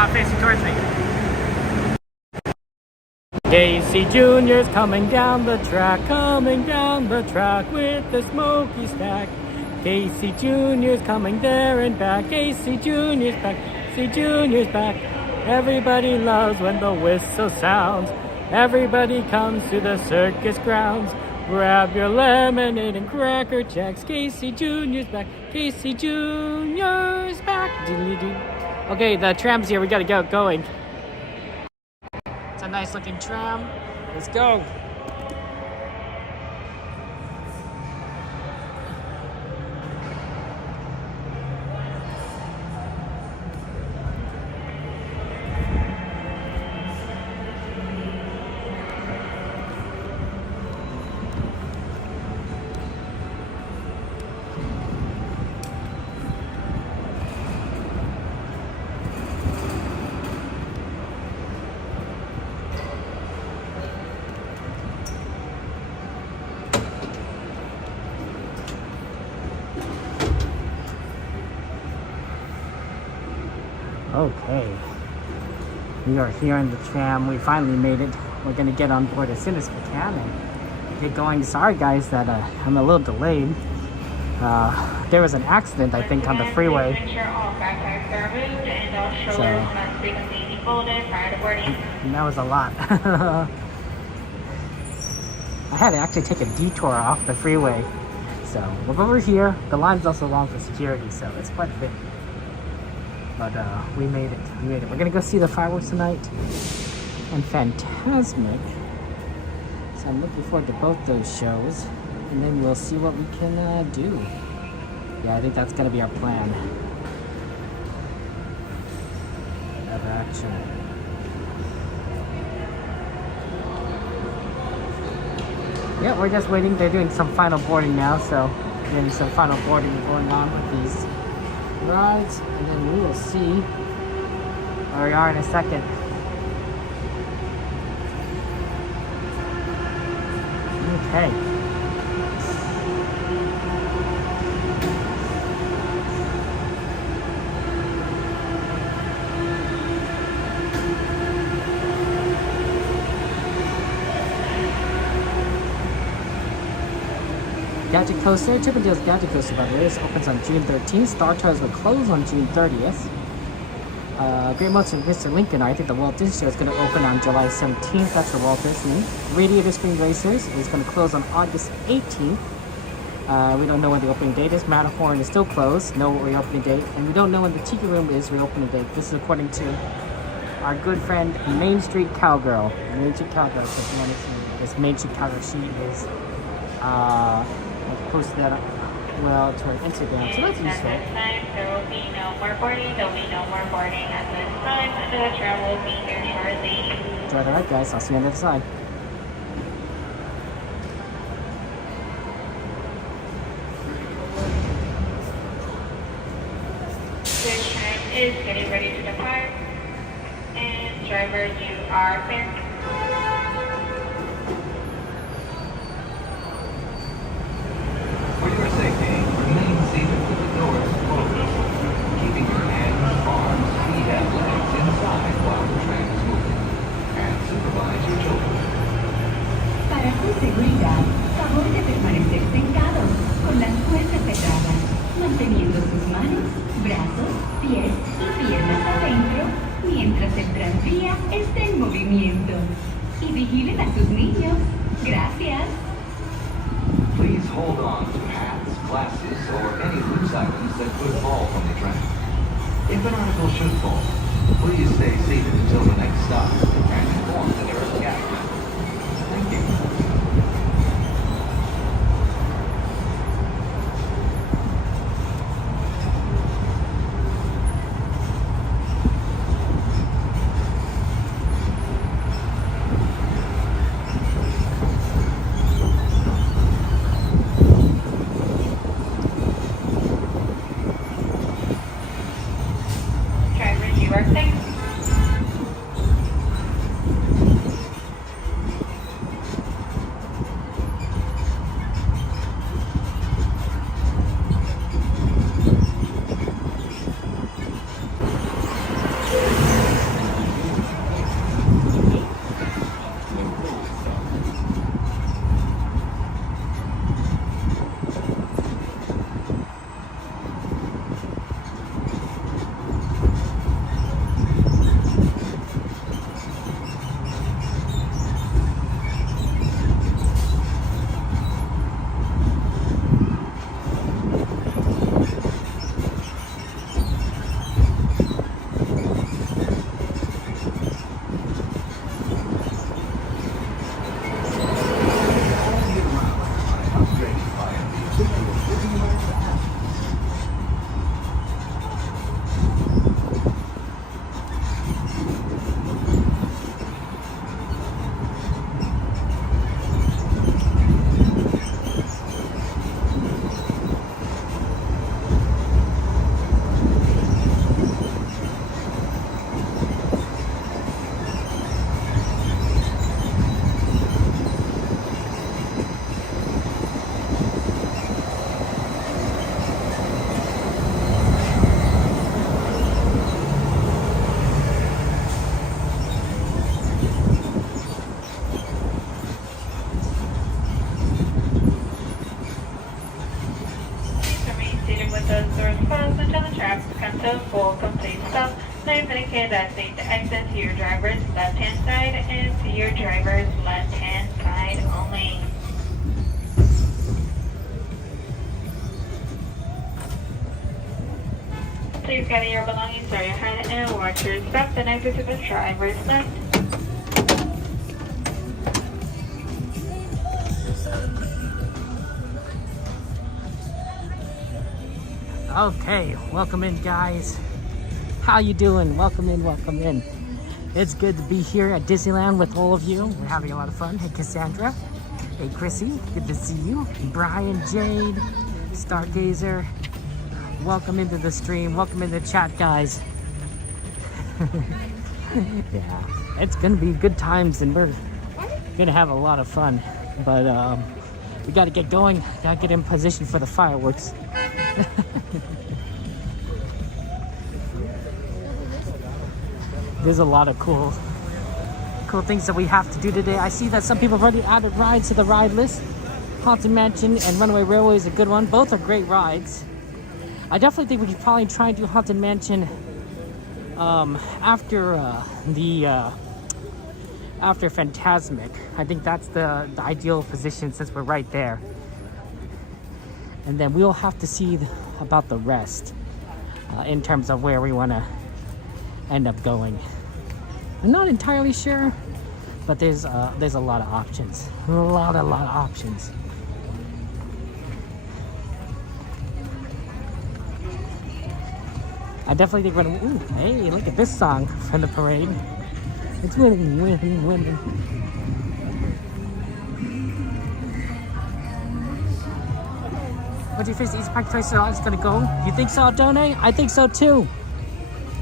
not facing towards me. Casey Jr.'s coming down the track with the smoky stack. Casey Jr.'s coming there and back. Casey Jr.'s back. Casey Jr.'s back. Everybody loves when the whistle sounds. Everybody comes to the circus grounds. Grab your lemonade and Cracker Jacks. Casey Jr.'s back. Casey Jr.'s back. Okay, the tram's here. We gotta get going. It's a nice looking tram. Let's go. Okay, we are here in the tram. We finally made it. We're gonna get on board as soon as we can and get going. Sorry guys that I'm a little delayed. There was an accident, I think, on the freeway. So, and that was a lot. I had to actually take a detour off the freeway. So we're over here. The line's also long for security, so it's quite a bit. But we made it. We're gonna go see the fireworks tonight and Fantasmic. So I'm looking forward to both those shows, and then we'll see what we can do. Yeah, I think that's gonna be our plan. Of action. Yeah, we're just waiting. They're doing some final boarding now, so getting some final boarding going on with these rides, and then we will see where we are in a second. Okay. Gadget Coaster, Chip 'n Dale's Gadget Coaster, by the way, this opens on June 13th. Star Tours will close on June 30th. Great Mountain Mr. Lincoln, I think the Walt Disney Show is going to open on July 17th. That's for Walt Disney. Radiator Springs Racers is going to close on August 18th. We don't know when the opening date is. Matterhorn is still closed, no reopening date. And we don't know when the Tiki Room is reopening date. This is according to our good friend Main Street Cowgirl. Main Street Cowgirl, so if you want to see this Main Street Cowgirl, she is I'll post that to her Instagram, so that's useful. At this time, there will be no more boarding. At this time, the tram will be here shortly. Alright guys, I'll see you on the other side. This tram is getting ready to depart, and driver, you are clear. Seguridad, favor de permanecer sentados con las puertas cerradas, manteniendo sus manos, brazos, pies y piernas adentro mientras el tranvía esté en movimiento. Y vigilen a sus niños. Gracias. Please hold on to hats, glasses, or any loose items that could fall from the train. If an article should fall, please stay seated until the next stop and inform the nearest captain. Thank you. a full complete stop. Please indicate that state the exit to your driver's left-hand side and to your driver's left-hand side only. Please gather your belongings by your hand and watch your step and exit to the driver's left. Okay, welcome in, guys. How you doing? Welcome in, welcome in. It's good to be here at Disneyland with all of you. We're having a lot of fun. Hey, Cassandra. Hey, Chrissy. Good to see you. Brian, Jade, Stargazer. Welcome into the stream. Welcome into the chat, guys. Yeah, it's gonna be good times, and we're gonna have a lot of fun. But we gotta get going. Gotta get in position for the fireworks. There's a lot of cool things that we have to do today. I see that some people have already added rides to the ride list. Haunted Mansion and Runaway Railway is a good one. Both are great rides. I definitely think we could probably try and do Haunted Mansion after Fantasmic. I think that's the ideal position since we're right there. And then we'll have to see about the rest in terms of where we want to end up going. I'm not entirely sure, but there's a lot of options. A lot of options. I definitely think we're gonna. Ooh, hey, look at this song from the parade. It's winning, winning, winning. What do you think the East Park Toy Store is gonna go? You think so, Aldone? I think so too.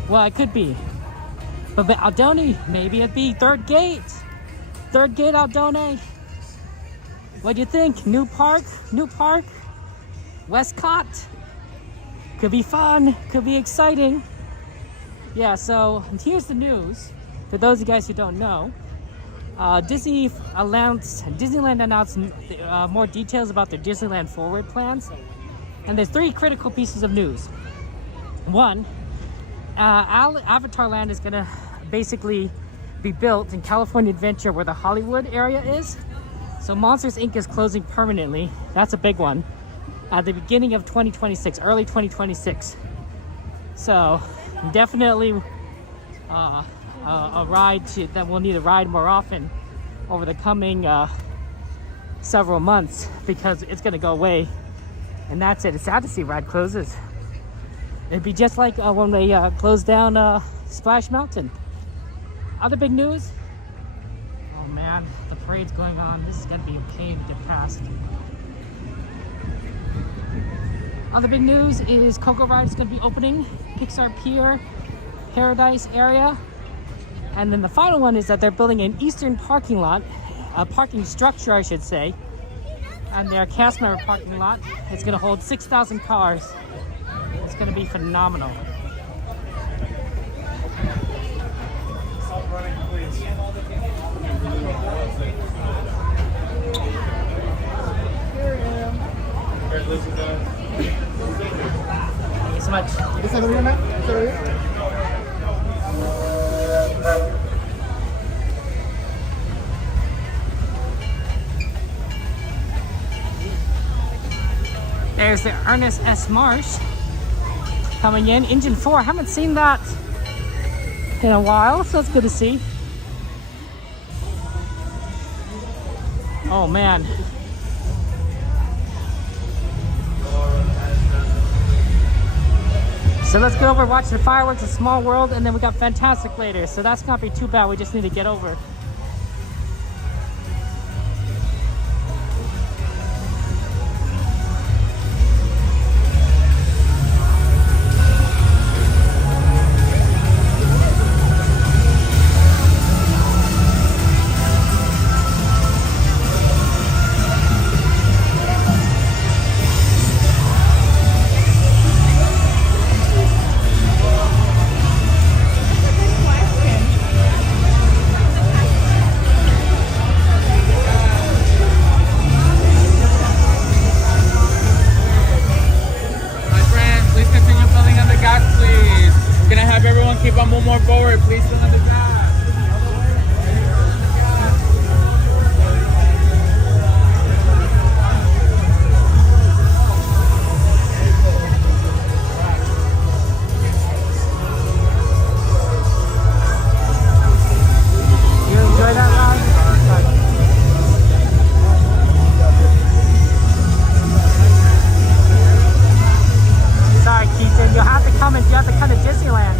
Well, it could be. But Aldone, maybe it'd be third gate. Third gate, Aldone. What do you think? New Park? Westcott? Could be fun. Could be exciting. Yeah, so here's the news. For those of you guys who don't know, Disneyland announced more details about their Disneyland Forward plans. And there's 3 critical pieces of news. One, Avatar Land is going to basically be built in California Adventure where the Hollywood area is. So Monsters Inc. is closing permanently. That's a big one. At the beginning of 2026, early 2026. So definitely a ride that we'll need to ride more often over the coming several months because it's going to go away. And that's it. It's sad to see ride closes. It'd be just like when they closed down Splash Mountain. Other big news? Oh man, the parade's going on. This is gonna be a pain to get past. Other big news is Coco Ride is gonna be opening Pixar Pier Paradise area. And then the final one is that they're building an eastern parking lot, a parking structure I should say, and their cast member parking lot. It's gonna hold 6,000 cars. It's gonna be phenomenal. Thank you so much. There's the Ernest S. Marsh coming in. Engine 4. I haven't seen that in a while, so it's good to see. Oh man. So let's go over and watch the fireworks at Small World, and then we got Fantastic later. So that's not be too bad. We just need to get over. one more forward, please. Still on the gas. You enjoy that ride? Sorry, Keaton. You have to come to Disneyland.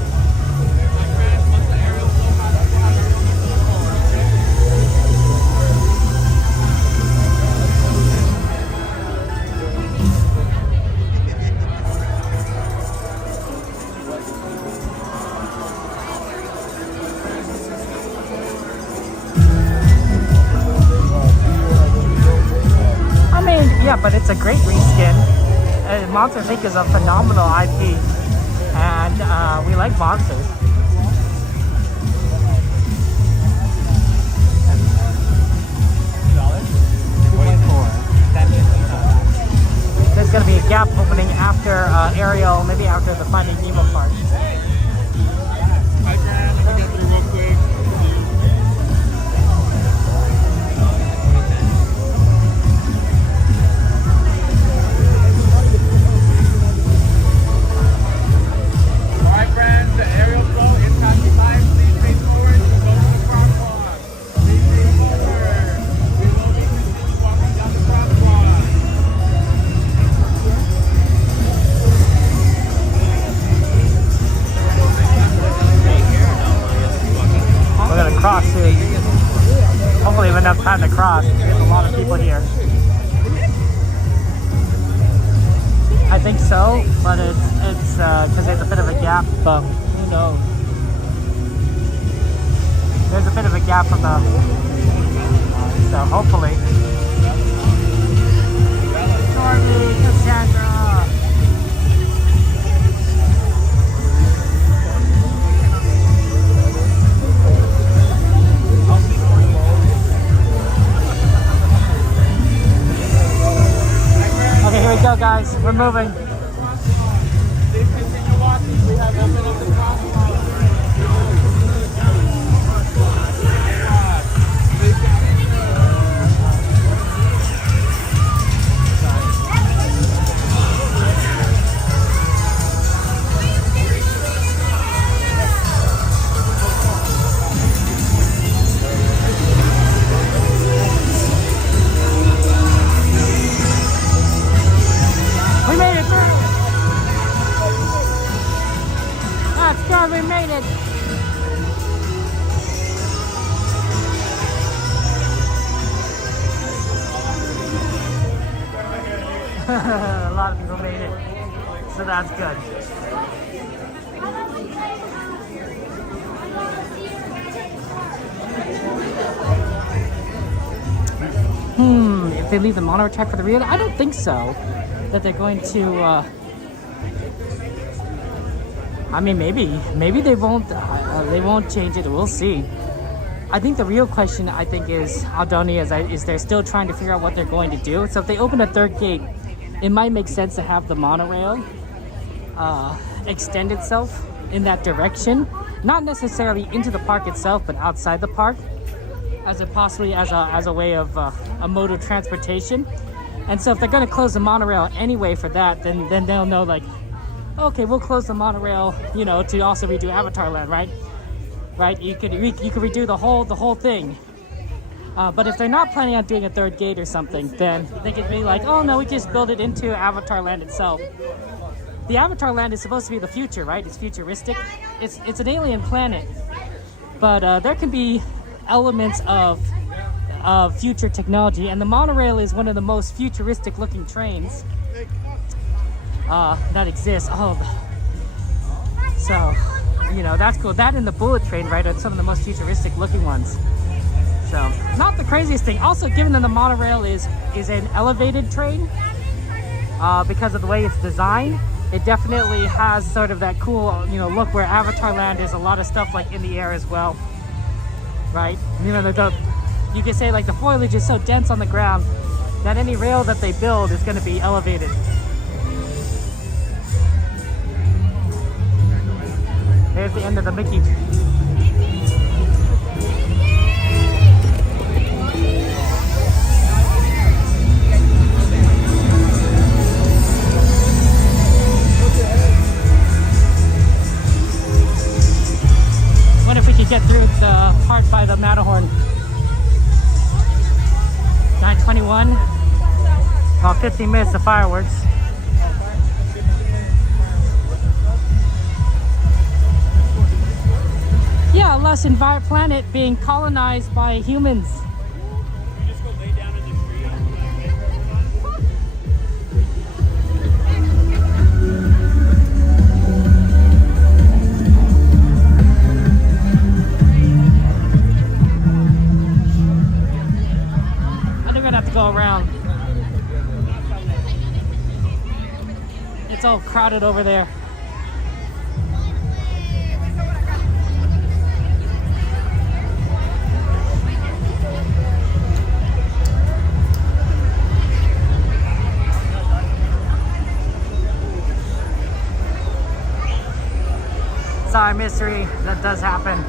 I mean, yeah, but it's a great reskin. Monsters Inc. is a phenomenal IP, and we like monsters. There's going to be a gap opening after Ariel, maybe after the Finding Nemo part. Hi, Grant. Let me get through real quick. All right, friends. The aerial flow is passing by. Please face forward to go to the crosswalk. Please face forward. We will be continuing walking down the crosswalk. We're going to cross soon. Hopefully we have enough time to cross. There's a lot of people here. I think so, but it's because there's a bit of a gap, but who knows? There's a bit of a gap from the, so hopefully. Stormy, Cassandra. Okay, here we go, guys. We're moving. Please continue walking. We have opened up the crosswalk. Please continue. We made it through! That's good, we made it! A lot of people made it, so that's good. If they leave the mono track for the real, I don't think so. That they're going to, I mean, maybe they won't change it. We'll see. I think the real question, I think, is Aldoni is they're still trying to figure out what they're going to do. So if they open a third gate, it might make sense to have the monorail extend itself in that direction, not necessarily into the park itself, but outside the park, as a way of a mode of transportation. And so if they're going to close the monorail anyway for that, then they'll know, like, okay, we'll close the monorail, you know, to also redo Avatar Land, right? Right? You could redo the whole thing. But if they're not planning on doing a third gate or something, then they could be like, oh no, we just build it into Avatar Land itself. The Avatar Land is supposed to be the future, right? It's futuristic. It's an alien planet, but there can be elements of future technology, and the monorail is one of the most futuristic looking trains that exists. So you know, that's cool. That and the bullet train, right, are some of the most futuristic looking ones. So not the craziest thing. Also, given that the monorail is an elevated train, because of the way it's designed, it definitely has sort of that cool, you know, look where Avatar Land is a lot of stuff like in the air as well, right? You know, you could say like the foliage is so dense on the ground that any rail that they build is going to be elevated. There's the end of the Mickey. Wonder if we could get through the part by the Matterhorn. 9:21. About 15 minutes of fireworks. Yeah, less planet being colonized by humans. Just go lay down in the tree. I think we're gonna have to go around. It's all crowded over there. Sorry, mystery, that does happen.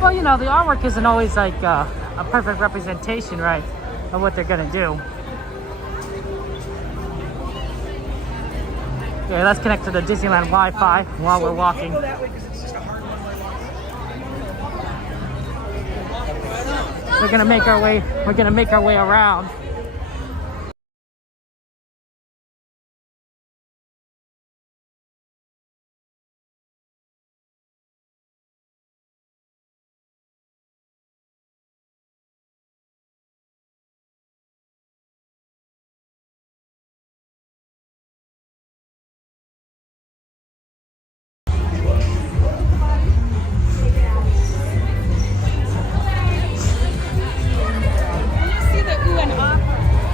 Well, you know, the artwork isn't always like a perfect representation, right, of what they're gonna do. Okay, let's connect to the Disneyland Wi-Fi while we're walking. We're gonna make our way. We're gonna make our way around.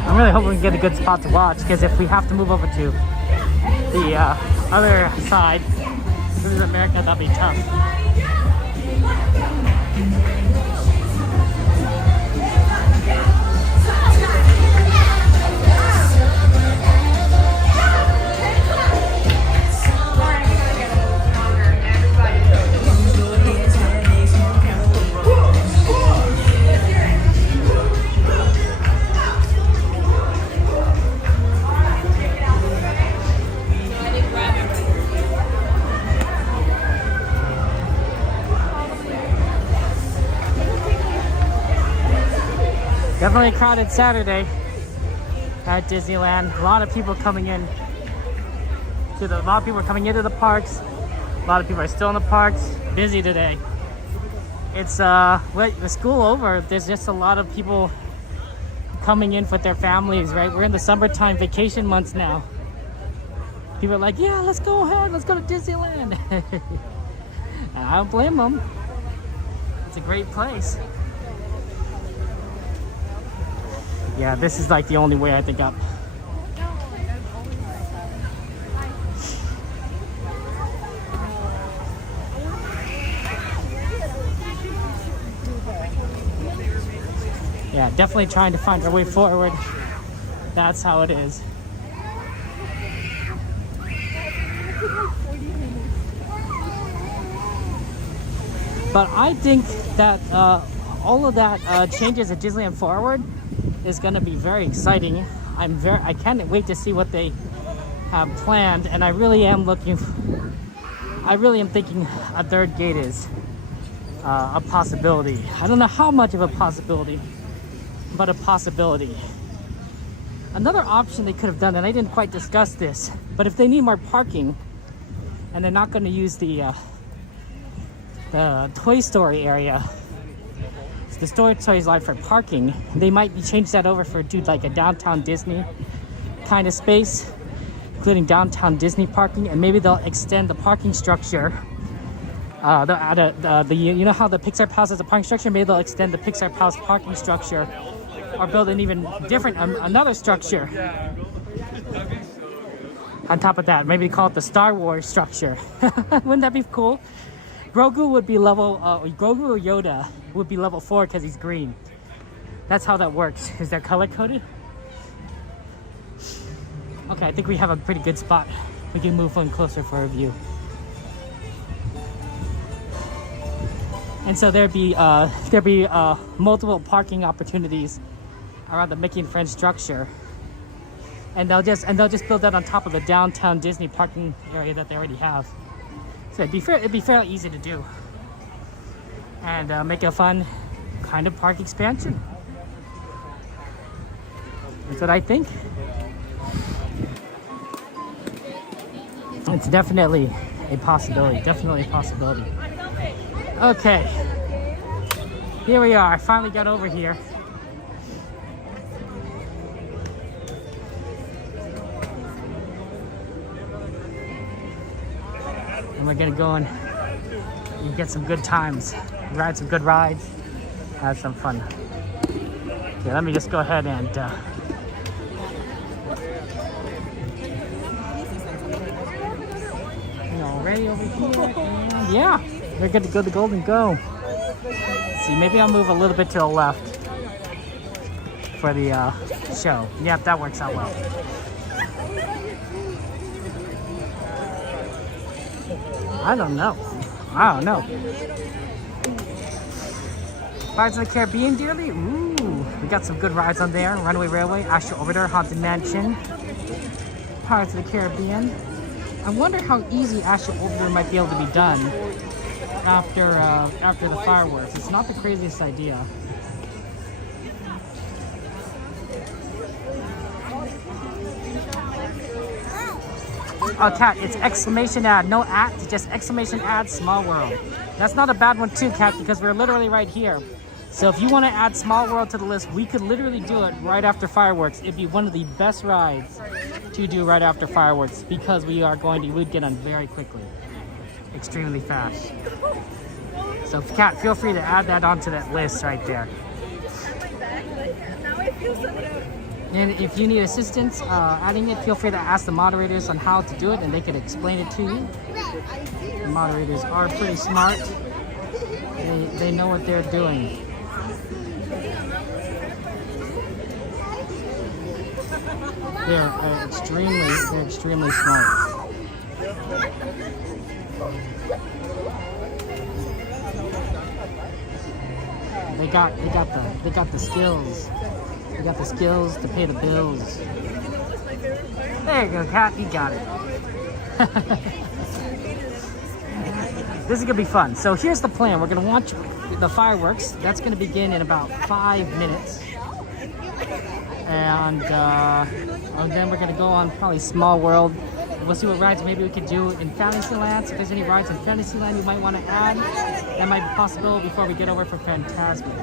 I'm really hoping we can get a good spot to watch, because if we have to move over to the other side, this is America, that'll be tough. Definitely a crowded Saturday at Disneyland. A lot of people coming in. A lot of people are coming into the parks. A lot of people are still in the parks. Busy today. It's with school over, there's just a lot of people coming in with their families, right? We're in the summertime vacation months now. People are like, yeah, let's go ahead, let's go to Disneyland. And I don't blame them. It's a great place. Yeah, this is like the only way I think up. Yeah, definitely trying to find our way forward. That's how it is. But I think that all of that changes at Disneyland Forward is going to be very exciting. I can't wait to see what they have planned, and I really am thinking a third gate is a possibility. I don't know how much of a possibility, but a possibility. Another option they could have done, and I didn't quite discuss this, but if they need more parking and they're not going to use the Toy Story area, the Toy Story's like for parking, they might change that over for like a downtown Disney kind of space, including downtown Disney parking, and maybe they'll extend the parking structure. You know how the Pixar Palace has a parking structure? Maybe they'll extend the Pixar Palace parking structure, or build an even different another structure on top of that. Maybe call it the Star Wars structure. Wouldn't that be cool? Grogu would be Grogu or Yoda would be level 4 because he's green. That's how that works. Is that color coded? Okay, I think we have a pretty good spot We can move one closer for a view. And so there'd be multiple parking opportunities around the Mickey and Friends structure, and they'll just build that on top of the downtown Disney parking area that they already have. So it'd be fairly easy to do, and make a fun kind of park expansion. That's what I think. It's definitely a possibility. Definitely a possibility. Okay, here we are. I finally got over here. And we're gonna go and get some good times, ride some good rides, have some fun. Okay, let me just go ahead and ready over here. And yeah, we're good to go to Golden Go. See, maybe I'll move a little bit to the left for the show. Yep, that works out well. I don't know. Pirates of the Caribbean, dearly? Ooh, we got some good rides on there. Runaway Railway, Astro Orbiter, Haunted Mansion, Pirates of the Caribbean. I wonder how easy Astro Orbiter might be able to be done after the fireworks. It's not the craziest idea. Oh, Cat, it's exclamation ad, no at, just exclamation ad, Small World. That's not a bad one too, Cat, because we're literally right here. So if you want to add Small World to the list, we could literally do it right after fireworks. It'd be one of the best rides to do right after fireworks, because we'd get on very quickly, extremely fast. So Kat, feel free to add that onto that list right there. And if you need assistance adding it, feel free to ask the moderators on how to do it, and they can explain it to you. The moderators are pretty smart. They know what they're doing. They're extremely smart. They got the skills. They got the skills to pay the bills. There you go, Kat. You got it. This is gonna be fun. So here's the plan. We're gonna watch the fireworks. That's gonna begin in about 5 minutes. And then we're gonna go on probably Small World. We'll see what rides maybe we could do in Fantasyland. So if there's any rides in Fantasyland you might want to add, that might be possible before we get over for Fantasmic.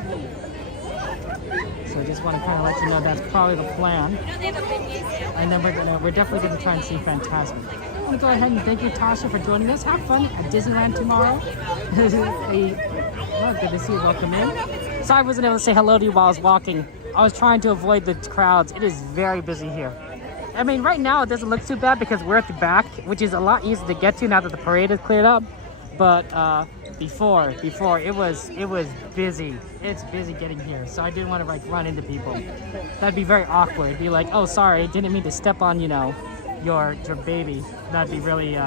So I just want to kind of let you know that's probably the plan. And then we're definitely gonna try and see Fantasmic. I want to go ahead and thank you, Tasha, for joining us. Have fun at Disneyland tomorrow. Well, good to see you. Welcome in. Sorry I wasn't able to say hello to you while I was walking. I was trying to avoid the crowds. It is very busy here. I mean, right now it doesn't look too bad because we're at the back, which is a lot easier to get to now that the parade is cleared up. But before it was busy. It's busy getting here, so I didn't want to like run into people. That'd be very awkward. Be like, oh, sorry, didn't mean to step on your baby. That'd be really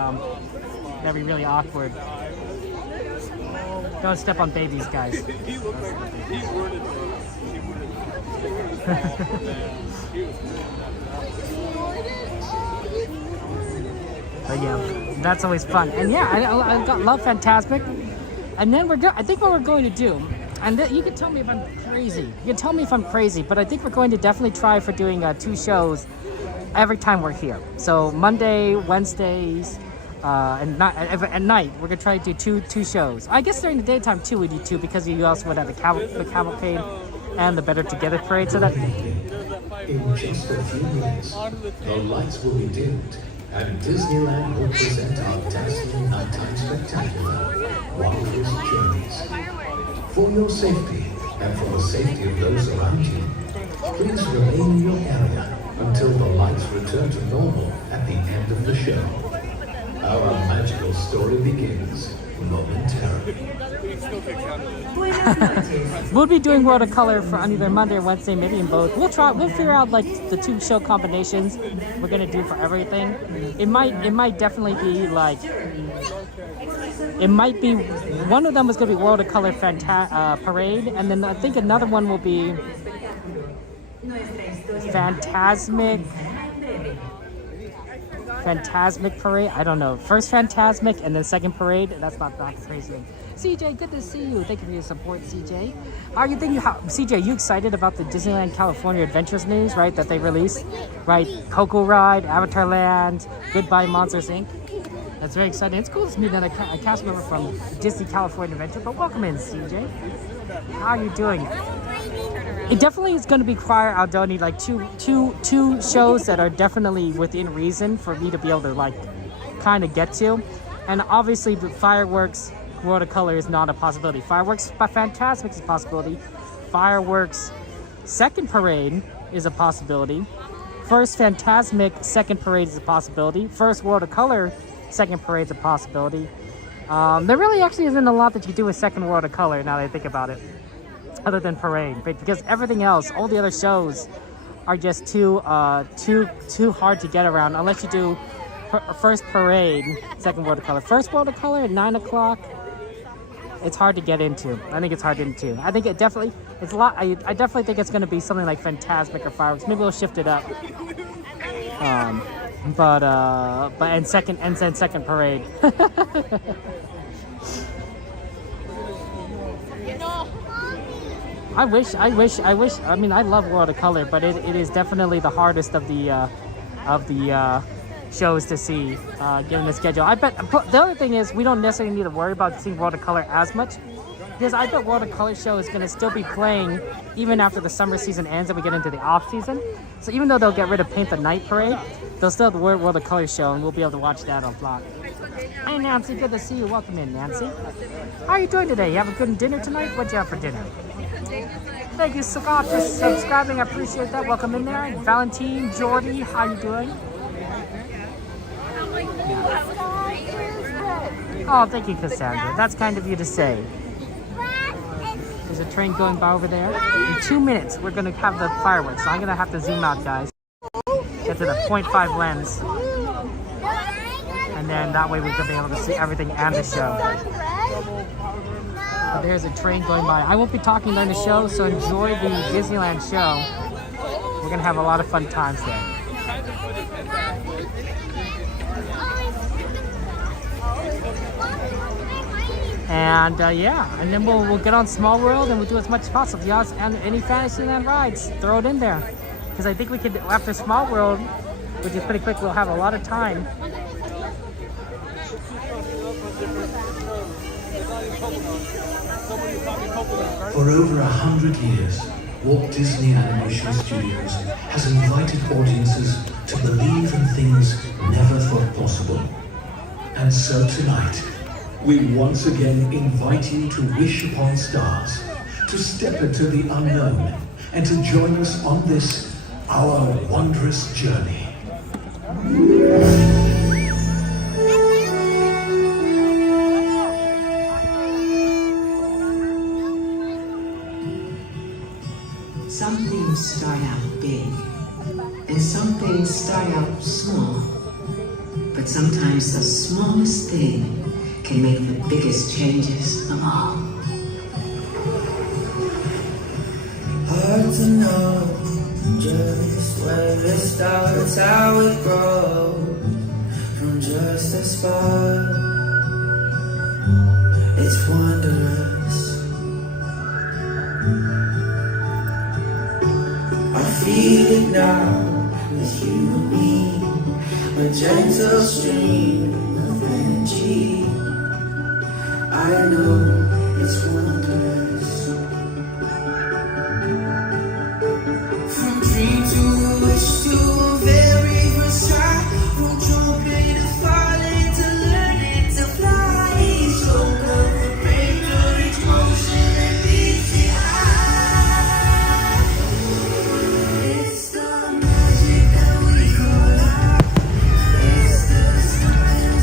awkward. Don't step on babies, guys. But yeah, that's always fun. And yeah, I love Fantasmic. And then I think what we're going to do, and you can tell me if I'm crazy. You can tell me if I'm crazy, but I think we're going to definitely try for doing 2 shows every time we're here. So Monday, Wednesdays, and at night we're gonna try to do two shows. I guess during the daytime too we do 2 because you also would have the cavalcade and the Better Together parade. So that in just a few minutes, the lights will be dimmed and Disneyland will present our dazzling nighttime spectacular, Wildest Journeys. For your safety and for the safety of those around you, please remain in your area until the lights return to normal at the end of the show. Our magical story begins momentarily. Buenas noches. We'll be doing World of Color for on either Monday or Wednesday, maybe in both. We'll figure out like the 2 show combinations we're gonna do for everything. It might definitely be like, it might be, one of them was gonna be World of Color Parade, and then I think another one will be Fantasmic Parade. I don't know. First Fantasmic and then second Parade. That's not crazy. CJ, good to see you. Thank you for your support, CJ. Are you thinking, CJ, are you excited about the Disneyland California Adventures news, right? That they released, right? Coco Ride, Avatar Land, Goodbye Monsters Inc. That's very exciting. It's cool to meet a cast member from Disney California Adventure. But welcome in, CJ. How are you doing? It definitely is going to require Aldoni like two shows that are definitely within reason for me to be able to like kind of get to, and obviously the fireworks World of Color is not a possibility. Fireworks by Fantasmic is a possibility. Fireworks second parade is a possibility. First Fantasmic second parade is a possibility. First World of Color second parade is a possibility. There really actually isn't a lot that you do with second World of Color now that I think about it, other than parade, but because everything else, all the other shows are just too hard to get around unless you do first parade, second World of Color. First World of Color at 9 o'clock, it's hard to get into. I think it's hard to get into. I think it's a lot. I definitely think it's going to be something like Fantasmic or Fireworks. Maybe we'll shift it up. And second parade. I wish. I mean, I love World of Color, but it is definitely the hardest of the shows to see, given the schedule. I bet the other thing is we don't necessarily need to worry about seeing World of Color as much, because I bet World of Color show is going to still be playing even after the summer season ends and we get into the off season. So even though they'll get rid of Paint the Night Parade, they'll still have the World of Color show, and we'll be able to watch that on vlog. Hey Nancy, good to see you. Welcome in, Nancy. How are you doing today? You have a good dinner tonight? What'd you have for dinner? Thank you, Scott, for subscribing. I appreciate that. Welcome in there. Valentine, Jordy, how you doing? Yeah. Oh, thank you, Cassandra. That's kind of you to say. There's a train going by over there. In 2 minutes, we're going to have the fireworks. So I'm going to have to zoom out, guys. Get to the 0.5 lens. And then that way we can be able to see everything and the show. There's a train going by. I won't be talking during the show, so enjoy the Disneyland show. We're going to have a lot of fun times there. And yeah, and then we'll get on Small World and we'll do as much as possible. Yes, and any Fantasyland rides, throw it in there. Because I think we could, after Small World, which is pretty quick, we'll have a lot of time. For over 100 years, Walt Disney Animation Studios has invited audiences to believe in things never thought possible. And so tonight, we once again invite you to wish upon stars, to step into the unknown, and to join us on this, our wondrous journey. Some things start out big, and some things start out small. But sometimes the smallest thing can make the biggest changes of all. Hard to know just when it starts, how it grows from just a spark. It's wondrous. I feel it now with you and me, a gentle stream of energy. I know it's wondrous. From dream to wish to a very first try, from jumping to falling to learning to fly. Each stroke of a breaker, each motion that beats the eye. It's the magic that we call out. It's the stars.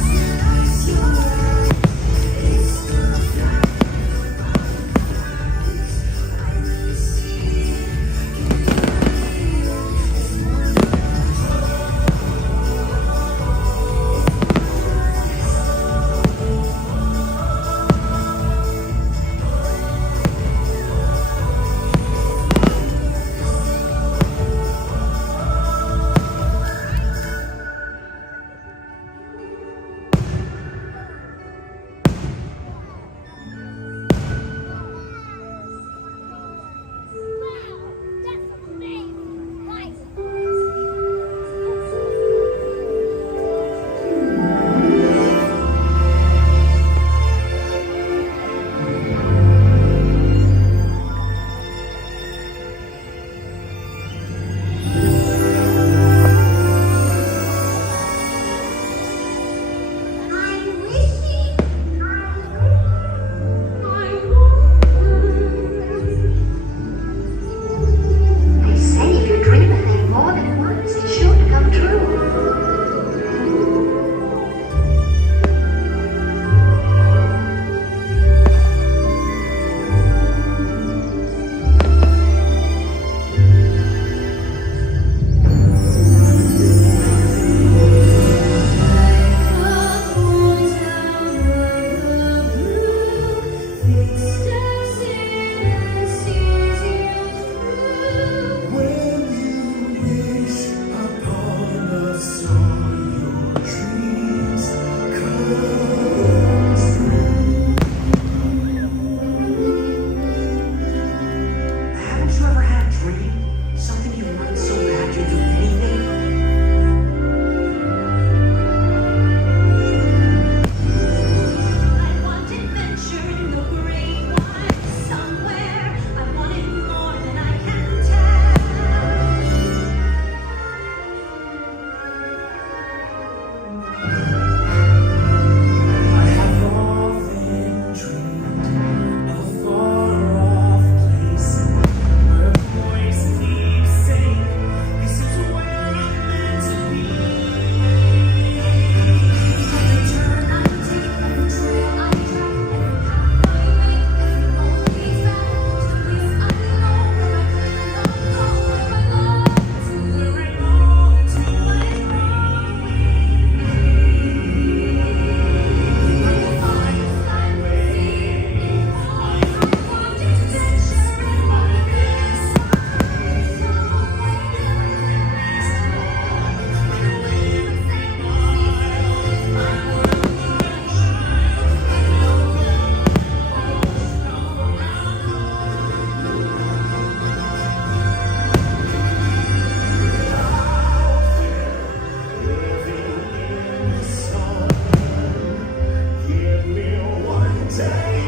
Now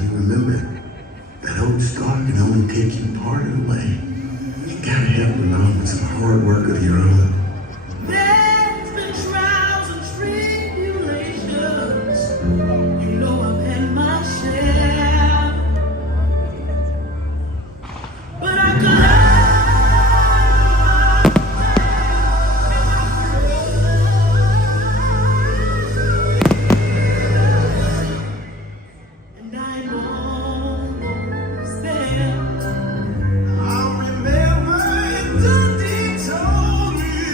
you remember, that old star can only take you part of the way. You gotta help along with some hard work of your own. There's been trials and tribulations. You know I've had my share. But I and I'm almost there. I remember Dundee told me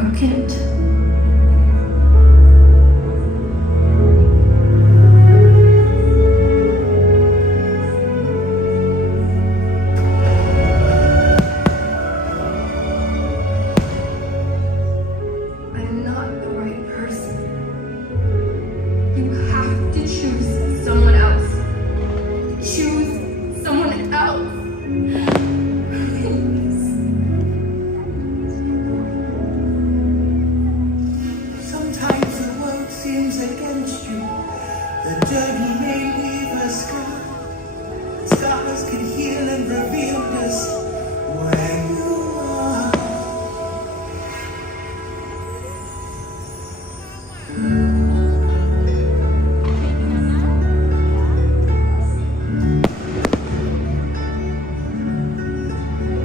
broke it. I'm not the right person. You have to choose someone else. Choose someone else. Sometimes the world seems against you. The journey may leave a scar. Scars can heal and reveal just where you are.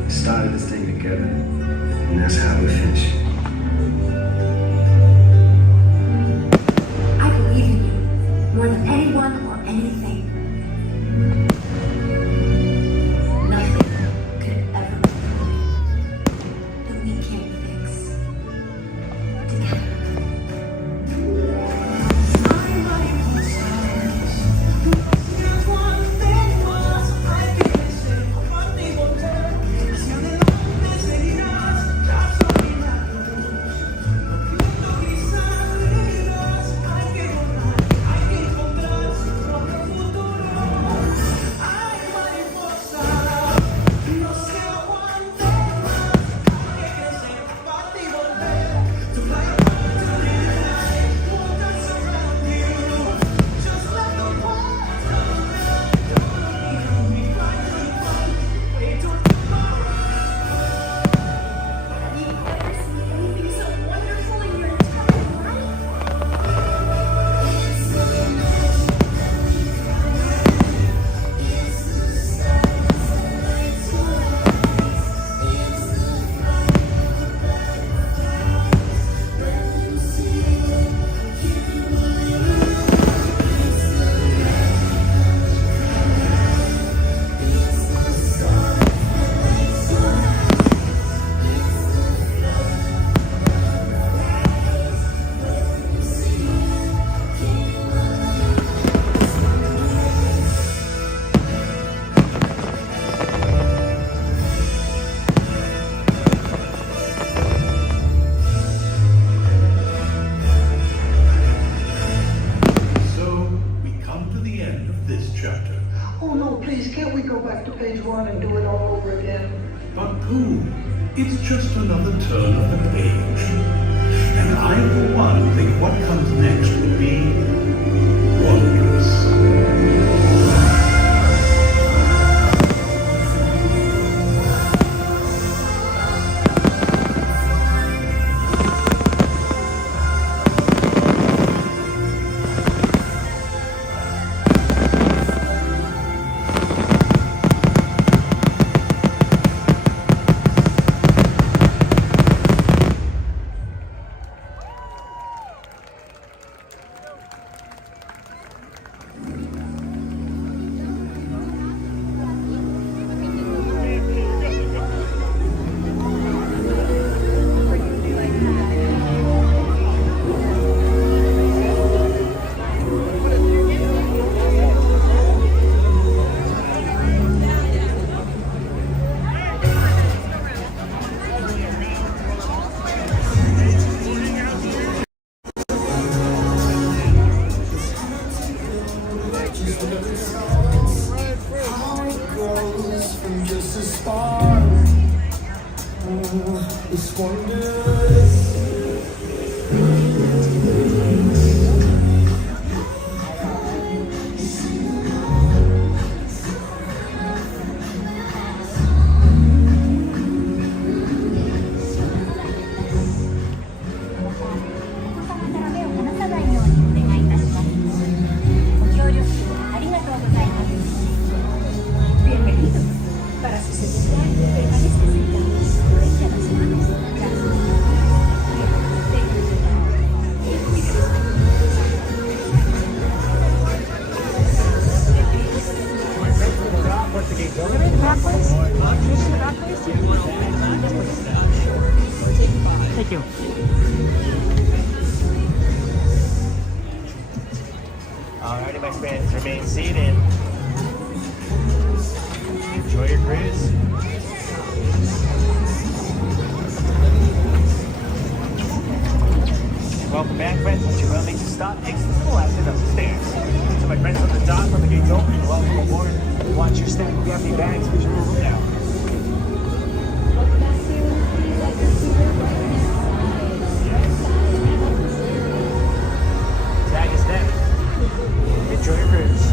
Started this thing together, and that's how we finish. I believe in you more than anyone or anything. Nothing could ever be that we can't fix together. Have you ever seen anything so wonderful in your entire life? So, we come to the end of this chapter. Oh no, please, can't we go back to page 1 and do it all over again? But pooh, it's just another turn of the page. And I, for one, think what comes next will be wondrous. It's wondrous. Bienvenidos. Para su seguridad, permanezca sentado. Deje las manos, brazos, pies. Tenga cuidado. Cuídese. Thank you. Alrighty, my friends, remain seated. Enjoy your cruise. Welcome back, friends. Once your rail makes a stop, exit to the left and up the stairs. So my friends on the dock, when the gates open, welcome aboard. Watch your step. If you have any bags, please remove them now. Tag is next. Enjoy your cruise.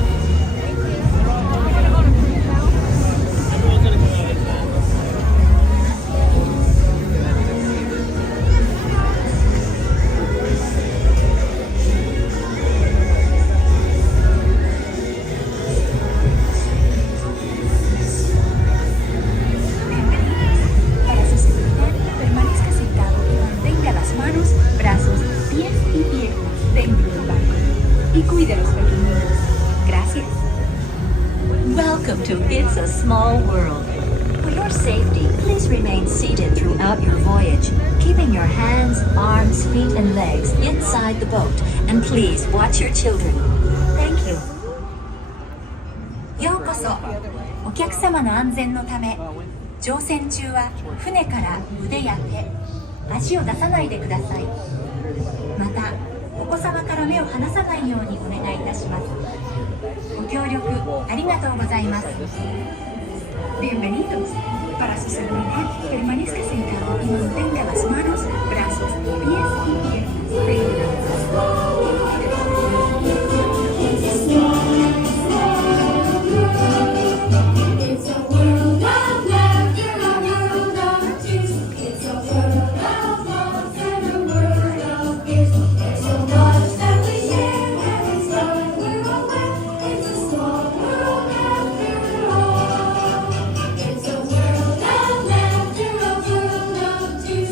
Para sustituir, permanezca sentado y mantenga las manos, brazos, pies y piernas dentro del barco. Y cuide a los pequeñitos. Gracias. Welcome to It's a Small World. For your safety, please remain seated throughout your voyage, keeping your hands, arms, feet, and legs inside the boat, and please watch your children. Thank you. ようこそ。お客様の安全のため、乗船中は船から腕や手、足を出さないでください。また、お子様から目を離さないようにお願いいたします。ご協力ありがとうございます。Bienvenidos. Para su seguridad, permanezca sentado y mantenga las manos, brazos, pies y piernas dentro. It's a world of laughter, a world of tears. It's a world of love and a world of fears. It's a love that we share and it's love we're aware. It's a small world after all. It's a world of laughter, a world of tears.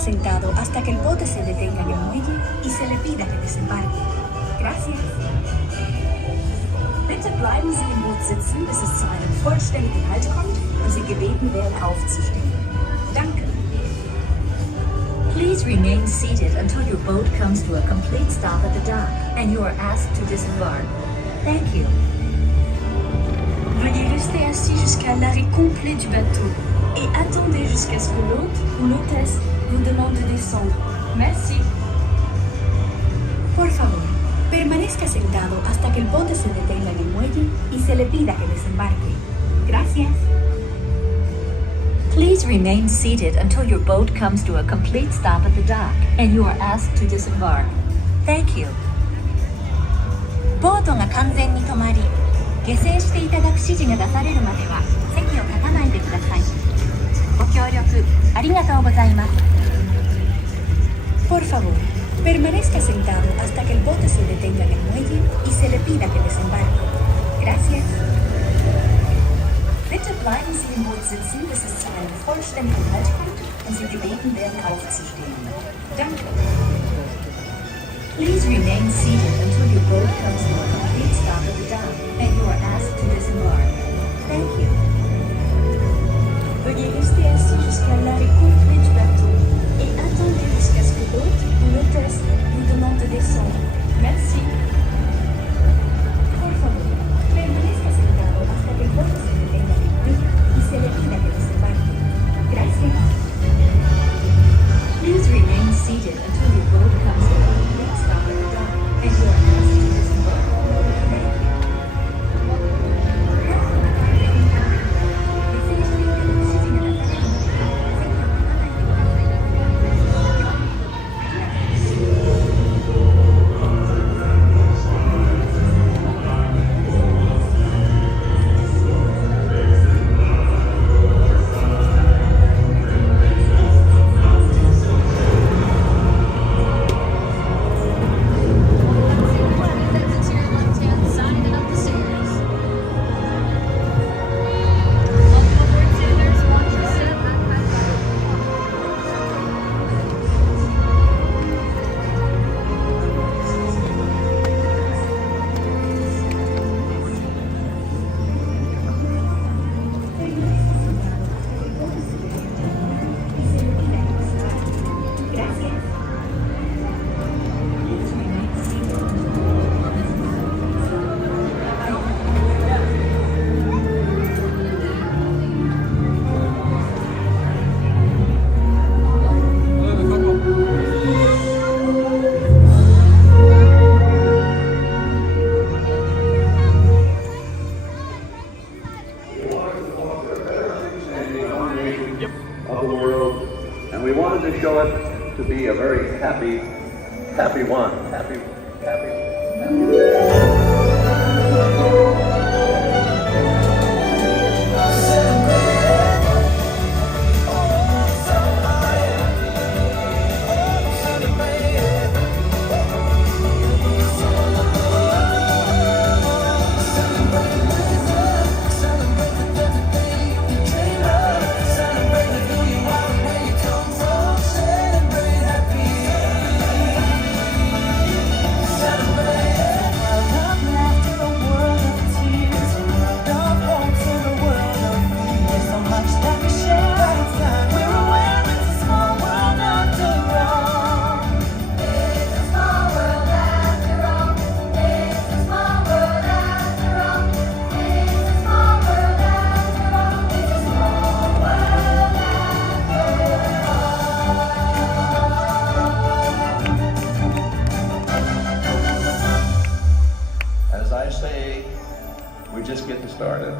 sentado hasta que el bote se detenga en el muelle y se le pida que desembarque. Gracias. Bitte bleiben Sie im Boot sitzen, bis es zu einem vollständigen Halt kommt und Sie gebeten werden, aufzustehen. Danke. Please remain seated until your boat comes to a complete stop at the dock and you are asked to disembark. Thank you. Veuillez rester assis jusqu'à l'arrêt complet du bateau et attendez jusqu'à ce que l'hôte ou l'hôtesse vous demande de descendre. Merci. Por favor, permanezca sentado hasta que el bote se detenga en el muelle y se le pida que desembarque. Gracias. Please remain seated until your boat comes to a complete stop at the dock and you are asked to disembark. Thank you. ボートが完全に止まり、下船していただく指示が出されるまでは席を立たないでください。ご協力ありがとうございます。Por favor, permanezca sentado hasta que el bote se detenga en el muelle y se le pida que desembarque. Gracias. Bitte bleiben Sie im Boot sitzen, bis es zu einem vollständigen Halt kommt und Sie gebeten werden, aufzustehen. Danke. Please remain seated until your boat comes to a complete stop at the dock and you are asked to disembark. Thank you. Veuillez rester assis jusqu'à l'arrêt complet du bateau et attendez jusqu'à ce que l'hôte ou l'hôtesse vous demande de descendre. Merci. Por favor, permanezca sentado hasta que el bote se detenga en el muelle y se le pida que desembarque. Gracias. Please remain seated until your boat comes to a complete stop at the dock and you are asked to disembark. Thank you. of the world, and we wanted to show it to be a very happy one. Happy. As I say, we're just getting started.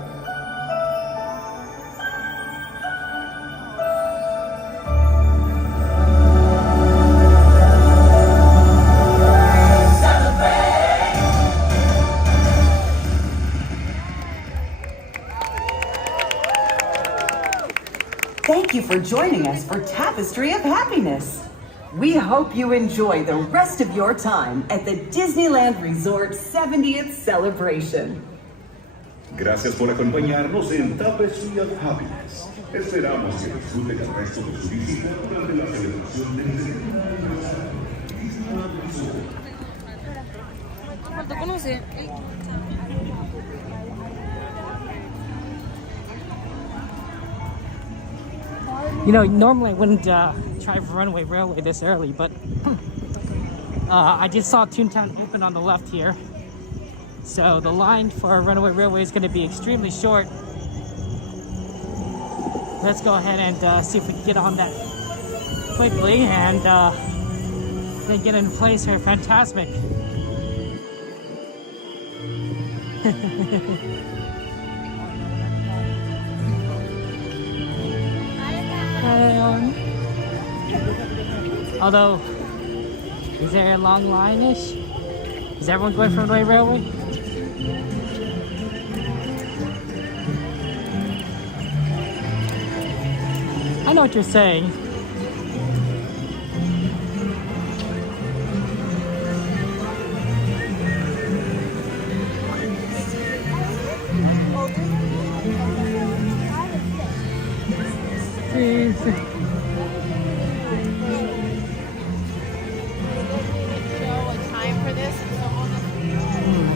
Thank you for joining us for Tapestry of Happiness. We hope you enjoy the rest of your time at the Disneyland Resort 70th celebration. Gracias por acompañarnos en Tapestry of Happiness. Esperamos que disfruten el resto de su visita durante la celebración del cumpleaños. Disneyland Resort. ¿Cuánto conoce? You know, normally I wouldn't drive Runaway Railway this early, but I just saw Toontown open on the left here. So the line for Runaway Railway is going to be extremely short. Let's go ahead and see if we can get on that quickly and then get in place for Fantasmic. Although, is there a long line-ish? Is everyone going for Runaway Railway? I know what you're saying.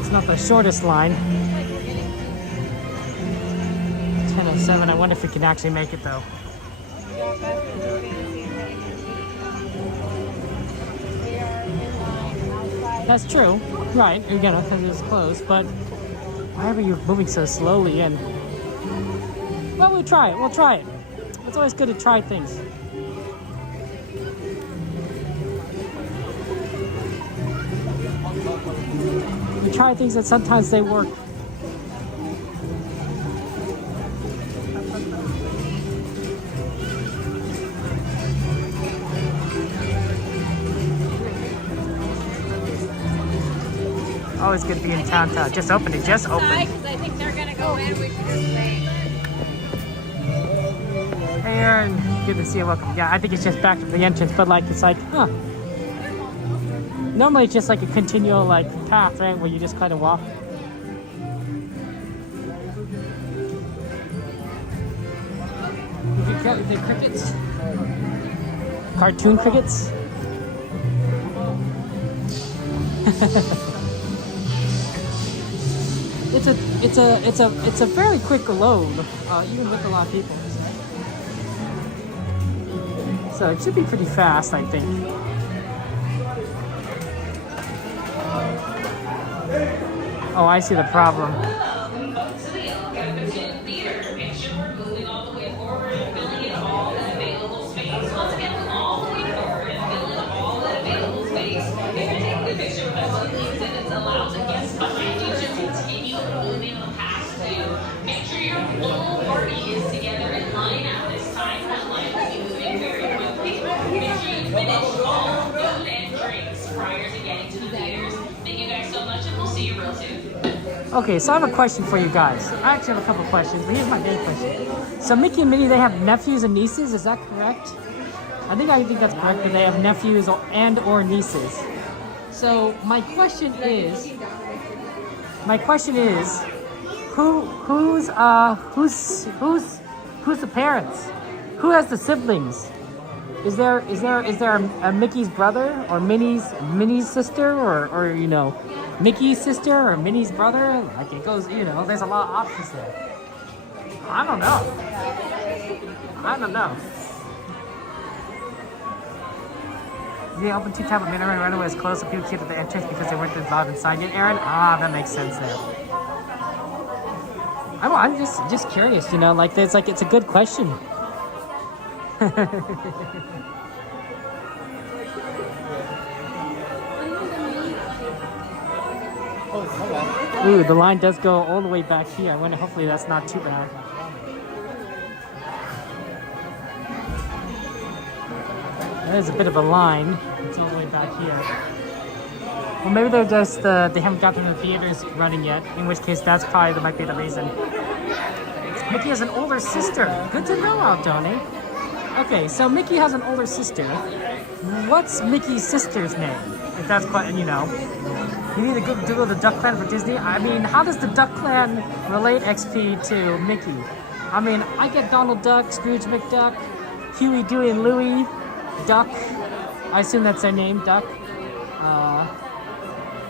It's not the shortest line. 10:07. I wonder if we can actually make it though. That's true, right? Again, because it was close, but why are you moving so slowly? And well, we'll try it. We'll try it. It's always good to try things. We try things that sometimes they work. Always good to be in town. Just opened it. Just opened. Because I think they're gonna go in. We should just wait. Hey Aaron, good to see you. Welcome. Yeah, I think it's just back to the entrance, but like it's like, huh. Normally it's just like a continual like path, right, where you just kind of walk. Is it crickets? Cartoon crickets? It's a very quick load, even with a lot of people. So it should be pretty fast, I think. Oh, I see the problem. Okay, so I have a question for you guys. I actually have a couple questions, but here's my main question. So Mickey and Minnie, they have nephews and nieces, is that correct? I think that's correct, but they have nephews and or nieces. So my question is, who's the parents? Who has the siblings? Is there a Mickey's brother or Minnie's sister or you know, Mickey's sister or Minnie's brother? Like it goes, you know, there's a lot of options there. I don't know. They opened 2 type of Minnie Runaway is closed, so people keep at the entrance because they weren't allowed inside yet, Aaron? Ah, that makes sense there. I'm just curious, you know, like it's a good question. Ooh, the line does go all the way back here. I wonder, hopefully that's not too bad. There's a bit of a line. It's all the way back here. Well, maybe they're just, they haven't gotten the theaters running yet, in which case that might be the reason. Mickey has an older sister. Good to know, Aldoni. Okay, so Mickey has an older sister. What's Mickey's sister's name? If that's quite, you know. You need to Google the Duck Clan for Disney. I mean, how does the Duck Clan relate XP to Mickey? I mean, I get Donald Duck, Scrooge McDuck, Huey, Dewey, and Louie, Duck. I assume that's their name, Duck.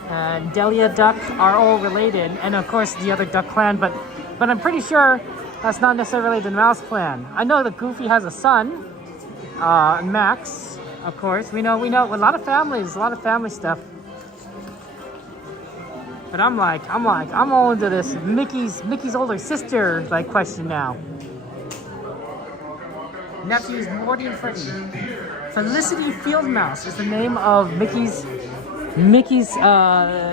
And Delia Duck are all related, and of course the other Duck clan, but I'm pretty sure that's not necessarily the Mouse clan. I know that Goofy has a son, Max, of course. We know a lot of family stuff. But I'm all into this Mickey's older sister like question now. Nephews Morty and Freddy. Felicity Fieldmouse is the name of Mickey's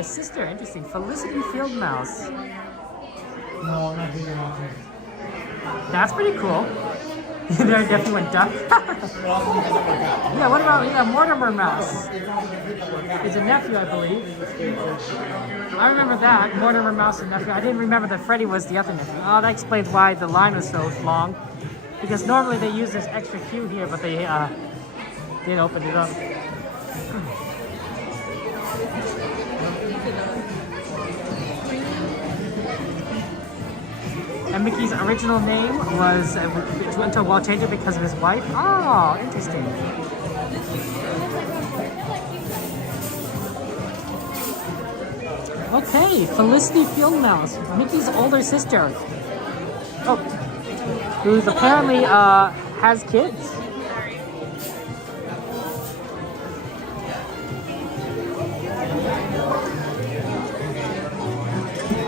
sister. Interesting. Felicity Fieldmouse. No, I'm not thinking about it. That's pretty cool. There definitely went Duck. Yeah, what about Mortimer Mouse? It's a nephew, I believe. I remember that. Mortimer Mouse and nephew. I didn't remember that Freddy was the other nephew. Oh, that explains why the line was so long. Because normally they use this extra queue here, but they didn't open it up. And Mickey's original name was went to a wall changer because of his wife. Oh, interesting. Okay, Felicity Fieldmouse, Mickey's older sister. Oh, who's apparently has kids.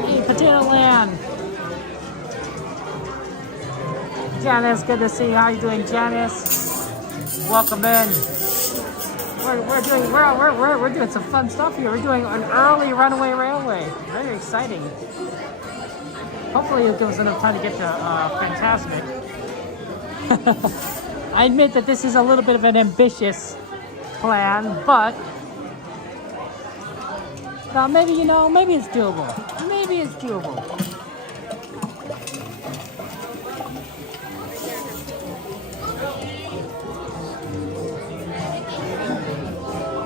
Hey, Potato Land. Janice, good to see you. How you doing, Janice? Welcome in. We're doing some fun stuff here. We're doing an early Runaway Railway. Very exciting. Hopefully it'll give us enough time to get to Fantasmic. I admit that this is a little bit of an ambitious plan, but maybe it's doable. Maybe it's doable.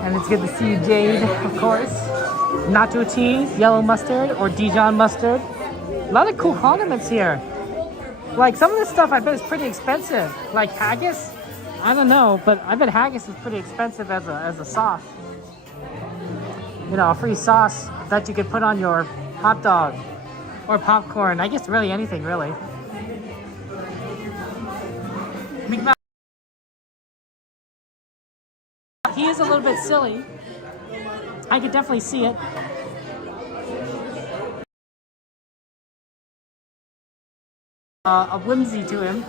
And it's good to see you, Jade, of course. Nacho cheese, yellow mustard, or Dijon mustard. A lot of cool condiments here. Like, some of this stuff I bet is pretty expensive. Like haggis? I don't know, but I bet haggis is pretty expensive as a sauce. You know, a free sauce that you could put on your hot dog or popcorn. I guess really anything, really. He is a little bit silly. I could definitely see it. A whimsy to him.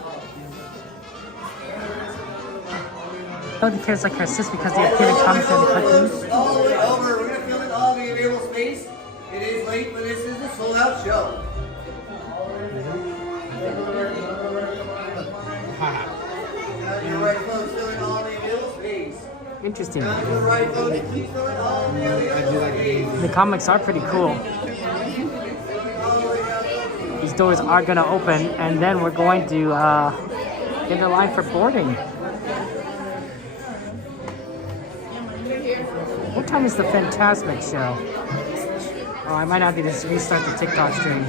Nobody cares like her sis because they appear to comments and cookies. All the way over. We're going to fill in all the available space. It is late, but this is a sold out show. Your right folks fill in all the available space. Interesting. Your right folks, please fill in all the available space. The comics are pretty cool. These doors are going to open, and then we're going to get in line for boarding. What time is the Fantasmic show? Oh, I might not need to restart the TikTok stream.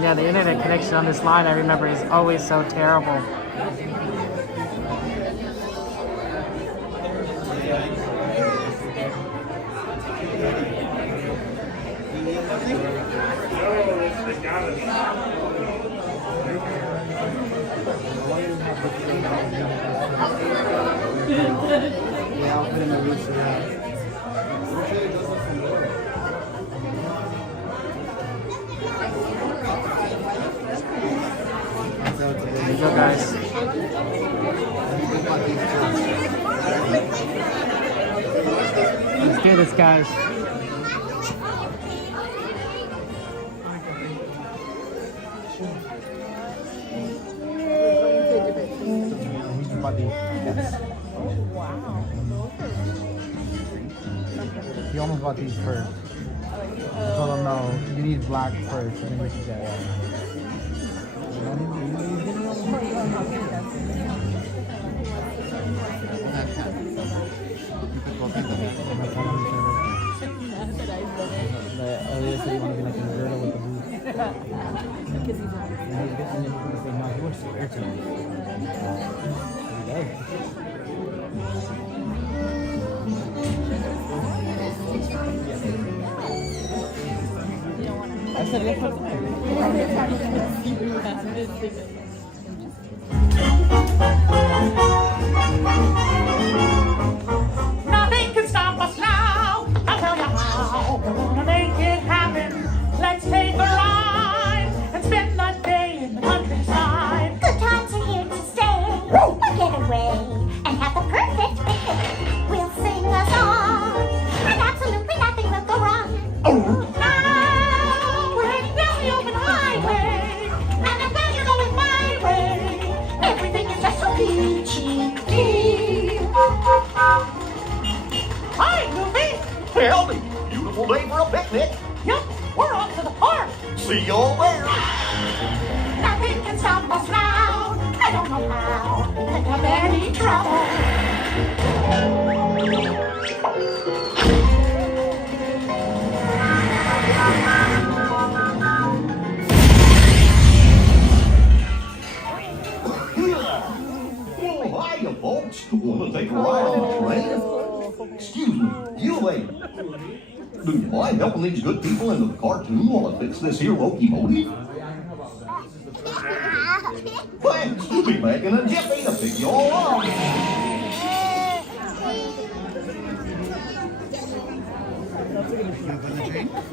Yeah, the internet connection on this line, I remember, is always so terrible. There you go, guys. Let's do this, guys. almost bought these first. I told them no, you need black first, and then you can get white. Earlier said you want to be like a girl with the boots. Because he's like, and he's getting it because they know he wants to wear tonight. He does. I said yes for tonight. Nothing can stop us now. I'll tell you how. We're gonna make it happen. Let's take a ride and spend the day in the countryside. Good times are here to stay. We'll get away and have the perfect picnic. We'll sing a song, and absolutely nothing will go wrong. Now we're heading down the open highway, and I'm glad you're going my way. Everything is just so peachy keen. Hi, Goofy. Howdy. Beautiful day for a picnic. Yep, we're off to the park. See y'all there. Nothing can stop us now. I don't know how. Could have any trouble. Oh, hiya, folks. Want to take a ride on the train? Excuse me, you lady. Do you mind helping these good people into the cartoon while I fix this here locomotive? Thanks. We'll be back in a jiffy to pick you all up.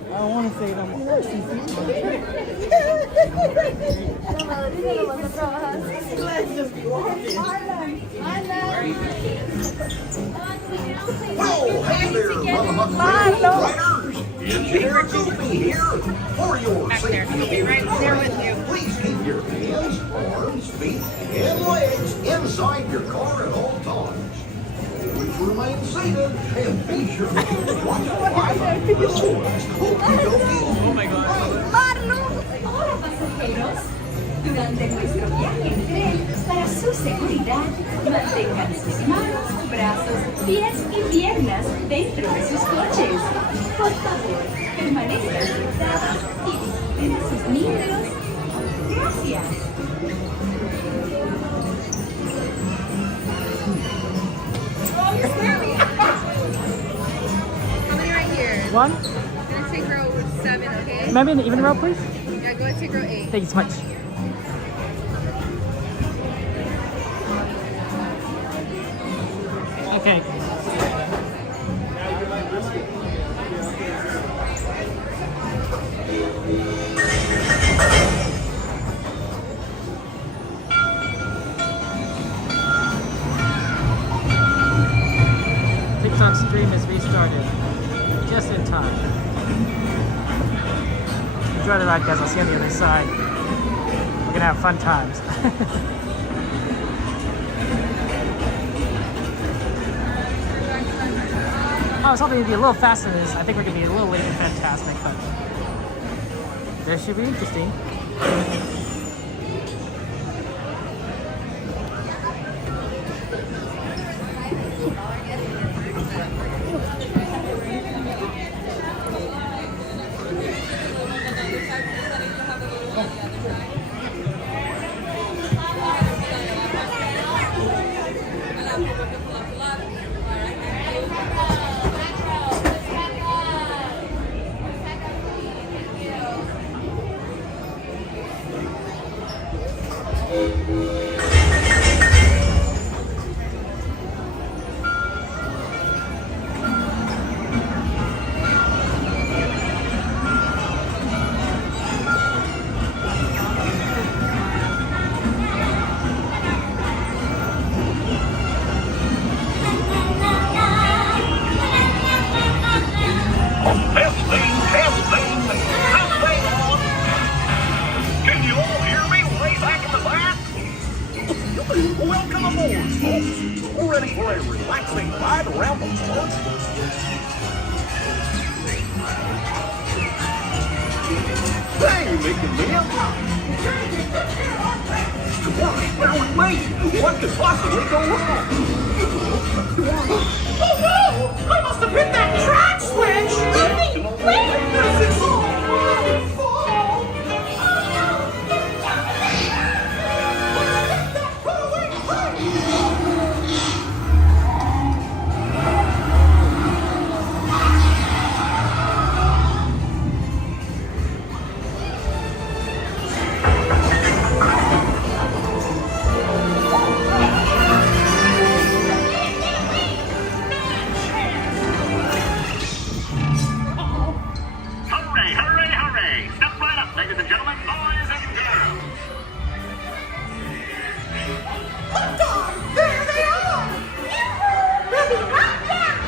I don't want to say it on my first. Well, hey there, riders. Engineer Goofy here. For your safety, Right there with you. please keep your hands, arms, feet, and legs inside your car at all times. Always remain seated and be sure to watch the light. Oh my God. Hola pasajeros. Durante nuestro viaje en tren, para su seguridad, mantengan sus manos, brazos, pies y piernas dentro de sus coches. Por favor, permanezcan sentados y visiten a sus miembros. Gracias. Oh, you're scary. How many right here? One. I'm gonna take row 7, okay? Maybe in the even row, please. Yeah, go and take row 8. Thank you so much. Okay. TikTok stream is restarted. Just in time. Enjoy the ride, guys. I'll see you on the other side. We're gonna have fun times. I was hoping it'd be a little faster than this. I think we're gonna be a little late in Fantasmic, but this should be interesting. Welcome aboard, folks. Ready for a relaxing ride around the park? make it live? Where are we waiting? What could possibly go wrong? Oh no! I must have hit that track switch! Wait! This is all my fault! Ladies and gentlemen, boys and girls. Hot dog! There they are! We'll be right down!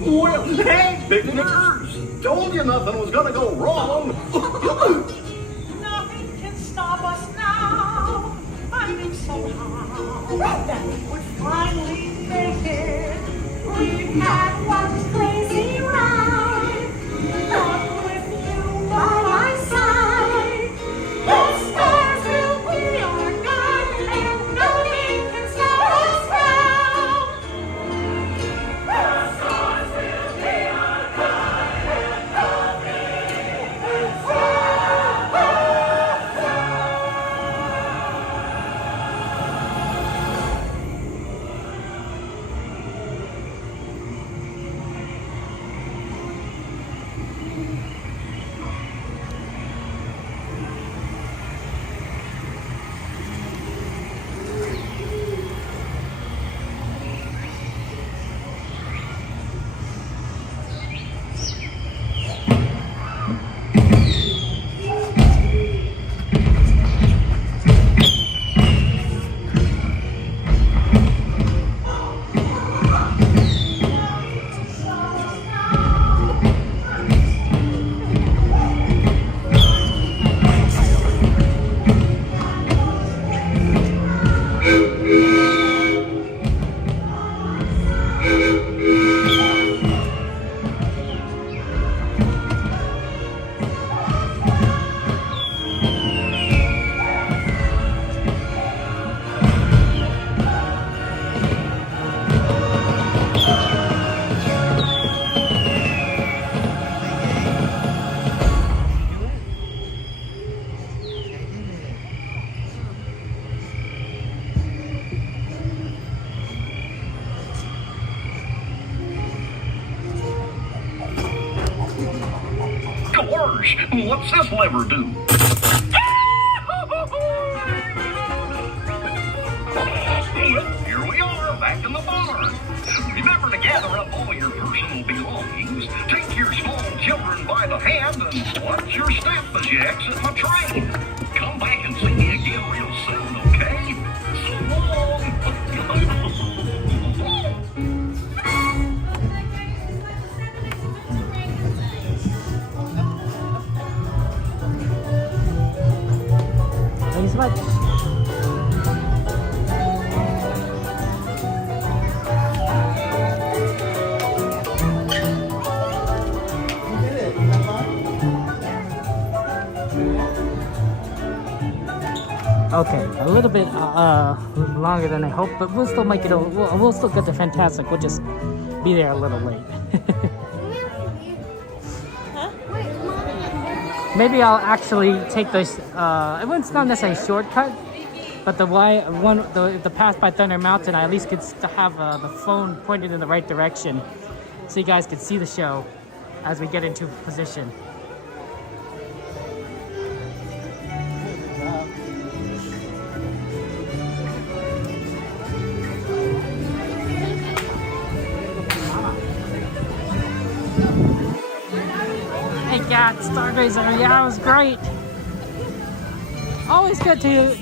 Well, hey, picnickers! Told you nothing was gonna go wrong. Nothing can stop us now. I knew somehow that we would finally make it. We've had one crazy ride, but with you by my side, the stars will be our guide, and nothing can slow us down. The stars will be our guide, and nothing can slow us down. gosh, what's this lever do? Here we are, back in the barn. Remember to gather up all your personal belongings, take your small children by the hand, and watch your step as you exit my train. Come back and see me again real soon, okay? So long. Thanks so much. Okay, a little bit longer than I hoped, but we'll still make it over. We'll still get to Fantasmic. We'll just be there a little late. Maybe I'll actually take this. It's not necessarily a shortcut, but the pass by Thunder Mountain, I at least could have the phone pointed in the right direction, so you guys could see the show as we get into position. Yeah, Stargazer, yeah, it was great. Always good to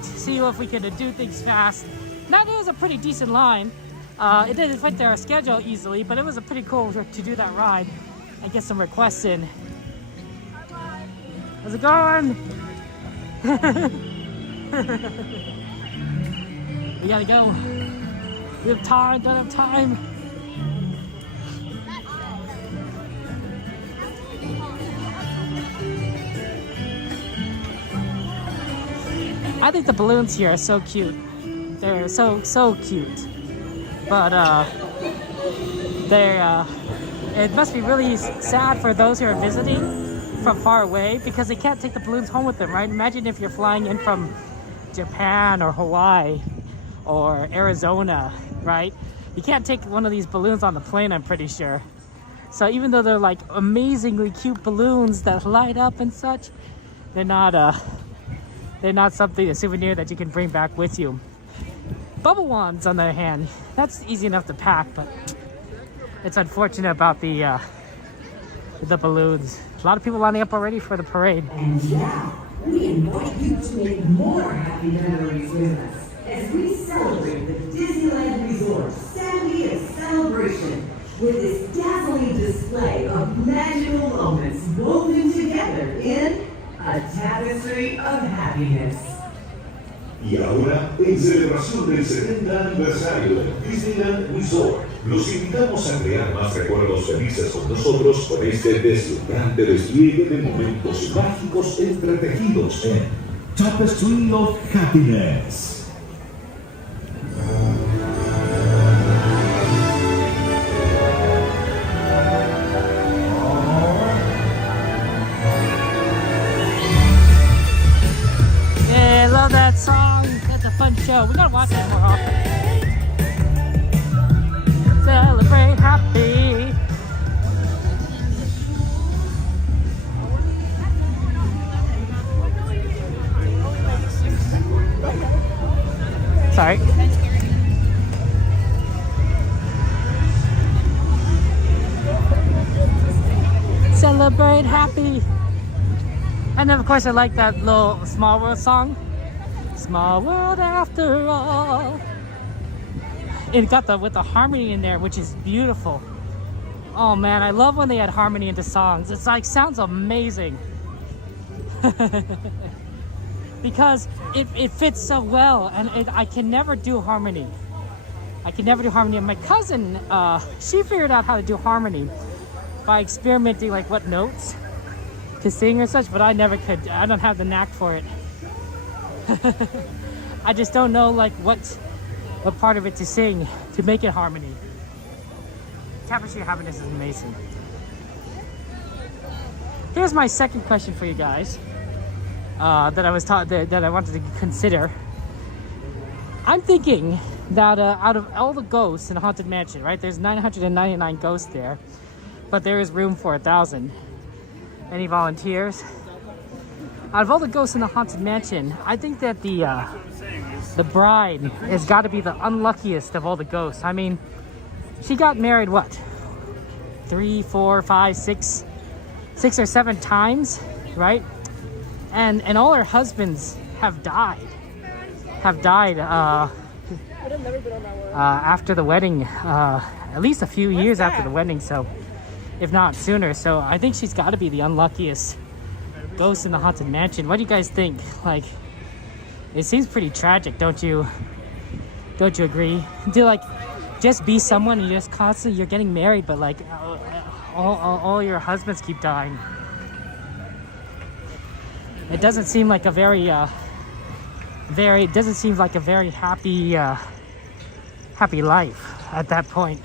see if we could do things fast. That was a pretty decent line. It didn't fit their schedule easily, but it was a pretty cool to do that ride and get some requests in. How's it going? We gotta go. We have time, don't have time. I think the balloons here are so cute. They're so cute. But it must be really sad for those who are visiting from far away because they can't take the balloons home with them, right? Imagine if you're flying in from Japan or Hawaii or Arizona, right? You can't take one of these balloons on the plane, I'm pretty sure. So even though they're like amazingly cute balloons that light up and such, they're not a souvenir that you can bring back with you. Bubble wands, on the other hand, that's easy enough to pack, but it's unfortunate about the balloons. A lot of people lining up already for the parade. And now, we invite you to make more happy memories with us as we celebrate the Disneyland Resort 70th celebration with this dazzling display of magical moments woven together in a tapestry of happiness. Y ahora, en celebración del 70 aniversario del Disneyland Resort, los invitamos a crear más recuerdos felices con nosotros con este deslumbrante despliegue de momentos mágicos entretejidos en Tapestry of Happiness. That song, that's a fun show. We gotta watch it more often. Celebrate happy. Sorry. Celebrate happy. And then of course I like that little Small World song. Small world after all. It got with the harmony in there, which is beautiful. Oh man, I love when they add harmony into songs. It's like sounds amazing. Because it fits so well, and I can never do harmony. And my cousin, she figured out how to do harmony by experimenting like what notes to sing or such, but I never could. I don't have the knack for it. I just don't know like what part of it to sing to make it harmony. Tapestry of Happiness is amazing. Here's my second question for you guys that I was taught that I wanted to consider. I'm thinking that out of all the ghosts in Haunted Mansion, right? There's 999 ghosts there, but there is room for 1,000. Any volunteers? Out of all the ghosts in the Haunted Mansion, I think that the bride has got to be the unluckiest of all the ghosts. I mean, she got married, what? 3, 4, 5, 6 or 7 times, right? And all her husbands have died. After the wedding, at least a few years after the wedding, so if not sooner. So I think she's got to be the unluckiest ghost in the Haunted Mansion. What do you guys think? Like, it seems pretty tragic, don't you agree? To like just be someone and you just constantly, you're getting married, but like all your husbands keep dying. It doesn't seem like a very happy life at that point.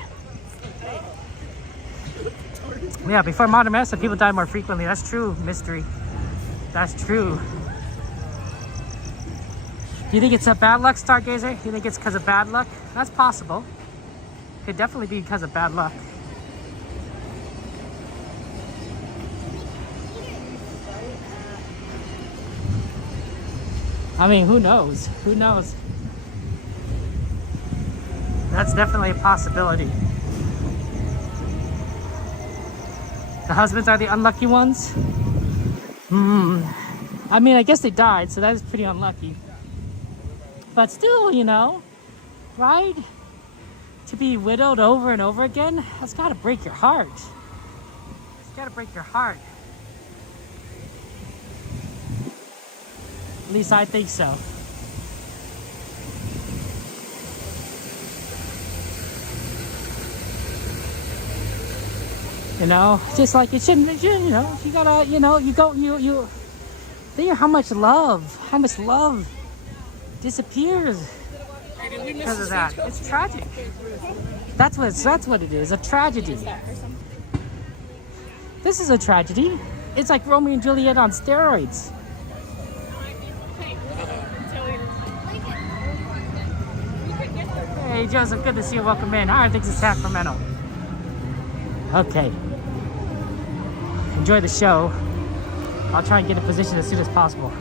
Yeah, before modern medicine, people die more frequently. That's true, Mystery. That's true. Do you think it's a bad luck, Stargazer? You think it's because of bad luck? That's possible. Could definitely be because of bad luck. I mean, who knows? Who knows? That's definitely a possibility. The husbands are the unlucky ones? I mean, I guess they died, so that is pretty unlucky. But still, you know, right? To be widowed over and over again, that's gotta break your heart. It's gotta break your heart. At least I think so. You know, just like it shouldn't, you know, you gotta, you know, you think how much love disappears because of that. It's tragic. That's what it is, a tragedy. This is a tragedy. It's like Romeo and Juliet on steroids. Hey Joseph, good to see you. Welcome in. How are things in Sacramento? Okay. Enjoy the show. I'll try and get a position as soon as possible.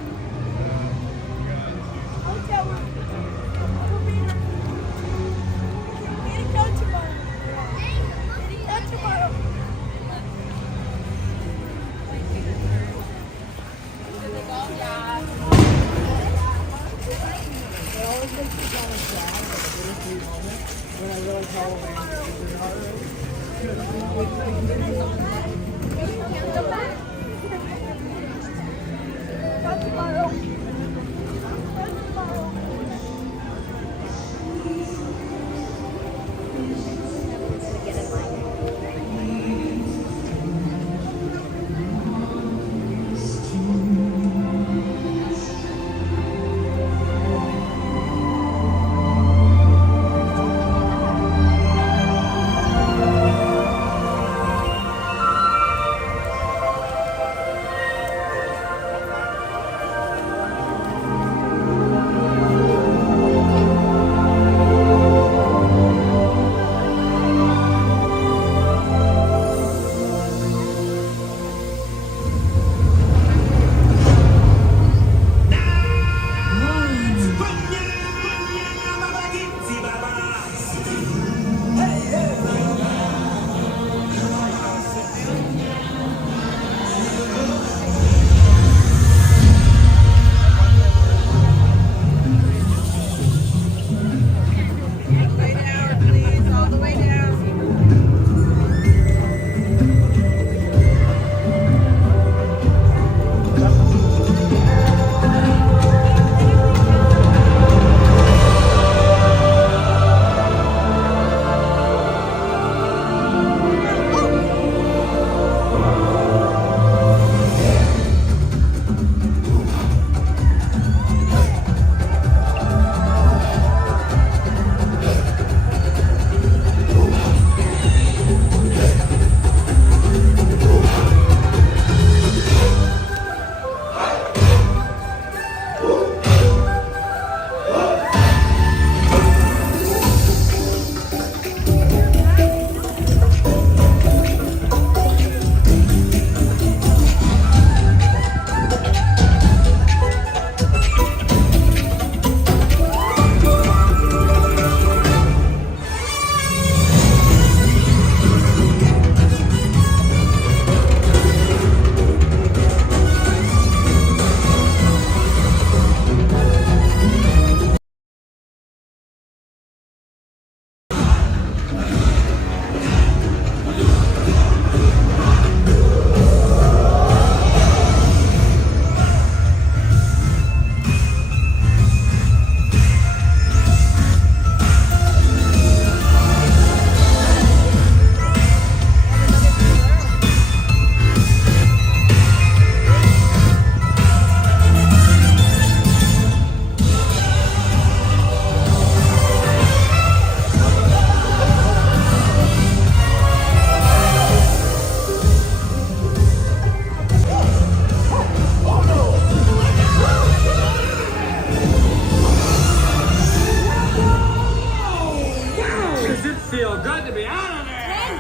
Does it feel good to be out of there?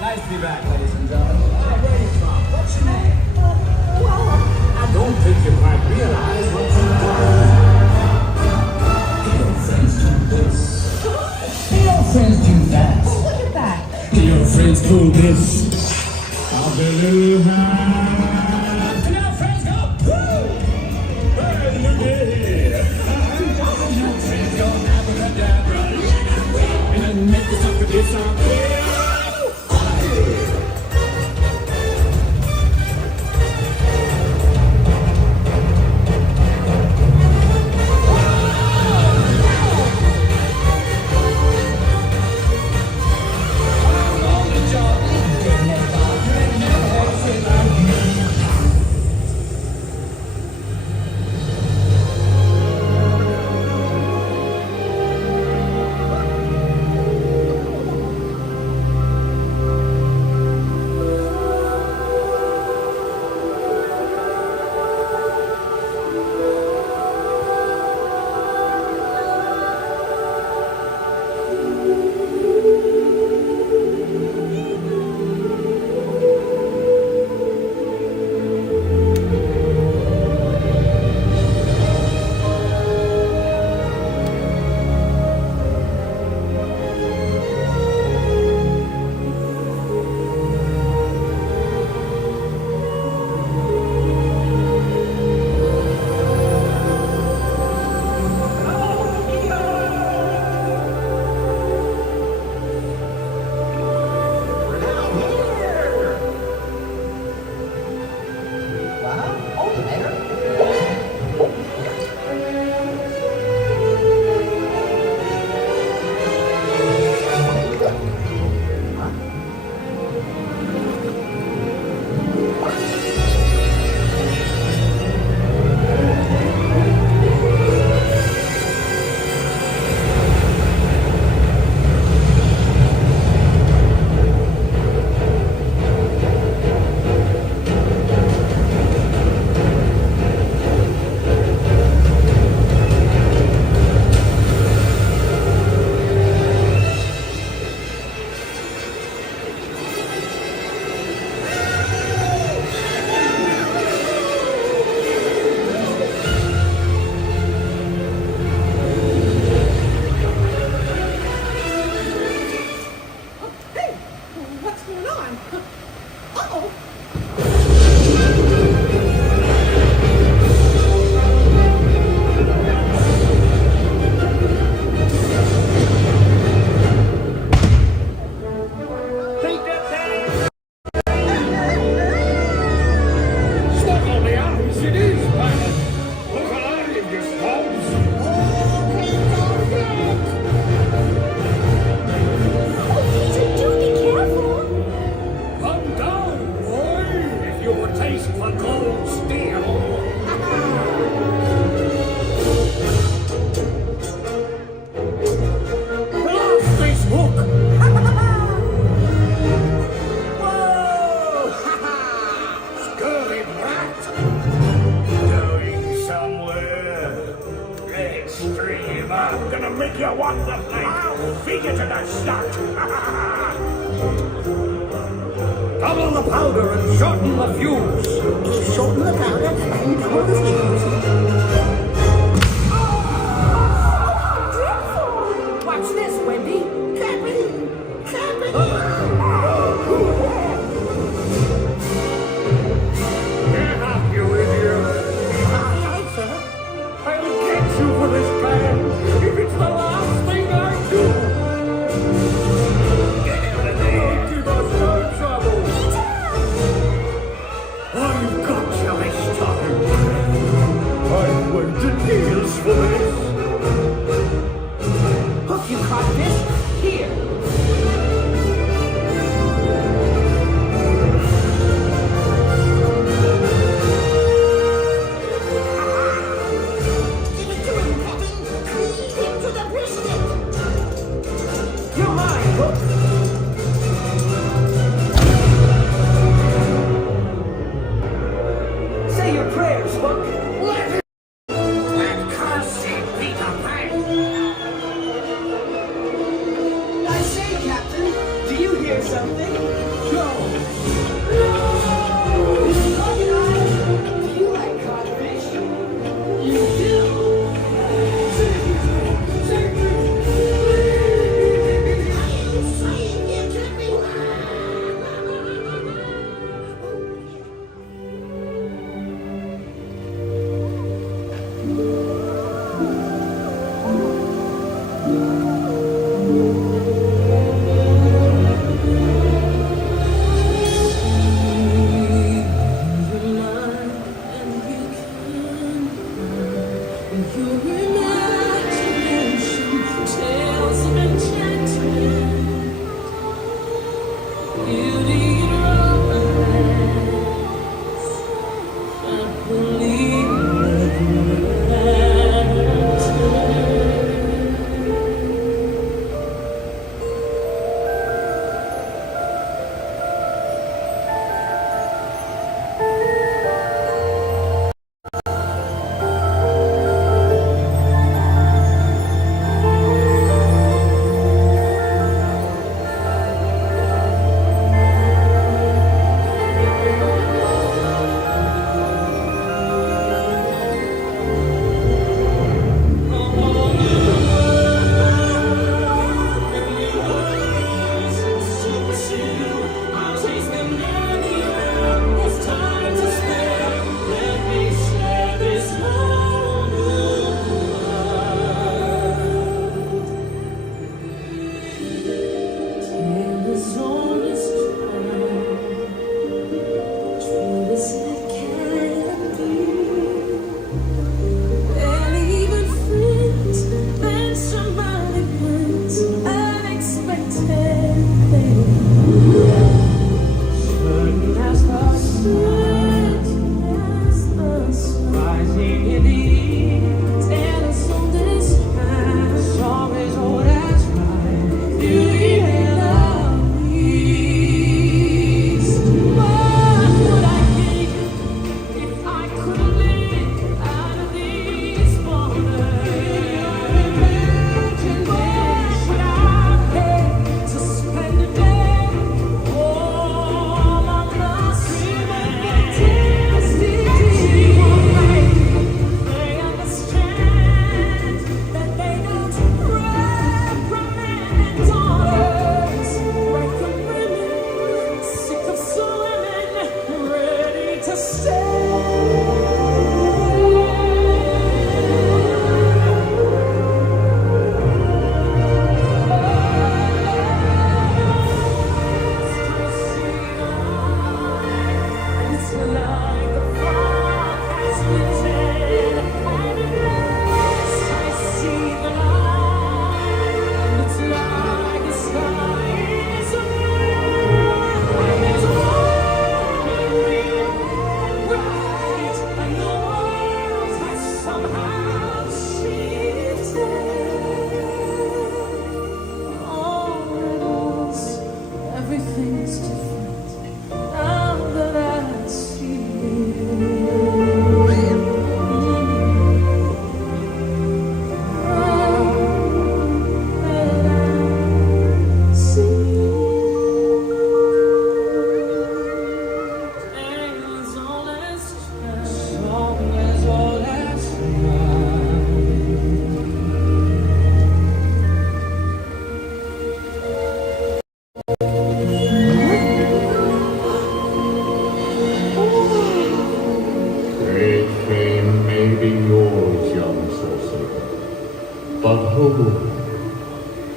Nice to be back, ladies and gentlemen. Where are you from? What's your name? Well, I don't think you quite realize what you've done. Your friends do this. Your friends do that. Oh, look at that. Your friends pull this. I'll be a little high. And our friends go, woo! Burn the day. Your friends go, abracadabra. And then make this up for this out there. Double the powder and shorten the fuse. Shorten the powder and double the fuse. Watch this, Wendy. Cappy! Cappy! Get up, you idiot! Aye, sir. I'll get you for this plan if it's the last thing I do! Get out of there! Don't give us no trouble! I've got you this time! I've waited years for this! Hook, you codfish! Here! You're mine, Hook! Say your prayers, Hook! That cursed Peter Pan! something? Go! Do you like codfish? You do? Take me,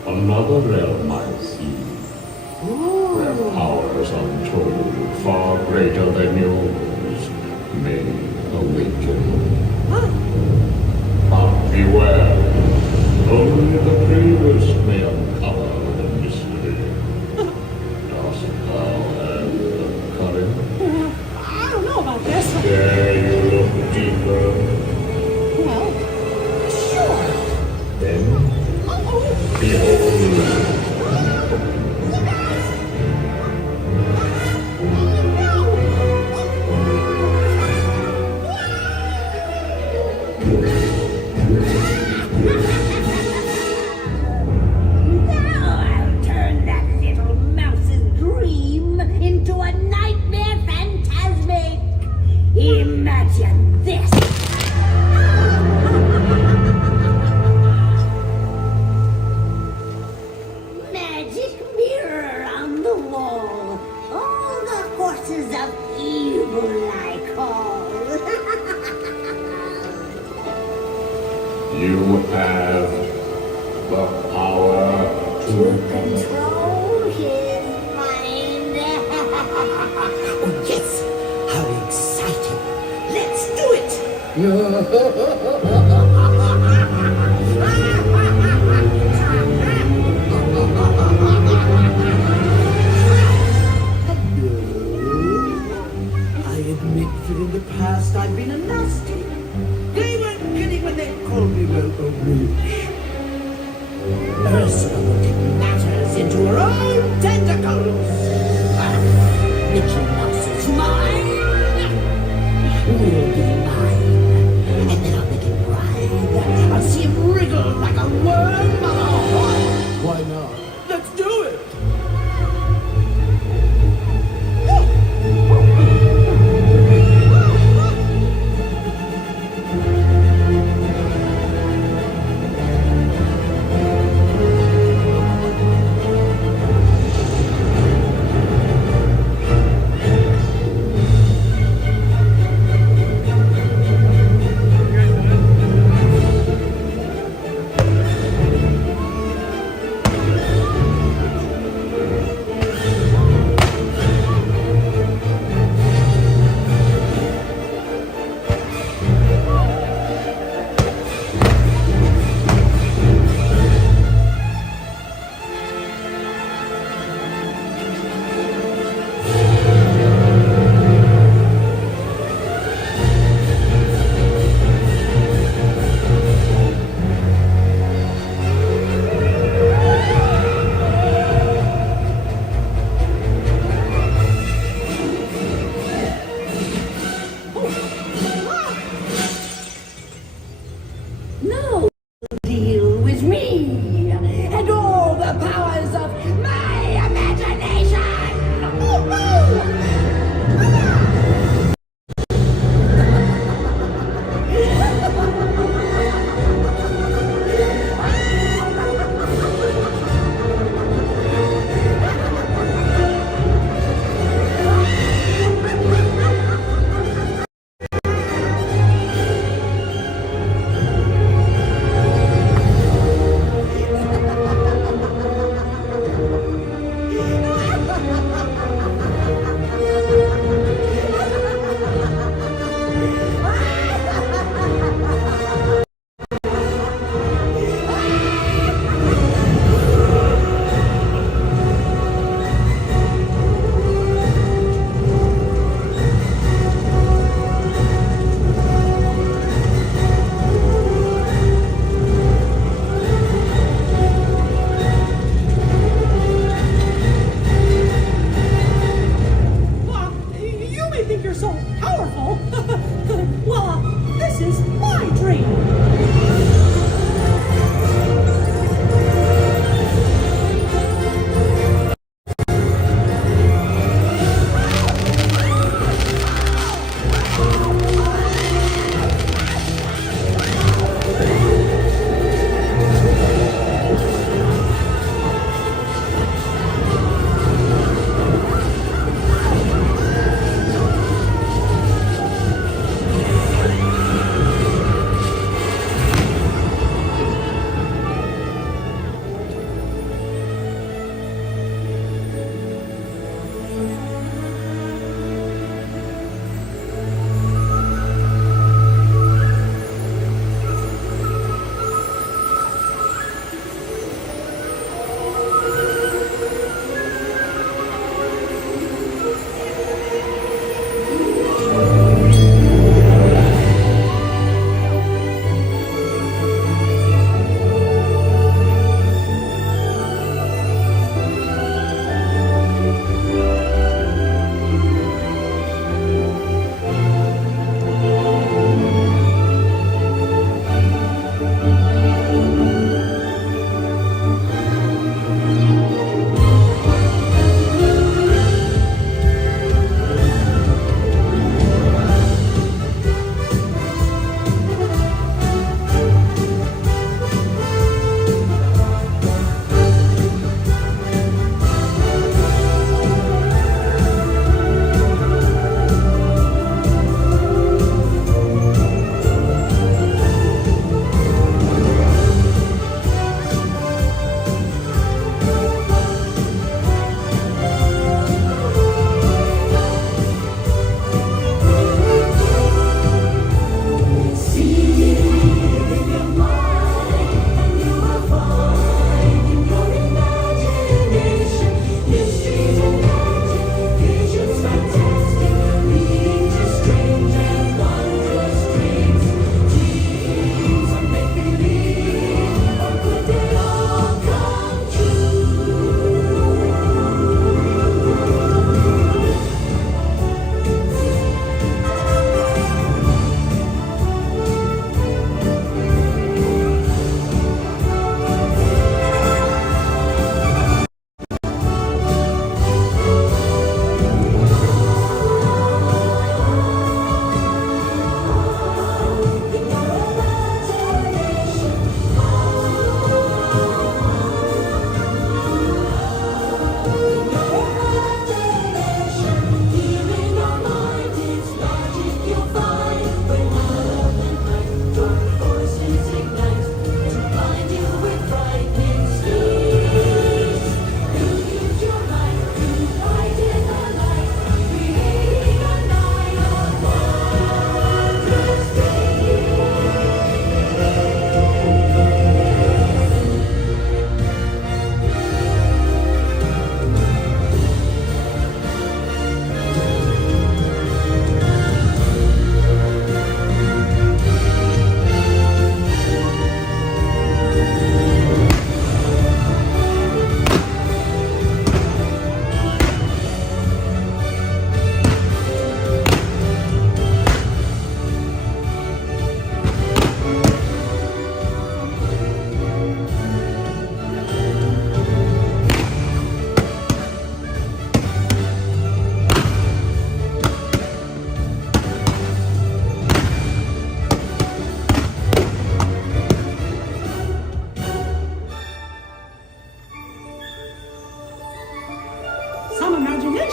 another realm I see, where powers untold, far greater than yours, may awaken. But beware, only the bravest may uncover the mystery. Dost thou have the courage? I don't know about this. Dare you look deeper? Well, sure. Then, behold. evil I call. You have the power to Control his mind. Oh, yes! How exciting! Let's do it! I admit that in the past I've been a nasty. They weren't kidding when they called me, well, a witch. Ursula will take matters into her own tentacles. Mickey Mouse is mine. Will be mine. And then I'll make it right.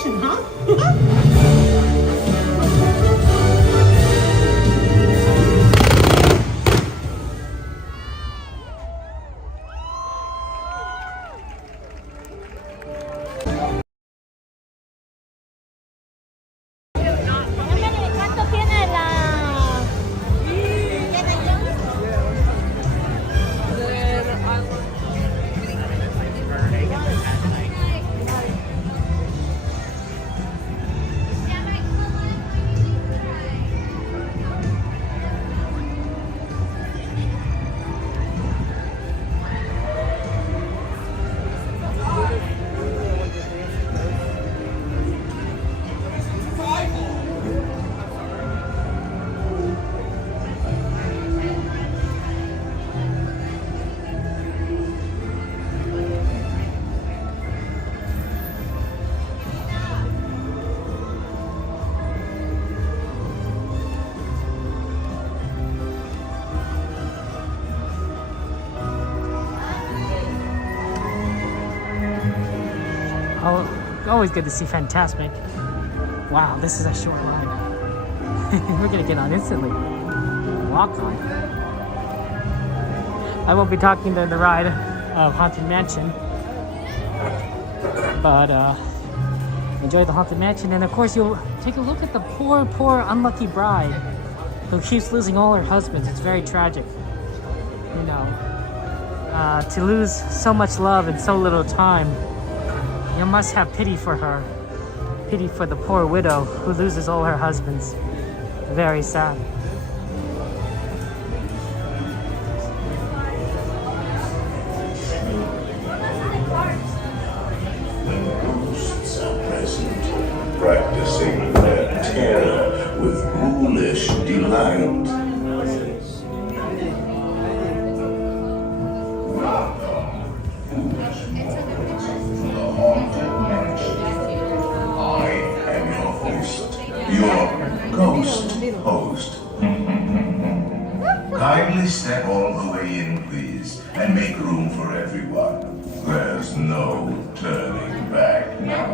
attraction, huh? ¿Cuánto tiene la...? Always good to see Fantasmic. Wow, this is a short ride. We're gonna get on instantly. Walk on. I won't be talking during the ride of Haunted Mansion, but enjoy the Haunted Mansion, and of course you'll take a look at the poor unlucky bride who keeps losing all her husbands. It's very tragic, you know, to lose so much love in so little time. You must have pity for her. Pity for the poor widow who loses all her husbands. Very sad. Ghosts are present, practicing their terror with ghoulish delight. Kindly step all the way in, please, and make room for everyone. There's no turning back now.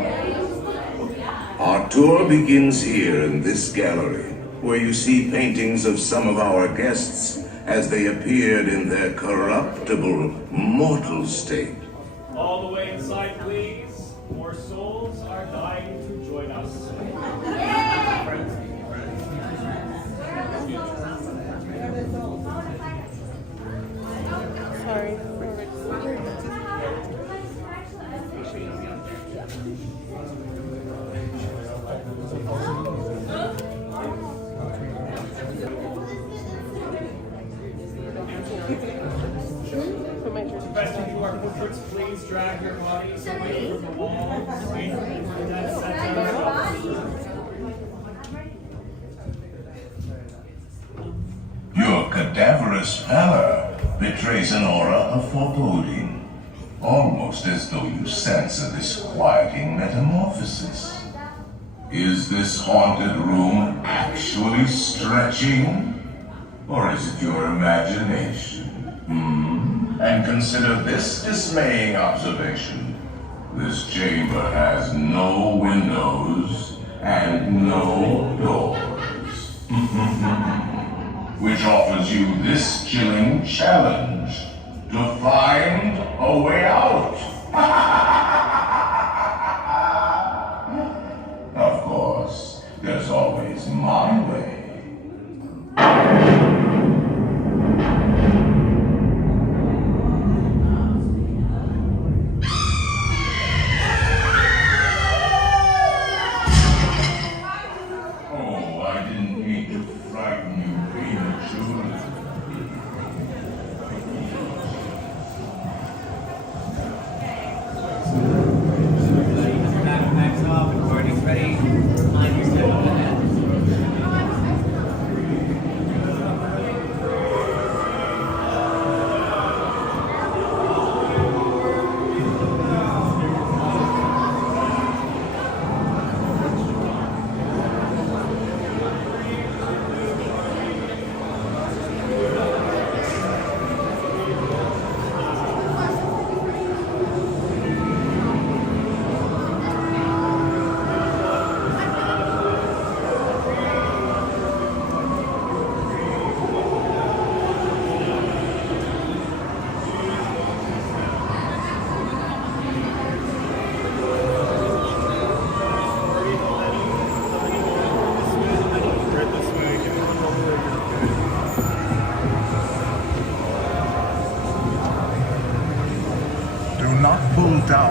Our tour begins here in this gallery, where you see paintings of some of our guests as they appeared in their corruptible, mortal state. All the way inside, please. More souls are dying to join us. Sorry. Best of your portraits, please drag your bodies away from the walls. Your cadaverous pallor betrays an aura of foreboding, almost as though you sense a disquieting metamorphosis. Is this haunted room actually stretching? Or is it your imagination? And consider this dismaying observation. This chamber has no windows and no doors. Which offers you this chilling challenge to find a way out. Of course, there's always my way.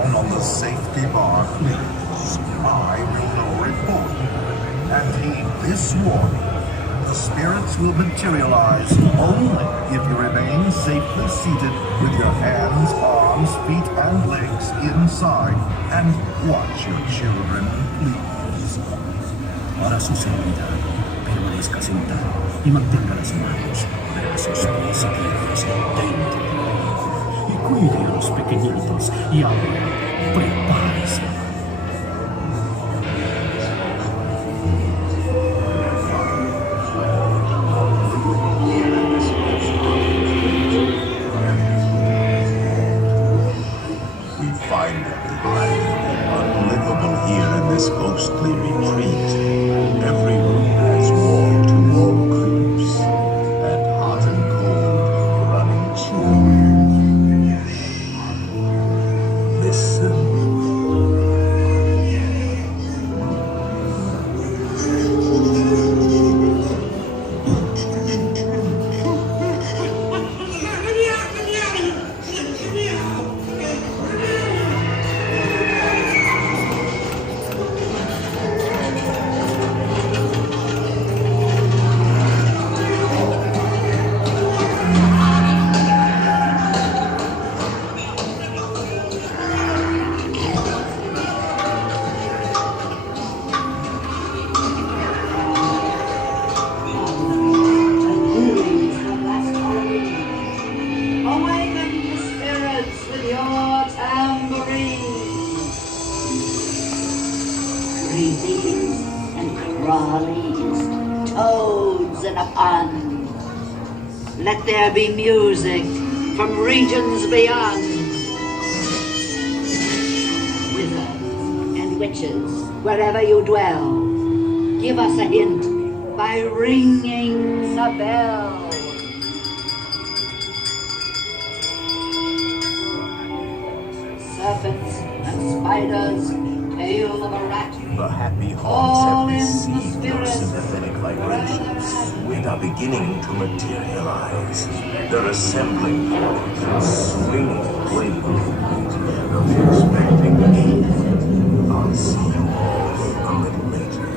down on the safety bar, please. I will no report. And heed this warning. The spirits will materialize only if you remain safely seated with your hands, arms, feet, and legs inside. And watch your children, please. Para su seguridad, permanezca sentado y mantenga las manos, brazos, pies y piernas dentro del vehículo. Y cuide a los pequeñitos. Y ahora, prepárese. This ghostly retreat, every room has wall-to-wall creeps, and hot and cold running chills. Listen. Let there be music from regions beyond. Wizards and witches, wherever you dwell, give us a hint by ringing the bell. Serpents and spiders, tail of a rat. The happy haunts all have in the received your spirit. sympathetic vibrations and are beginning to materialize. They're assembling swing wing. They're expecting me. I'll see you all a little later.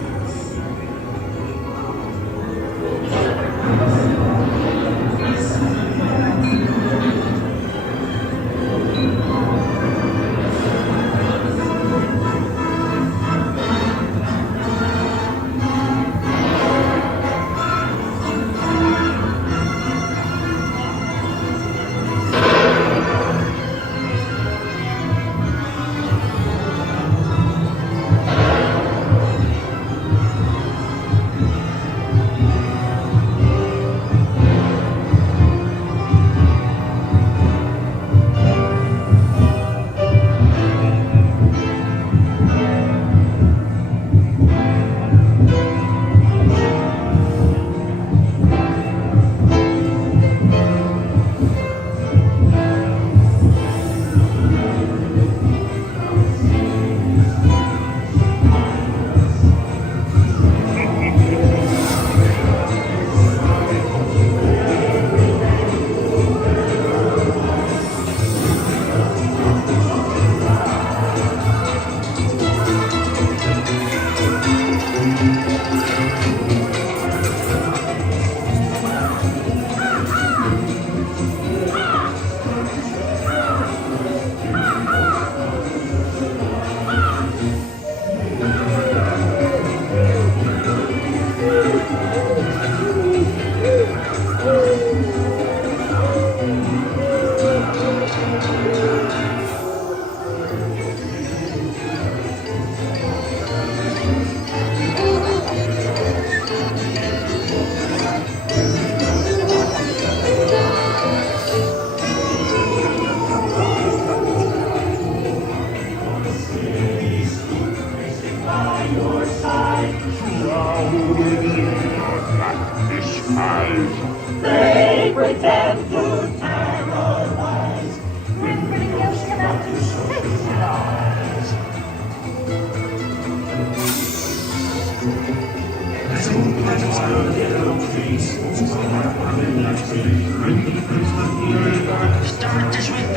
They pretend to terrorize. When pretty girls come out to socialize. Start this with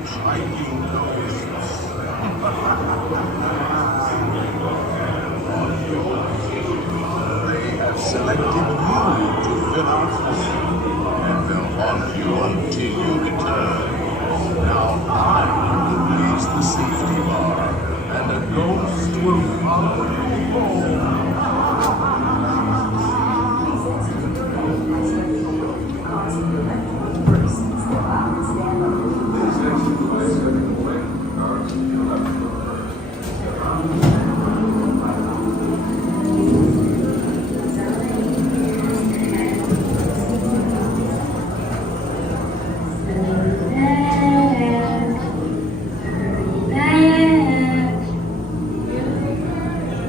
hitchhiking noises. They have selected you to fill our fleet, and they'll honor you until you return. Now I will raise the safety bar, and a ghost will follow you home.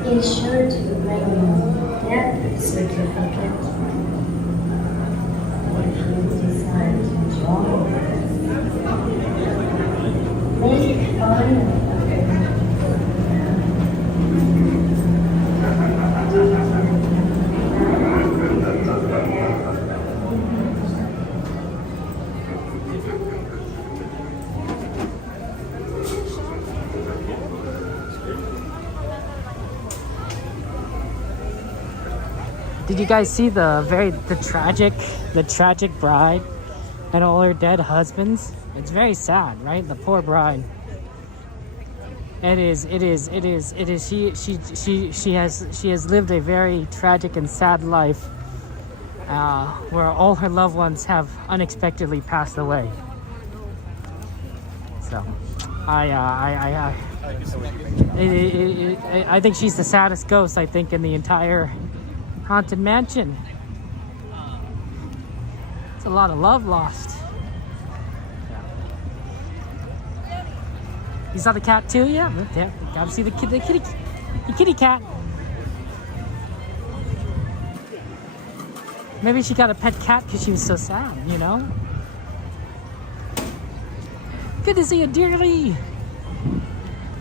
Be sure to bring your death certificate if you decide to join us. Make fun of it. Did you guys see the tragic bride and all her dead husbands? It's very sad, right? The poor bride. It is. She has lived a very tragic and sad life, where all her loved ones have unexpectedly passed away. So, I think she's the saddest ghost, I think, in the entire Haunted Mansion. It's a lot of love lost. Yeah. You saw the cat too? Yeah. Gotta see the kitty cat. Maybe she got a pet cat because she was so sad, you know? Good to see you, dearly.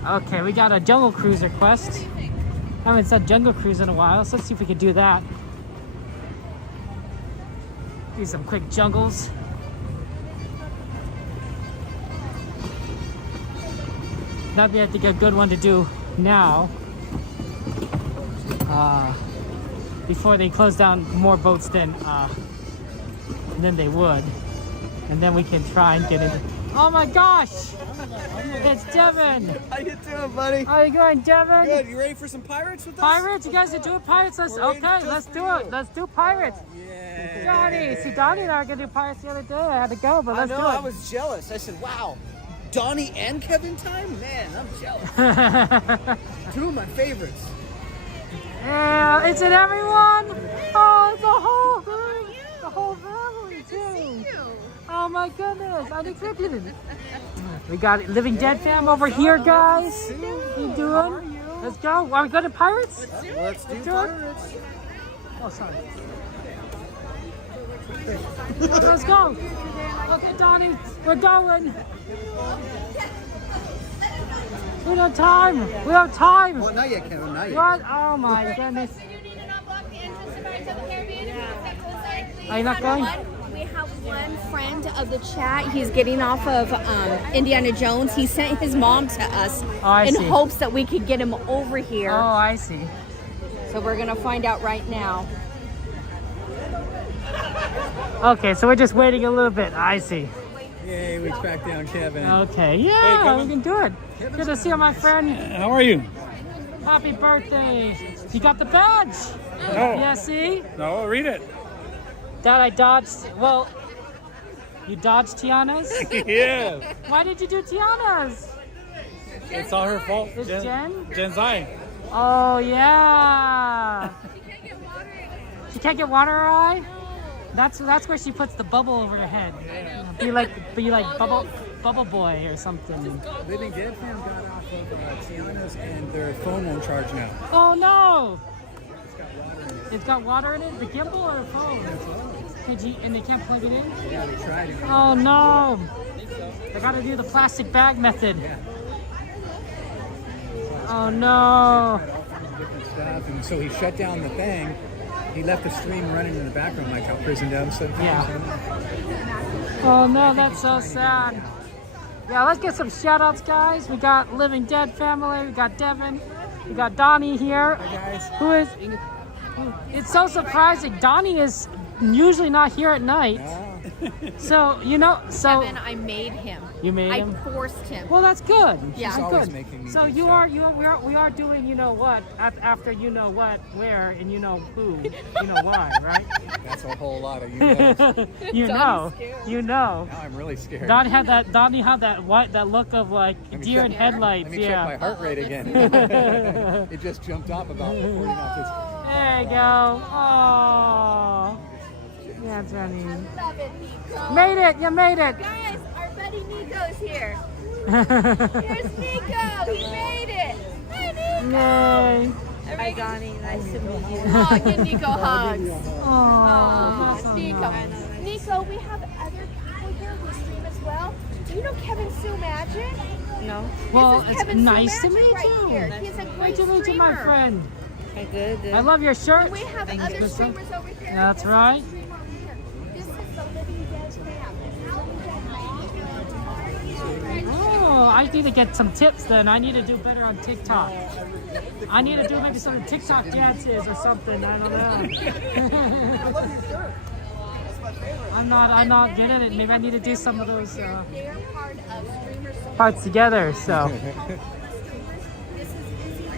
Okay, we got a Jungle Cruise request. I haven't said Jungle Cruise in a while, so let's see if we can do that. Do some quick jungles. That'd be, I think, a good one to do now. Before they close down more boats than they would. And then we can try and get it. Oh my gosh! It's Devin! How you doing, buddy? How you going, Devin? Good. You ready for some pirates with us? Pirates? You guys are doing pirates? Let's do it. Let's do pirates. Yeah. Donnie! See, Donnie and I were going to do pirates the other day. I had to go, but let's do it. I was jealous. I said, wow, Donnie and Kevin time? Man, I'm jealous. Two of my favorites. Yeah, it's in everyone. Oh, it's a whole thing. The whole family, too. Oh my goodness, unexpected. We got Living Dead fam over here, guys. You doing? Let's go. Are we going to pirates? Let's do pirates. Oh, sorry. Let's go. Okay, Donnie, we're going. We don't have time. We don't have time. Well, not yet, Kevin. Not yet. What? Oh my goodness. Are you not going? We have one friend of the chat. He's getting off of Indiana Jones. He sent his mom to us in hopes that we could get him over here. Oh, I see. So we're going to find out right now. Okay, so we're just waiting a little bit. I see. Yay, we tracked down Kevin. Okay, yeah, we can do it. Good to see you, my friend. How are you? Happy birthday. You got the badge. No. Yeah, see? No, read it. Dad, I dodged. Well, you dodged Tiana's? Yeah. Why did you do Tiana's? It's all her fault. It's Jen? Jen's eye. Oh, yeah. She can't get water in her eye? That's where she puts the bubble over her head. Be like bubble boy or something. Living Dead fam got off of Tiana's and their phone won't charge now. Oh no! It's got water in it? The gimbal or the phone? And they can't plug it in? Yeah, they tried it. Oh no! They gotta do the plastic bag method. Oh no! Different stuff, and so he shut down the thing. He left the stream running in the background, like how prison does sometimes. Yeah. Oh no, that's so sad. Yeah, let's get some shout outs, guys. We got Living Dead family, we got Devin, we got Donnie here. Who is, it's so surprising. Donnie is usually not here at night. So, you know, so. Kevin, I made him. You made him? I forced him. Well, that's good. Yeah. That's Always good. making me So do we stuff. are doing you know what after you know what where and you know who you know why, right? That's a whole lot of you know. You know, you know. Now I'm really scared. Donnie had that look of like deer in headlights. Let me check my heart rate again. It just jumped up about 40 notches. There you go. Oh, yeah, that's funny. I love it, Nico. Made it. You made it. Guys, our buddy Nico's here. Here's Nico. He made it. Hi, Nico. Yay. Hi, Donnie. Nice to meet you. Oh, give Nico hugs. Oh, Nico. Nico, we have other people here who stream as well. Do you know Kevin Sue Magic? No. Well, This is it's Kevin Sue nice to Magic meet right you. here. He's a Nice great to meet you, my streamer. friend. Okay, good. I love your shirt. And we have other streamers over here. That's right. This is the Living Dead fam. Oh, I need to get some tips then. I need to do better on TikTok. I need to do maybe some TikTok dances or something. I don't know. I'm not good at it. Maybe I need to do some of those parts together. So,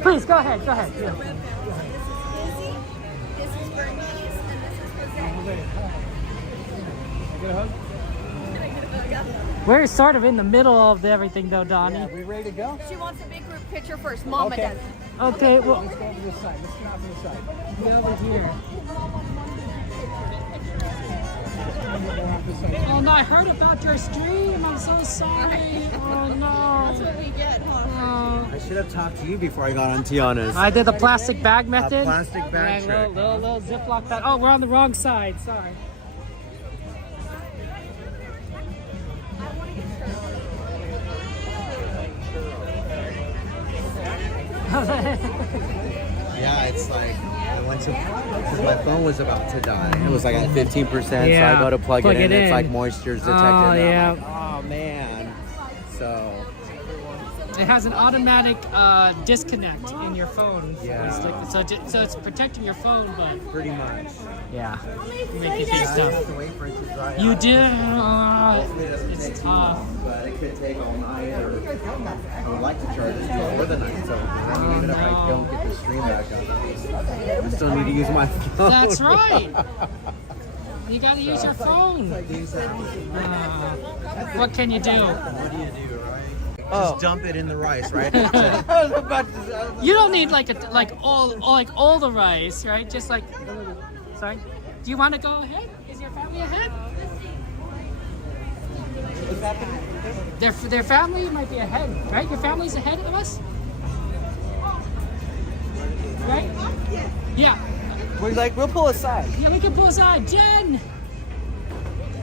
please go ahead. Go ahead. Yeah. This is Bernice, and this is Jose. Get a hug? We're sort of in the middle of everything, though, Donnie. Yeah, we ready to go? She wants a big group picture first. Mama Okay. does. Okay. Well, Let's go over this side. Let's get off to the side. get over here. This Oh no, I heard about your stream. I'm so sorry. Oh no. That's what we get, huh? Oh. I should have talked to you before I got on Tiana's. I did the plastic bag method. Plastic bag Yeah, trick. little Ziploc bag. Oh, we're on the wrong side. Sorry. Yeah, it's like I went to because my phone was about to die. It was like at 15%, so Yeah, I go to plug it in. It's like in. moisture's detected. Oh, and yeah. I'm like, oh man. So It has an automatic disconnect in your phone. Yeah. So it's protecting your phone, but pretty much. yeah, making things I have to tough. wait for it to dry You out. do. Hopefully it doesn't It's take too tough. long, but it could take all night. Or I would like to charge it for the night. So I mean, even if I don't get the stream back up, I still need to use my phone. That's right. You gotta use your phone. What can you do? What do you do, right? Just dump it in the rice, right? You don't need like all the rice, right? Just like. Sorry. Do you want to go ahead? Is your family ahead? Their family might be ahead, right? Your family's ahead of us, right? Yeah. We'll pull aside. Yeah, we can pull aside. Jen,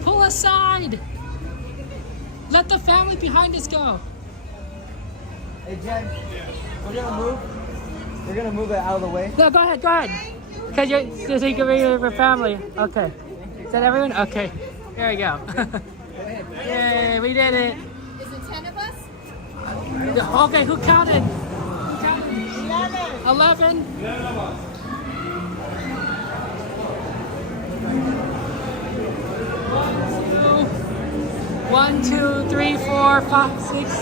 pull aside. Let the family behind us go. Hey Jen, we're gonna move. We're gonna move it out of the way. No, go ahead. Go ahead. Cause you can be your family. Okay. Is that everyone? Okay. There we go. Yay, we did it. Is it 10 of us? Okay, who counted? 11. 1, 2, 3, 4, 5, 6,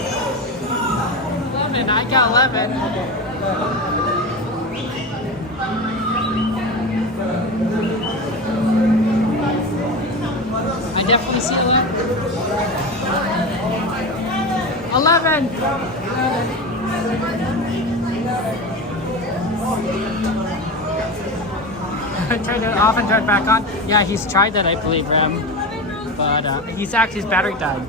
11. I got 11. I definitely see 11. 11. Turn it off and turn it back on. Yeah, he's tried that, I believe, Ram. But his battery died.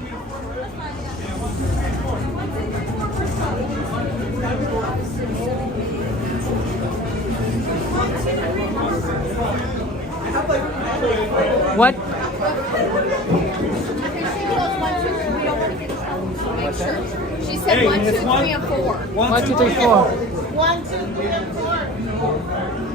What? She said 1, 2, 3, and 4. 1, 2, 3, 4. 1, 2, 3, and 4.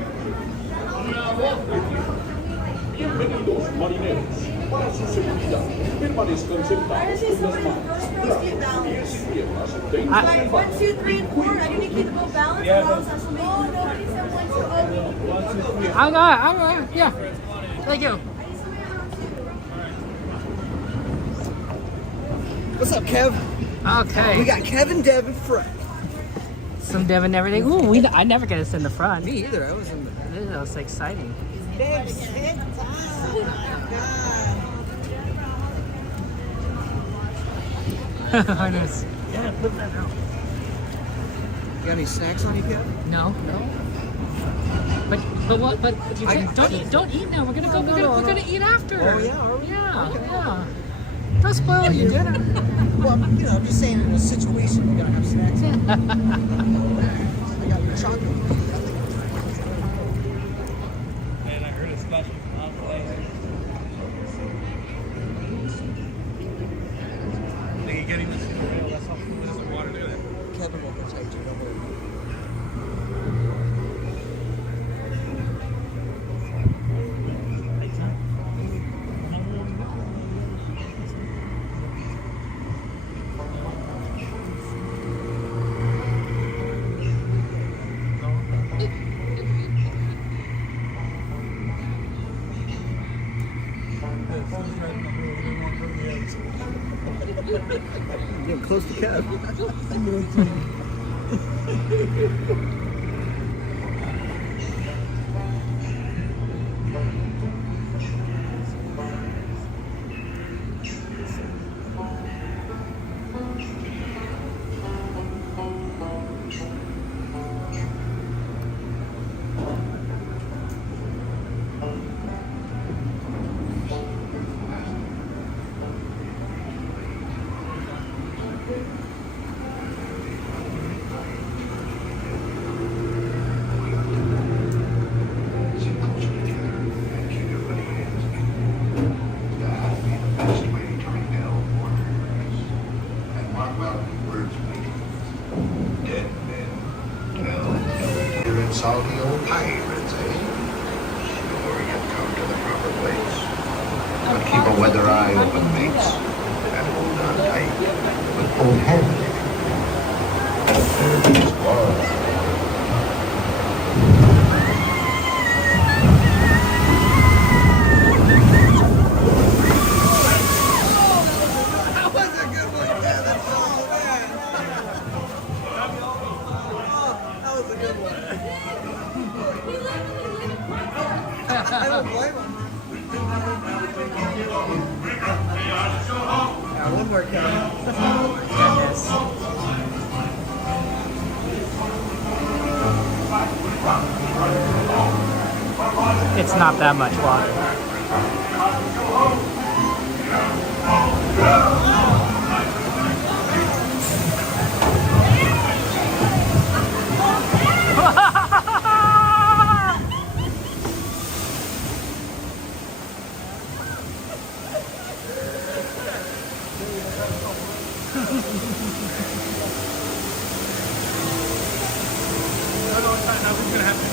para su seguridad, permanezcan sentados con las manos, brazos, pies y piernas dentro del Like 1, 2, 3, 4. I need to keep the boat balanced. Yeah, Or else I shall make. Oh, nobody said 1, 2, 3. I got it. Yeah. Thank you. What's up, Kev? Okay. We got Kevin, Devin, Frank. Some Dev and everything. Ooh, I never get to sit in the front. Me either. I was in the. That was exciting. Harness. Yeah, put that out. You got any snacks on you, Kev? No. But what? But you can't, don't eat now. We're gonna go. We're gonna eat after. Oh yeah, are we? Yeah. Okay. Yeah. Don't spoil your dinner. Well, I'm just saying in a situation you gotta have snacks. I got your chocolate. And I heard a splashing on the lake. I think you're getting this in the rail. That's how there's the water. Look at that. Kevin will protect you. Don't worry. Getting close to Kev. All the old pirates, eh? Sure, you've come to the proper place. But keep a weather eye open, mates. And hold on tight. With both hands. There is one. That was a good one, Kevin. Oh, man. That was a good one. I don't blame him. Yeah, one more, Kevin. It's not that much water. Nothing's gonna happen.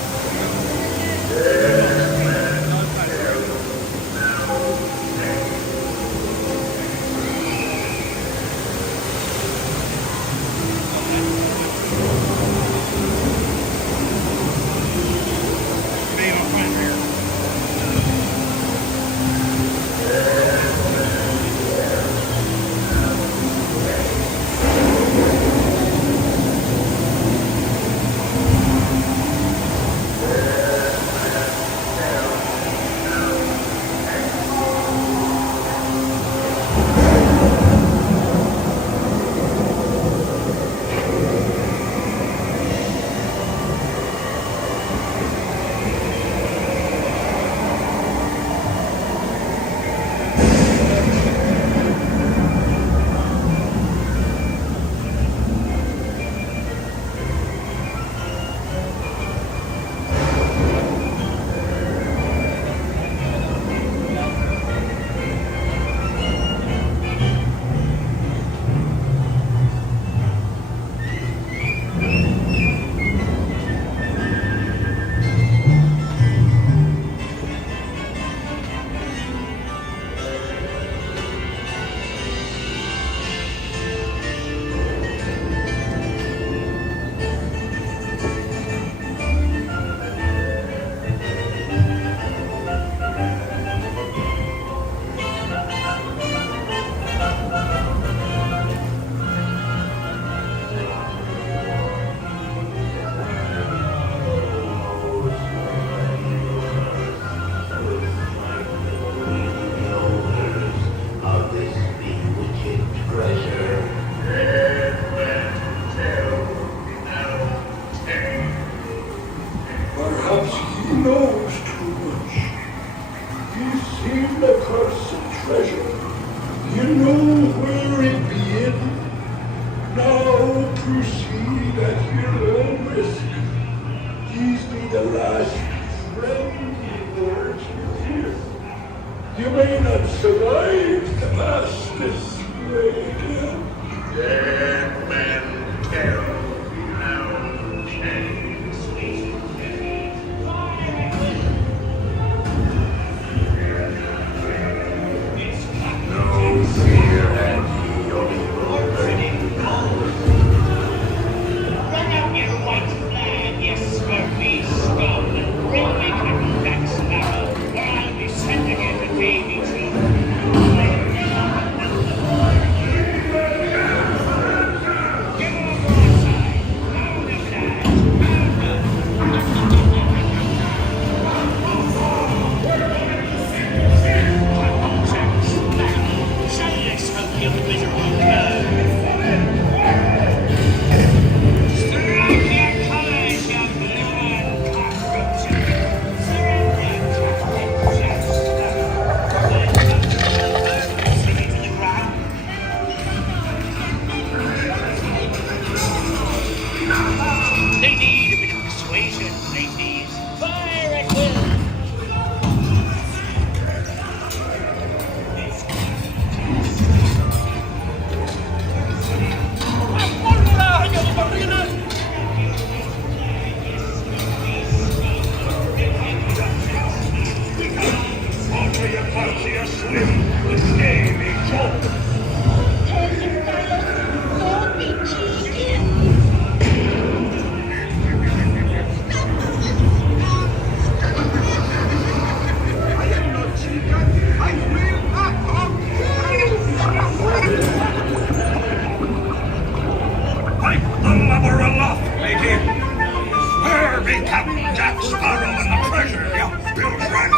know where it began. Now to see that your own risk. These be the last friendly words you hear. You may not survive to pass this way again. Dead men tell no tales, sweet no fear had ye of evil burning cold. Run up your white flag, you scurvy scum, and bring me Captain Jack Sparrow, or I'll be sending it to Davy Jones. They need a bit of persuasion, ladies. Fire at will. Alter your fancy a swim with Davy Jones. Don't be cheating. Wipe the lubber aloft, lady. Where be Captain Jack Sparrow and the treasure, you bilge rat?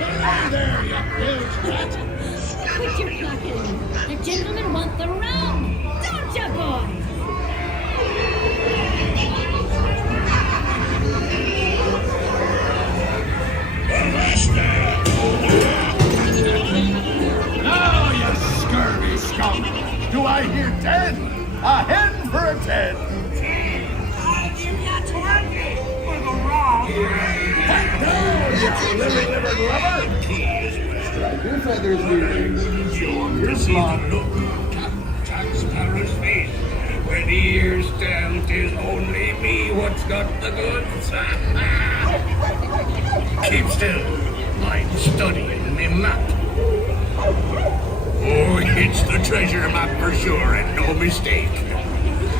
Hello there, you bilge rat. Quit your clucking. The gentlemen want the rum. Don't ya, boys? Now, you scurvy skunk, do I hear 10? A hen for a 10. I'll give you 20 for the rum. Back down, you liver-livered lover. Strike your feathers, dear. Show your slot. Captain Jack Sparrow's face. When the ears tell, 'tis only me what's got the goods. Keep still. I'm studying me map. Oh, it's the treasure map for sure, and no mistake.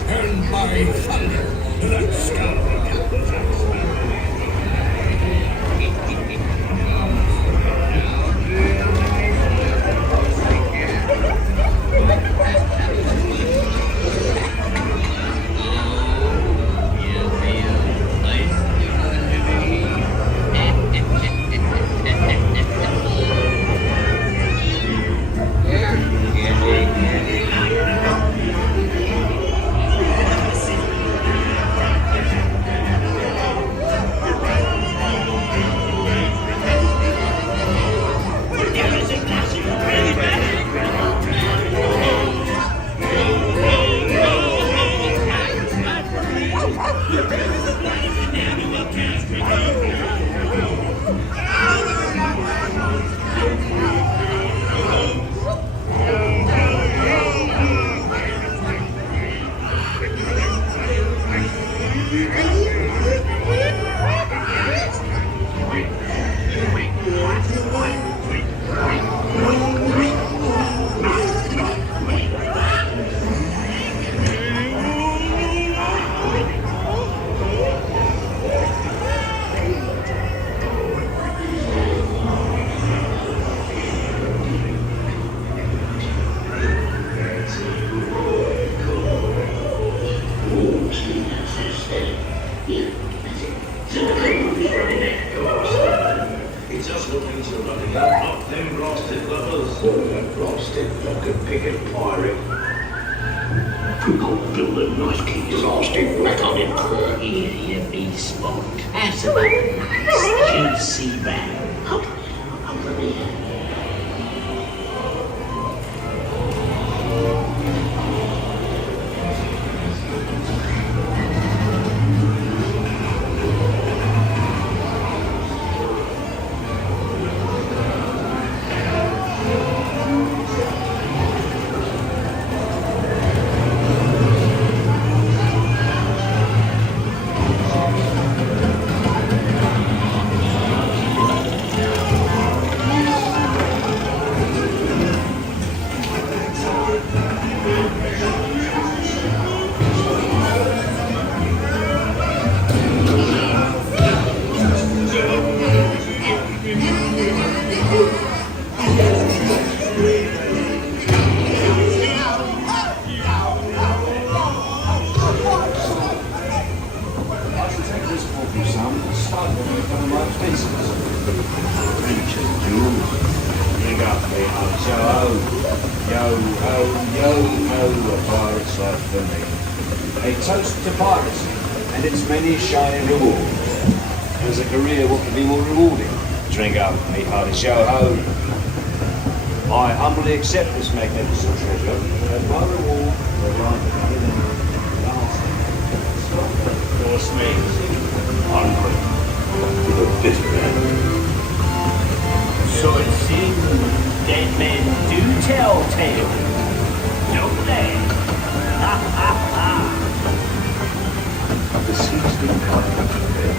And by thunder, let's go. Captain Jack Sparrow. Build a nice key elastic back on him. Here you be, Spot. Have some nice juicy bag. A toast to piracy and its many shining rewards. As a career, what could be more rewarding? Drink up, me hearty yo-ho. I humbly accept this magnificent treasure as my reward for a life of course me, hungry to the bitter end. So it seems dead men do tell tales, don't they? Ha ha ha! The sea's been kind of today.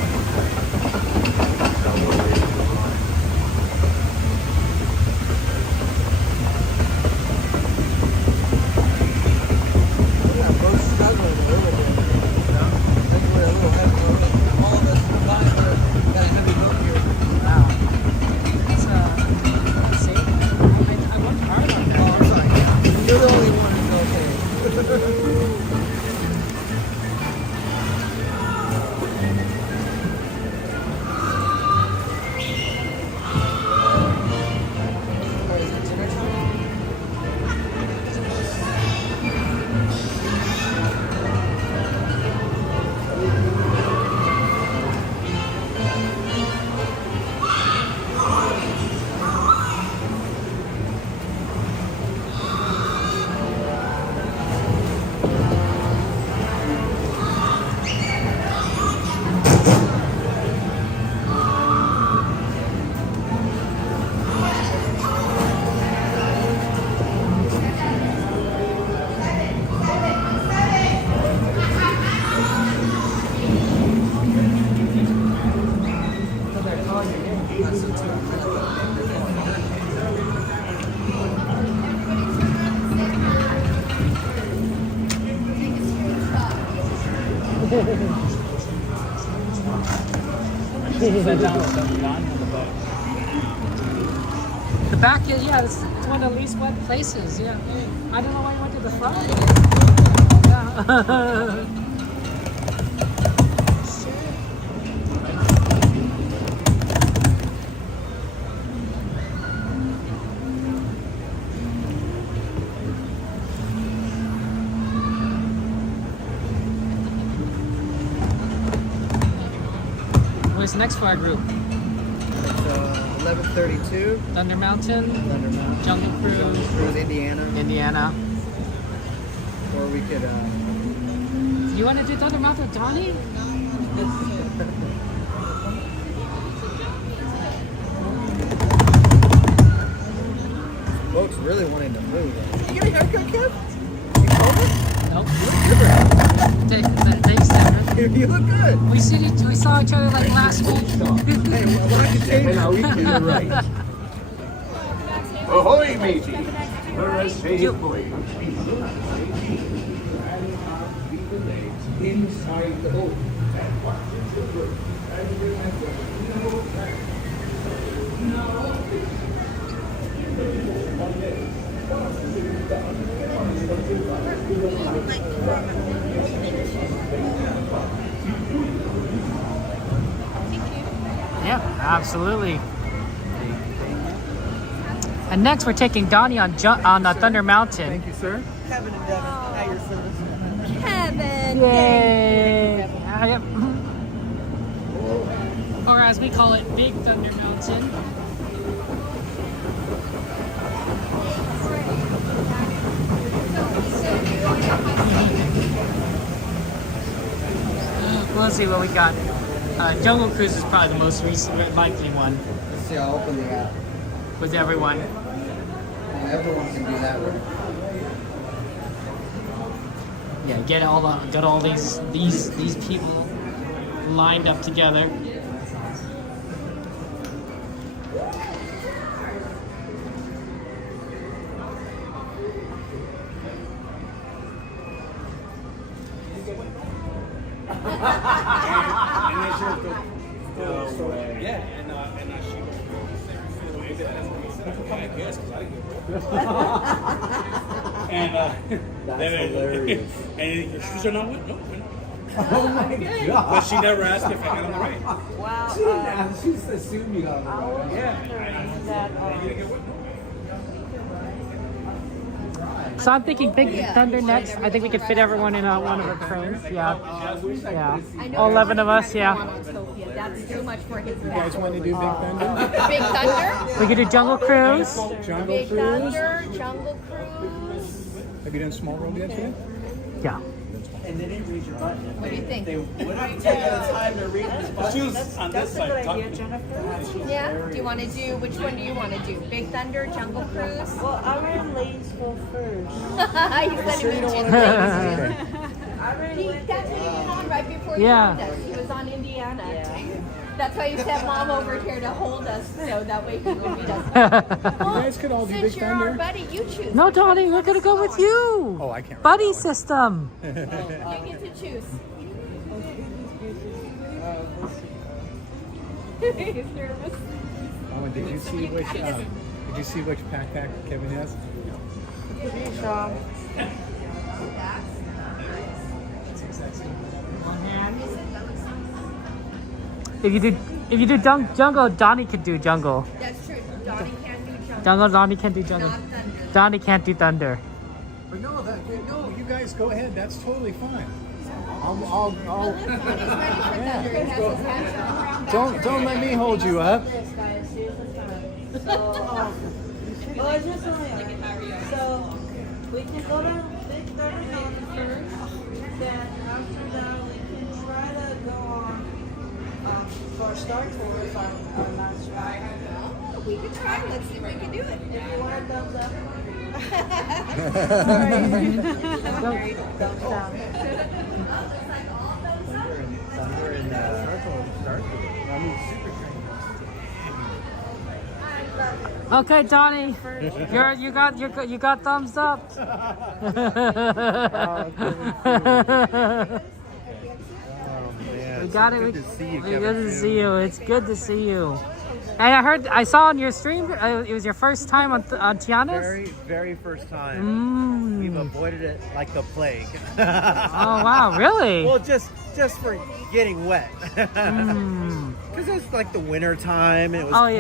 The back, yeah, it's one of the least wet places, yeah. I don't know why you went to the front. Yeah. Where's the next fire group? 1132. Thunder Mountain. Jungle Cruise. Indiana. Or we could. You want to do Thunder Mountain with Donnie? Folks really wanting to move. You get a haircut, Kev? Nope. Thanks, Tanner. You look good. We saw each other like last week. Hey, why don't you change it? You're right. Ahoy, matey! Whereas they boys inside the boat. Yeah, absolutely. And next, we're taking Donnie on Thunder Mountain. Thank you, sir. Kevin and Devin, at your service. Kevin! Yay! Or as we call it, Big Thunder Mountain. We'll see what we got. Jungle Cruise is probably the most likely one. Let's see, I'll open the app. With everyone. Everyone can do that one. Yeah, get all these people lined up together. That's hilarious. And your shoes are not wet? No, they're not. Oh my god. But she never asked if I had on the right. Wow. She didn't ask, she just assumed you got it. I was wondering that. So I'm thinking Big Thunder next. I think we could fit everyone in one of our trains. Yeah. Yeah. All 11 of us, yeah. That's too much for his You guys want to do Big Thunder? Big Thunder? We could do Jungle Cruise. Jungle Big Cruise? Thunder, Jungle Cruise. Have you done Small World yet today? Yeah. And they didn't read your button. What do you think? They wouldn't have taken the time to read this button. That's a good idea, Jennifer. Yeah? Do you want to do, which one do you want to do? Big Thunder, Jungle Cruise? Well, I ran ladies go first. You said Sure it you was don't two wanna ladies. I ran ladies That's what he was on right before he Yeah. joined us. He was on Indiana. That's why you sent Mom over here to hold us, so that way he would meet us. You guys could all do Since Big you're Thunder. our buddy, you choose. No, Donnie, we're gonna go with you. Oh, I can't. Buddy system. You get to choose. He's nervous. Oh, did you see which backpack Kevin has? If you do jungle, Donnie could do jungle. That's true. Donnie can't do jungle. Jungle, Donnie can't do jungle. Not thunder. Donnie can't do thunder. But no, no, you guys go ahead. That's totally fine. I'll When he's ready for thunder, he has his hands around. don't let me hold you up. Yes, guys, here's the time. So, well, it's just so we can go to Big Thunder Mountain first. Then after that, we can try to go on for Star Tour if I'm not sure. We can try. Let's see if we can do it. If you want a thumbs up. Alright. Thumbs down. Thunder and Star Tour. I mean, Super Train. Okay, Donnie, you got thumbs up. Oh, man. We got it. Good to see you, It's Kevin. good to see you. It's good to see you. And I saw on your stream, it was your first time on Tiana's? Very, very first time. We've avoided it like the plague. Oh, wow, really? Well, just for getting wet. Because it's like the winter time and it was cold,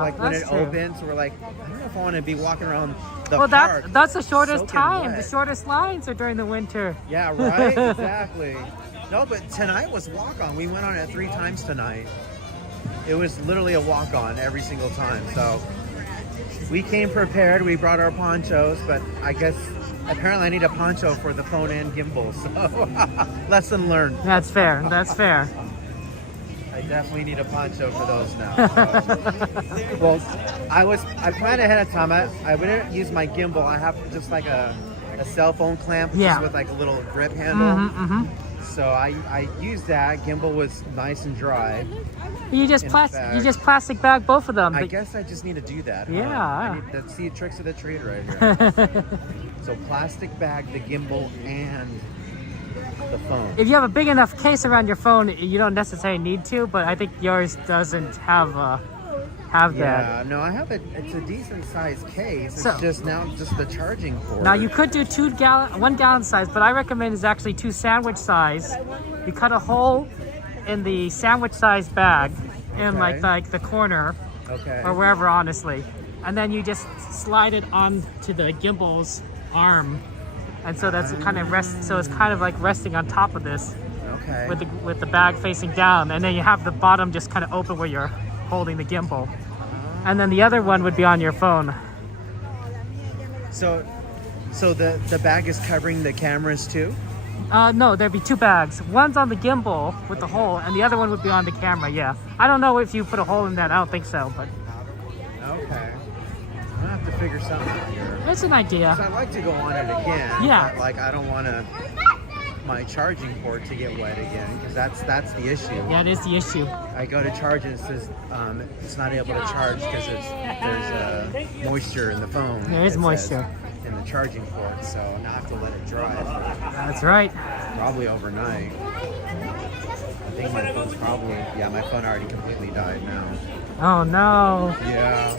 like when that's it true. opened. So we're like, I don't know if I want to be walking around the Well, park. that's the shortest soaking time. wet. The shortest lines are during the winter. Yeah, right? Exactly. No, but tonight was walk-on. We went on it 3 times tonight. It was literally a walk-on every single time. So we came prepared. We brought our ponchos, but I guess apparently I need a poncho for the phone and gimbal. So lesson learned. That's fair. That's fair. I definitely need a poncho for those now. So. Well, I planned ahead of time. I wouldn't use my gimbal. I have just like a cell phone clamp just with like a little grip handle. So I used that. Gimbal was nice and dry. You just plastic bag both of them. I guess I just need to do that. Yeah. I need to see tricks of the trade right here. So plastic bag, the gimbal, and the phone. If you have a big enough case around your phone, you don't necessarily need to, but I think yours doesn't have that. Yeah, no, I have it's a decent sized case. It's So- just the charging port. Now you could do 1 gallon size, but I recommend is actually 2 sandwich size. You cut a hole in the sandwich size bag in Okay. like the corner or wherever, honestly, and then you just slide it onto the gimbal's arm, and so that's kind of so it's kind of like resting on top of this. Okay. With the bag facing down, and then you have the bottom just kind of open where you're holding the gimbal, and then the other one would be on your phone. So the bag is covering the cameras too? No, there'd be 2 bags. One's on the gimbal with the hole, and the other one would be on the camera. Yeah, I don't know if you put a hole in that. I don't think so, but Okay. I'm gonna have to figure something out here. it's an idea. 'Cause I'd like to go on it again. Yeah. But, like I don't want my charging port to get wet again because that's the issue. Yeah, it is the issue. I go to charge and it says it's not able to charge because there's moisture in the phone. There is it says, moisture in the charging port, so now I have to let it dry. That's right. Probably overnight. I think my phone's my phone already completely died now. Oh no. Yeah.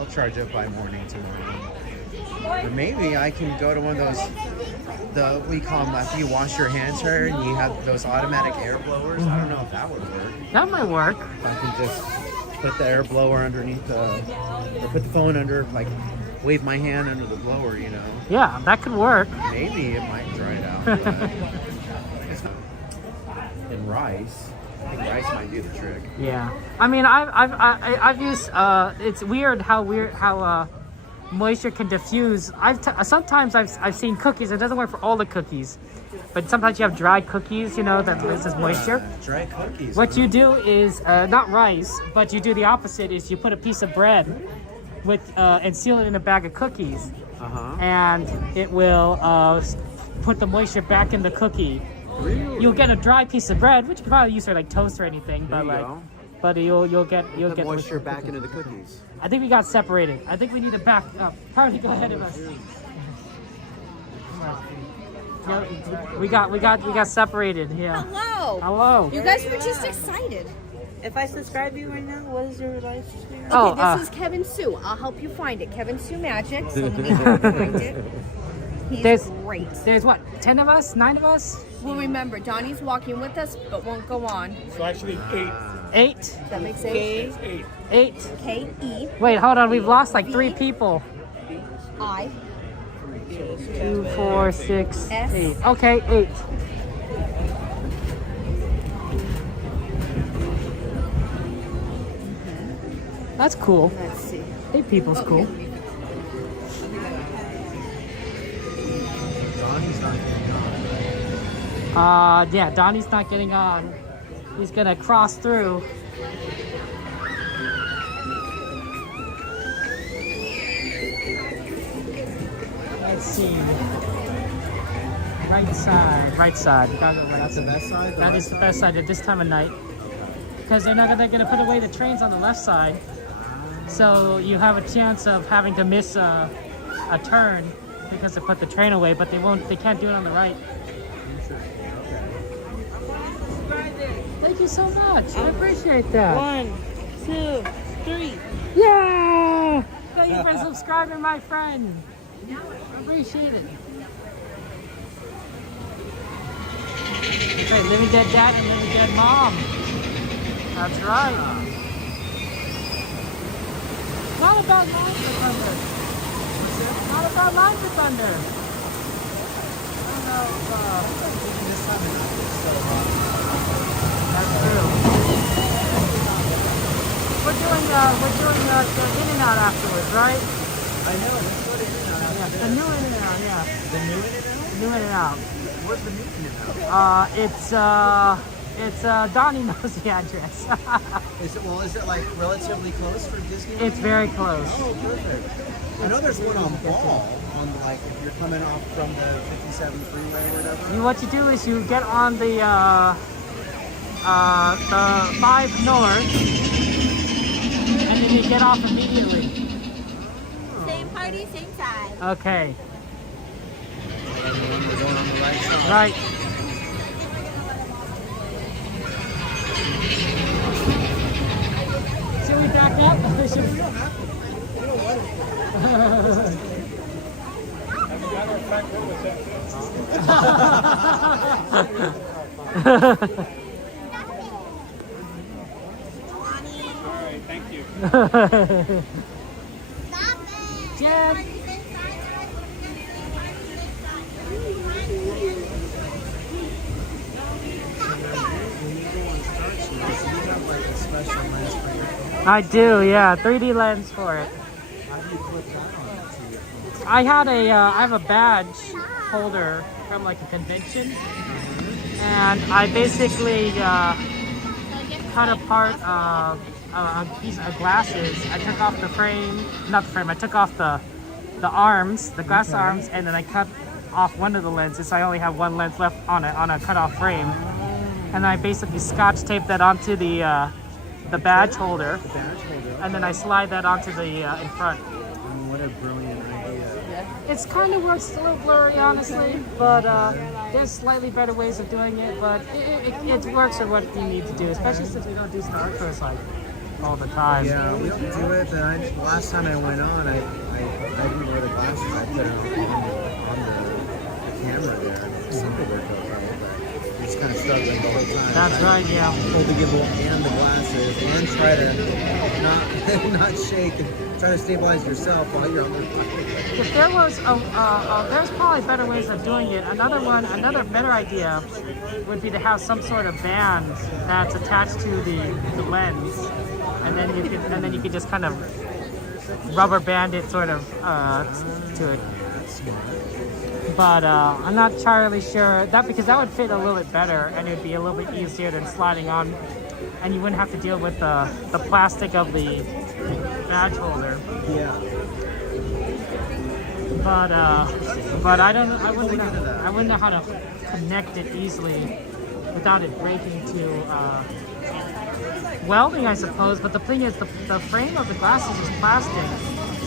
I'll charge up by morning tomorrow. Or maybe I can go to one of those, we call them after you wash your hands here and you have those automatic air blowers. I don't know if that would work. That might work. I can just put the air blower underneath or put the phone under, like wave my hand under the blower, you know. Yeah, that could work. Maybe it might dry it out. And rice. I think rice might do the trick. Yeah. I mean, I've used, it's weird how moisture can diffuse. Sometimes I've seen cookies. It doesn't work for all the cookies, but sometimes you have dry cookies, you know, that loses moisture. Dry cookies. What you do is not rice, but you do the opposite. Is you put a piece of bread with and seal it in a bag of cookies, and it will put the moisture back in the cookie. Really? You'll get a dry piece of bread, which you can probably use for like toast or anything, There but you go. but you'll get the moisture back into the cookies. I think we got separated. I think we need to back up. Harley, go ahead of us. Yeah, we got separated. Yeah. Hello. Hello. You guys were just excited. If I subscribe you right now, what is your live stream? Okay, this is Kevin Sue. I'll help you find it. Kevin Sue Magic. So let me help you find it. He's great. There's what, 10 of us? 9 of us? Well, remember, Donnie's walking with us, but won't go on. So actually 8. 8? That makes 8. 8. K-E. Wait, hold on. We've lost like 3 people. I. 2, 4, 6, S. 8. Okay, 8. That's cool. Let's see. 8 people's cool. Yeah, Donnie's not getting on. He's gonna cross through. Let's see. Right side. Right side. That's the best side? That is the best side at this time of night. Because they're gonna put away the trains on the left side. So you have a chance of having to miss a turn because they put the train away, but they can't do it on the right. Thank you so much. I appreciate that. 1, 2, 3. Yeah! Thank you for subscribing, my friend. I appreciate it. Okay, living dead dad and living dead mom. That's right. Not a bad line for Thunder. Not a bad line for Thunder. I don't know That's true. We're doing the In-N-Out afterwards, right? I know, let's go to In-N-Out. Yeah, the new In-N-Out, yeah. The new In-N-Out? New In-N-Out. Where's the new In-N-Out? It's Donnie knows the address. Is it like relatively close for Disney? It's very close. Oh, perfect. I know there's one on Ball, like if you're coming off from the 57 freeway or whatever. What you do is you get on the 5 North, and then you get off immediately. Same party, same time. Okay. We're going on the right side. Right. Should we back up? Should we? Alright, thank you. Jen. I do, yeah. 3D lens for it. I have a badge holder from like a convention, and I basically cut apart a piece of glasses. I took off the frame, not the frame. I took off the arms, the glass arms, and then I cut off one of the lenses. So I only have one lens left on a cut off frame, and I basically scotch taped that onto the badge holder, and then I slide that onto the in front. What a brilliant idea. It's kind of works a little blurry, honestly, but there's slightly better ways of doing it, but it works for what you need to do, especially since we don't do Star Tours like. all the time. Yeah, we don't do it. But last time I went on, I didn't wear the glasses. I put them on the camera there. Something worked out well, but just kind of struggling the whole time. That's right, yeah. Hold the gimbal and the glasses, and try to not shake and try to stabilize yourself while you're on the bike. If there was there's probably better ways of doing it. Another better idea would be to have some sort of band that's attached to the lens, and then you could just kind of rubber band it sort of to it. But I'm not entirely sure because that would fit a little bit better, and it would be a little bit easier than sliding on, and you wouldn't have to deal with the plastic of the badge holder. Yeah. But I wouldn't know how to connect it easily without it breaking to welding, I suppose. But the thing is, the frame of the glasses is plastic,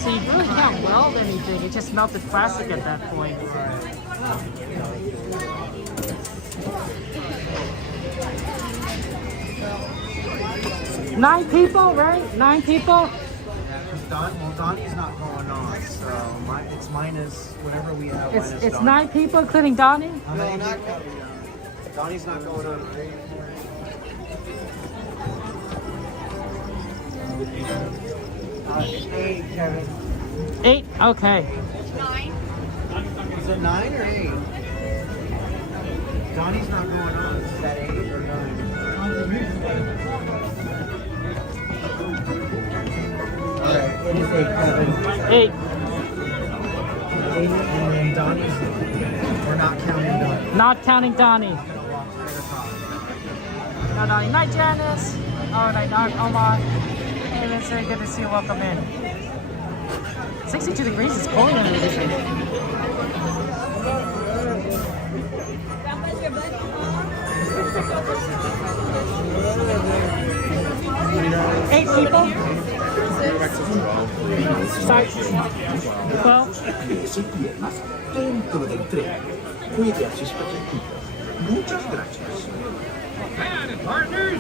so you really can't weld anything. It just melted plastic at that point. Nine people, right? 9 people. Donnie's not going on, so it's minus whatever we have. It's 9 people, including Donnie. No, not Donnie's not going on, right? Eight, Kevin. 8. Okay. 9. Is it 9 or 8? Donnie's not going on. Is that 8 or 9? Alright, it is 8, Kevin. 8. 8, and then Donnie's. We're not counting Donnie. Not counting Donnie. No, Donnie. Night, Janice. Oh, night, Omar. Hey, it's very good to see you. Welcome in. 62 degrees is cold in this thing. Eight people. Start. 12. Dentro del tren. Puede asistir. Muchas gracias. And partners,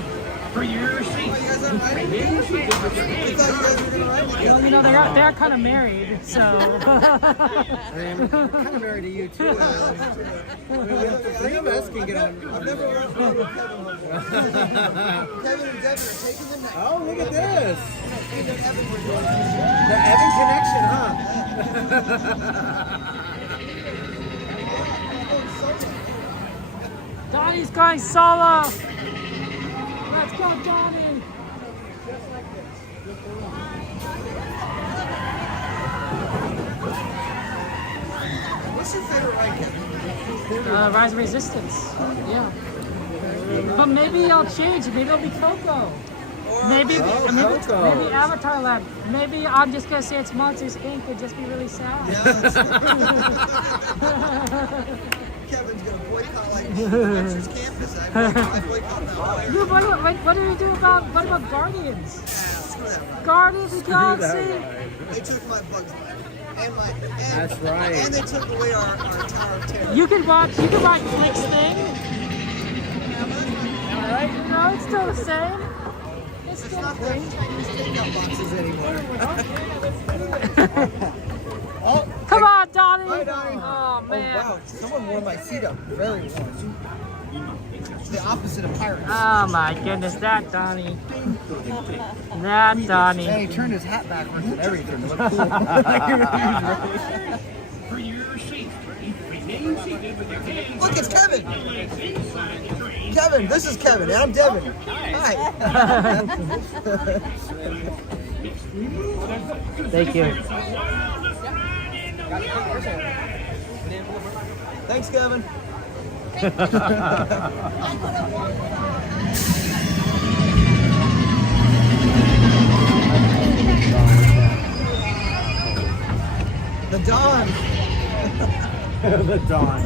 for your seats. Well, you know, they are kind of married, so. I'm kind of married to you too. The 3 of us can get on. Kevin and Devin are taking the night. Oh, look at this. The Evan connection, huh? Donnie's going solo. Let's go, Donnie. What's your favorite ride, Kevin? Rise of Resistance. Yeah. But maybe I'll change. Maybe it'll be Coco. Maybe Avatar Land. Maybe I'm just gonna say it's Monsters Inc. Would just be really sad. Kevin's gonna boycott like Adventures Campus. I boycott that. Dude, what do you do about Guardians? Screw that. Guardians of the Galaxy. They took my Bugs Life. That's right. And they took away our Tower of Terror. You can watch Flick's thing. Alright, no, it's still the same. It's still not the same. Chinese takeout boxes anymore. Come on, Donnie. Hi, Donnie. Oh, man. Oh, wow. Someone wore my seat up very well. The opposite of pirates. Oh, my goodness. That Donnie. That Donnie. And he turned his hat backwards and everything. It looked cool. For your seats, remain seated with your hands. Look, it's Kevin. Kevin, this is Kevin, and I'm Devin. Hi. Thank you. Thanks, Kevin. The Dawn. The Dawn.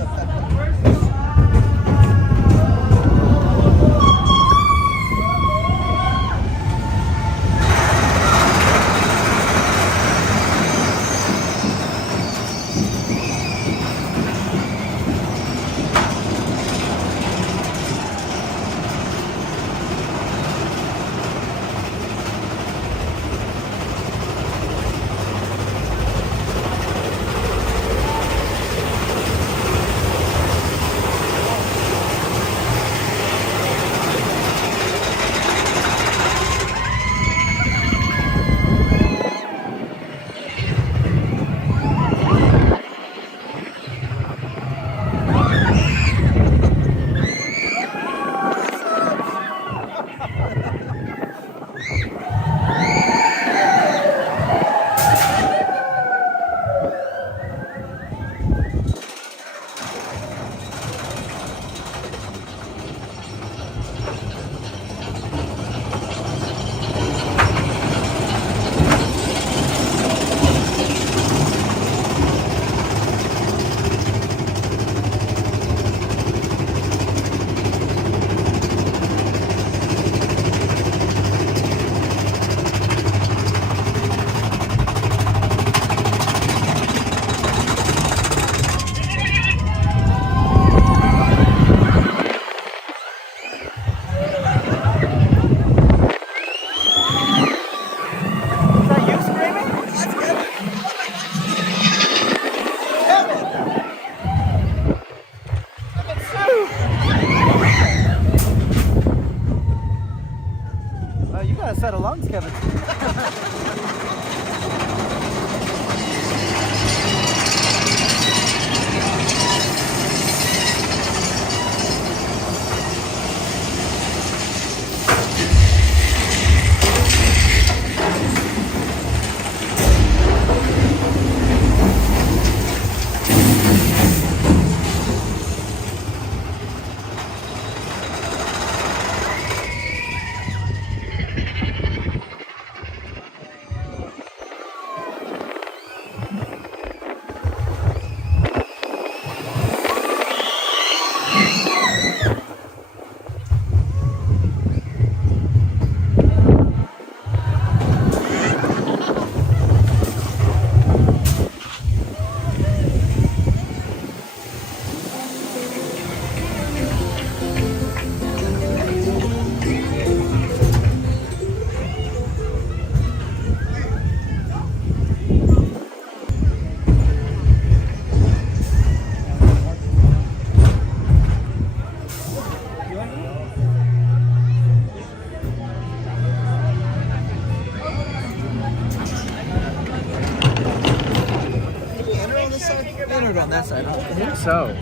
centered on that side. I think so.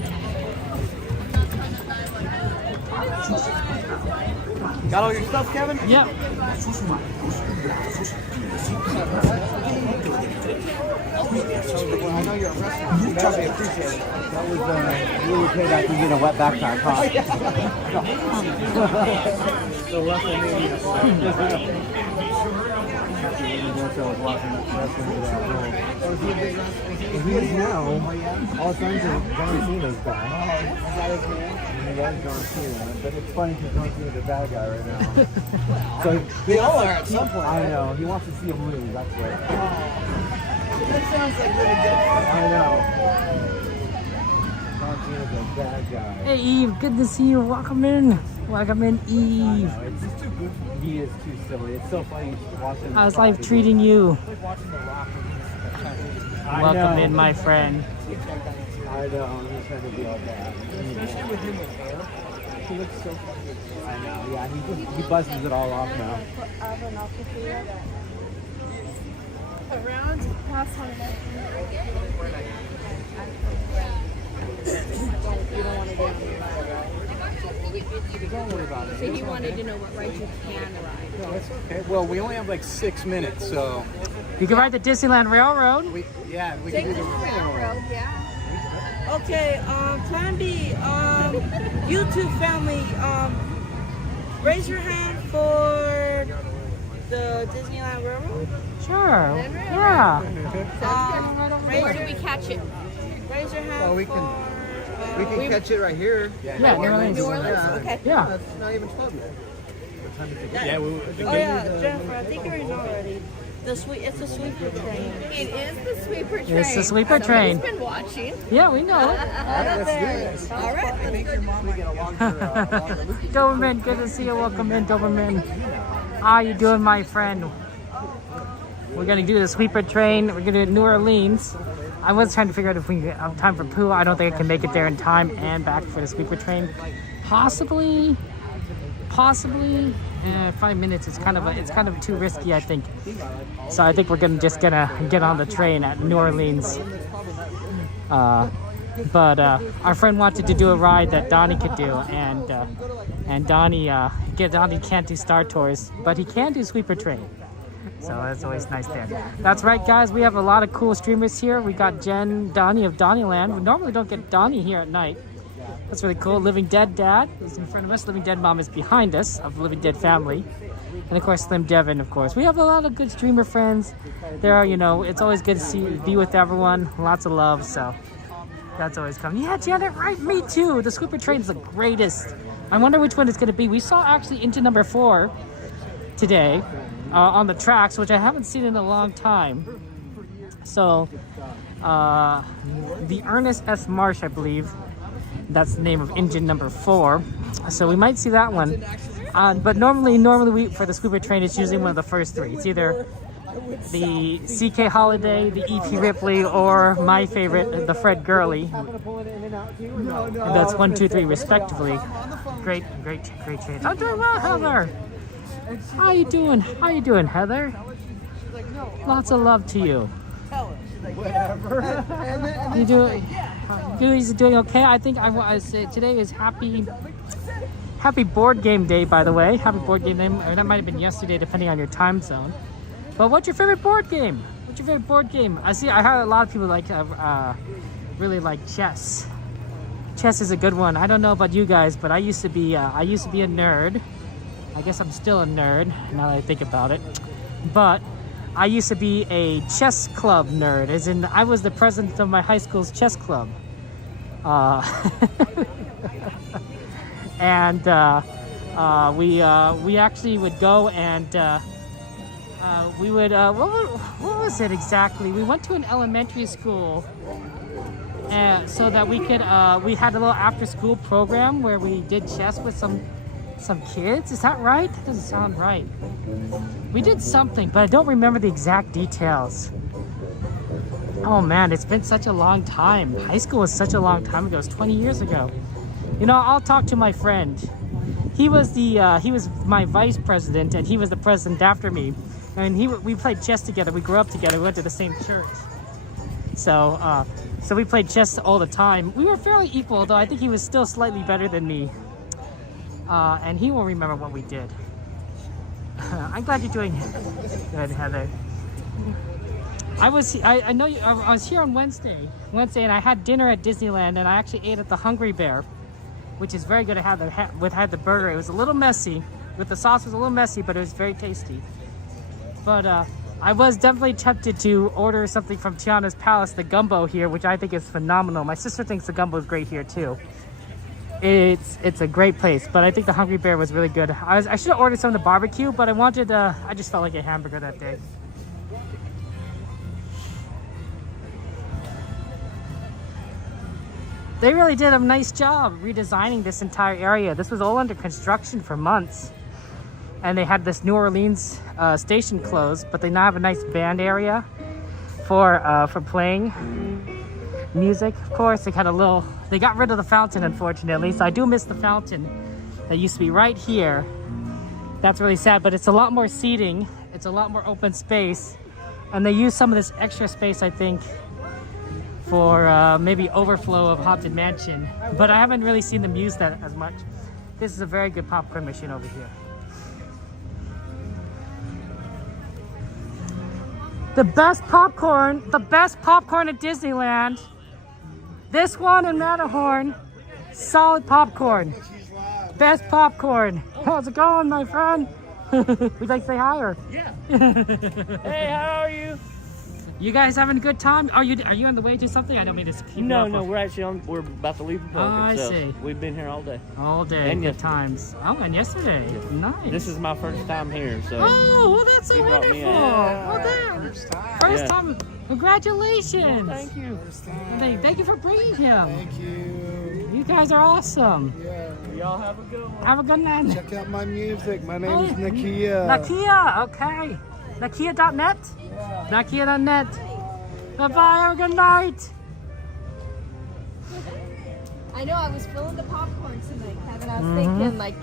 Got all your stuff, Kevin? Yeah. I know you're a restaurant. You probably appreciate it. That was really paid after you get a wet backpack, huh? The WrestleMania. I was watching wrestling at home. He is now. All friends of John Cena's back. He was John Cena, but it's funny because John Cena's the bad guy right now. So they all are at some point. I know. He wants to see him lose. That's right. That sounds like really good. I know. John Cena's a bad guy. Hey Eve, good to see you. Welcome in. Welcome in, Eve. It's just too goofy. He is too silly. It's so funny watching. How's life treating you? Watching The Rock. Welcome in, my friend. I know. He's trying to be all bad. Especially with him with hair. He looks so funny. I know. Yeah, he buzzes it all off now. Around past 1 minute. You don't want to get on the ride, right? Don't worry about it. So he wanted to know what rides you can ride. No, it's okay. Well, we only have like 6 minutes, so. You can ride the Disneyland Railroad. We can do the railroad, yeah. Okay, Plan B, YouTube family, raise your hand for the Disneyland Railroad. Sure. Yeah. Where do we catch it? Raise your hand. Well, we can catch it right here. Yeah, New Orleans. Okay. Yeah. It's not even 12 yet. What time is it? Yeah, Jennifer, I think you're in already. It's a sweeper train. It is the sweeper train. It's the sweeper train. Somebody's been watching. Yeah, we know. Let's do this. All right. Make your mom get a longer. Doberman, good to see you. Welcome in, Doberman. How you doing, my friend? We're gonna do the sweeper train. We're gonna do New Orleans. I was trying to figure out if we have time for Pooh. I don't think I can make it there in time and back for the sweeper train. Possibly. 5 minutes. It's kind of too risky, I think. So I think we're gonna get on the train at New Orleans. But our friend wanted to do a ride that Donnie could do, and Donnie can't do Star Tours, but he can do sweeper train. So that's always nice there. That's right, guys. We have a lot of cool streamers here. We got Donnie of Donnieland. We normally don't get Donnie here at night. That's really cool. Living Dead Dad is in front of us. Living Dead Mom is behind us, of Living Dead family. And of course, Slim Devin, of course. We have a lot of good streamer friends. There are, it's always good to be with everyone. Lots of love, so that's always coming. Yeah, Janet, right? Me too. The sweeper train's the greatest. I wonder which one it's going to be. We saw actually Engine number 4 today on the tracks, which I haven't seen in a long time. So, the Ernest S. Marsh, I believe. That's the name of engine number 4. So we might see that one. But normally for the sweeper train, it's usually one of the first 3. It's either the CK Holiday, the E.P. Ripley, or my favorite, the Fred Gurley. And that's 1, 2, 3 respectively. Great train. I'm doing well, Heather. How you doing, Heather? Lots of love to you. You doing okay? I think I say today is happy board game day, by the way. Happy board game day. Or that might have been yesterday, depending on your time zone. But what's your favorite board game? I heard a lot of people really like chess. Chess is a good one. I don't know about you guys, but I used to be a nerd. I guess I'm still a nerd now that I think about it. But I used to be a chess club nerd, as in I was the president of my high school's chess club. And we actually would go and we would what was it exactly? We went to an elementary school, so that we could we had a little after-school program where we did chess with some kids. Is that right? That doesn't sound right. We did something, but I don't remember the exact details. Oh man, it's been such a long time. High school was such a long time ago. It was 20 years ago. I'll talk to my friend. He was my vice president, and he was the president after me. And we played chess together. We grew up together. We went to the same church. So, so we played chess all the time. We were fairly equal, though I think he was still slightly better than me. And he will remember what we did. I'm glad you're doing good, Heather. I was here on Wednesday, and I had dinner at Disneyland, and I actually ate at the Hungry Bear, which is very good. I had the burger. It was a little messy, with the sauce was a little messy, but it was very tasty. But I was definitely tempted to order something from Tiana's Palace, the gumbo here, which I think is phenomenal. My sister thinks the gumbo is great here too. It's a great place, but I think the Hungry Bear was really good. I should have ordered some of the barbecue, but I just felt like a hamburger that day. They really did a nice job redesigning this entire area. This was all under construction for months. And they had this New Orleans station closed, but they now have a nice band area for playing music. Of course, they got rid of the fountain, unfortunately, so I do miss the fountain that used to be right here. That's really sad, but it's a lot more seating. It's a lot more open space. And they use some of this extra space, I think, for maybe overflow of Haunted Mansion. But I haven't really seen them use that as much. This is a very good popcorn machine over here. The best popcorn at Disneyland. This one in Matterhorn, solid popcorn. Best popcorn. How's it going, my friend? Would you like to say hi or? Yeah. Hey, how are you? You guys having a good time? Are you on the way to do something? I don't mean to keep you up. No, we're about to leave the park. Oh, I itself. see. We've been here all day. All day, and good times. Oh, and yesterday. Yeah. Nice. This is my first time here, so. Oh, well, that's so wonderful. Well, there. First time. Congratulations. Well, thank you. Thank you for bringing him. Thank you. You guys are awesome. Yeah. Y'all have a good one. Have a good night. Check out my music. My name is Nakia. Nakia, okay. Nakia.net? Yeah. Nakia.net. Bye-bye, have a good night. I know, I was filling the popcorn tonight, Kevin. I was thinking, like,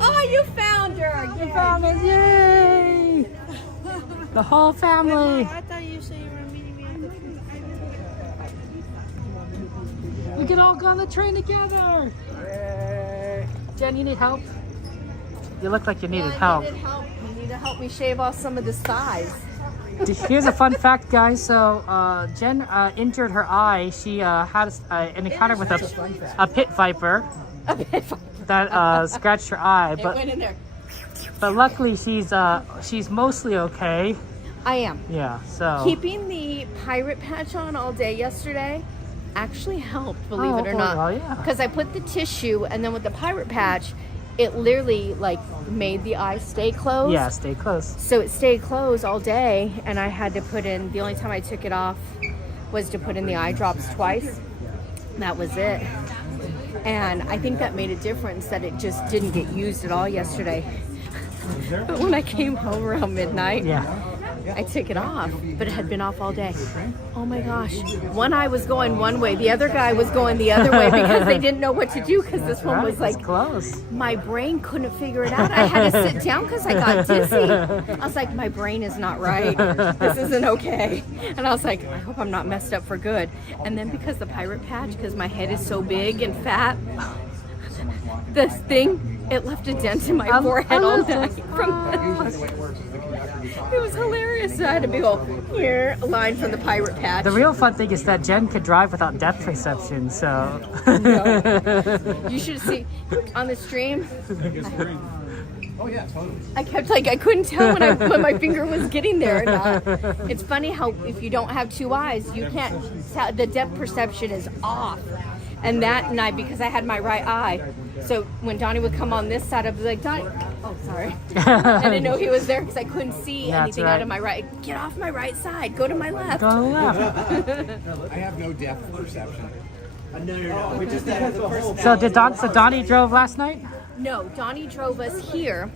oh, you found her! You found us, yay! The whole family. I thought you said you were meeting me at the train. We can all go on the train together. Yay. Jen, you need help? You look like you needed help. I needed help. You need to help me shave off some of the thighs. Here's a fun fact, guys. So Jen injured her eye. She had an encounter with a pit viper that scratched her eye. It went in there. But luckily, she's mostly okay. I am. Yeah. So keeping the pirate patch on all day yesterday actually helped, believe it or not. Oh yeah. Because I put the tissue, and then with the pirate patch, it literally made the eye stay closed. Yeah, stay closed. So it stayed closed all day, and I had to put in, the only time I took it off was to put in the eye drops twice. That was it. And I think that made a difference that it just didn't get used at all yesterday. But when I came home around midnight, I took it off, but it had been off all day. Oh my gosh. One eye was going one way, the other guy was going the other way because they didn't know what to do because this one was close. My brain couldn't figure it out. I had to sit down because I got dizzy. I was like, my brain is not right. This isn't okay. And I was like, I hope I'm not messed up for good. And then because the pirate patch, because my head is so big and fat, this thing, it left a dent in my forehead all day. It was hilarious. I had a big old line from the pirate patch. The real fun thing is that Jen could drive without depth perception, so. You should see on the stream. Oh yeah, totally. I kept I couldn't tell when my finger was getting there or not. It's funny how if you don't have two eyes, you can't tell, the depth perception is off. And that night, because I had my right eye, so when Donnie would come on this side, I'd be like, Donnie, oh, sorry. I didn't know he was there because I couldn't see anything out of my right. Get off my right side. Go to my left. Go to the left. I have no depth perception. No. We just had the first. So Donnie drove last night? No, Donnie drove us here.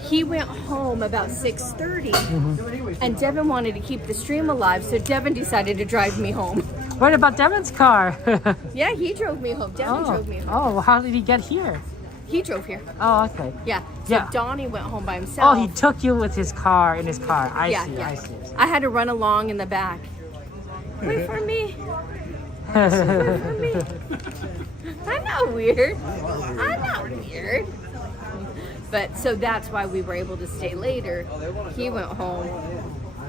He went home about 6:30, and Devin wanted to keep the stream alive, so Devin decided to drive me home. What about Devin's car? Yeah, he drove me home. Devin drove me home. Oh, well, how did he get here? He drove here. Oh, okay. Yeah. So Donnie went home by himself. Oh, he took you with his car, in his car. I see. I had to run along in the back. Wait for me. Wait for me. I'm not weird. I'm not weird. But so that's why we were able to stay later. He went home.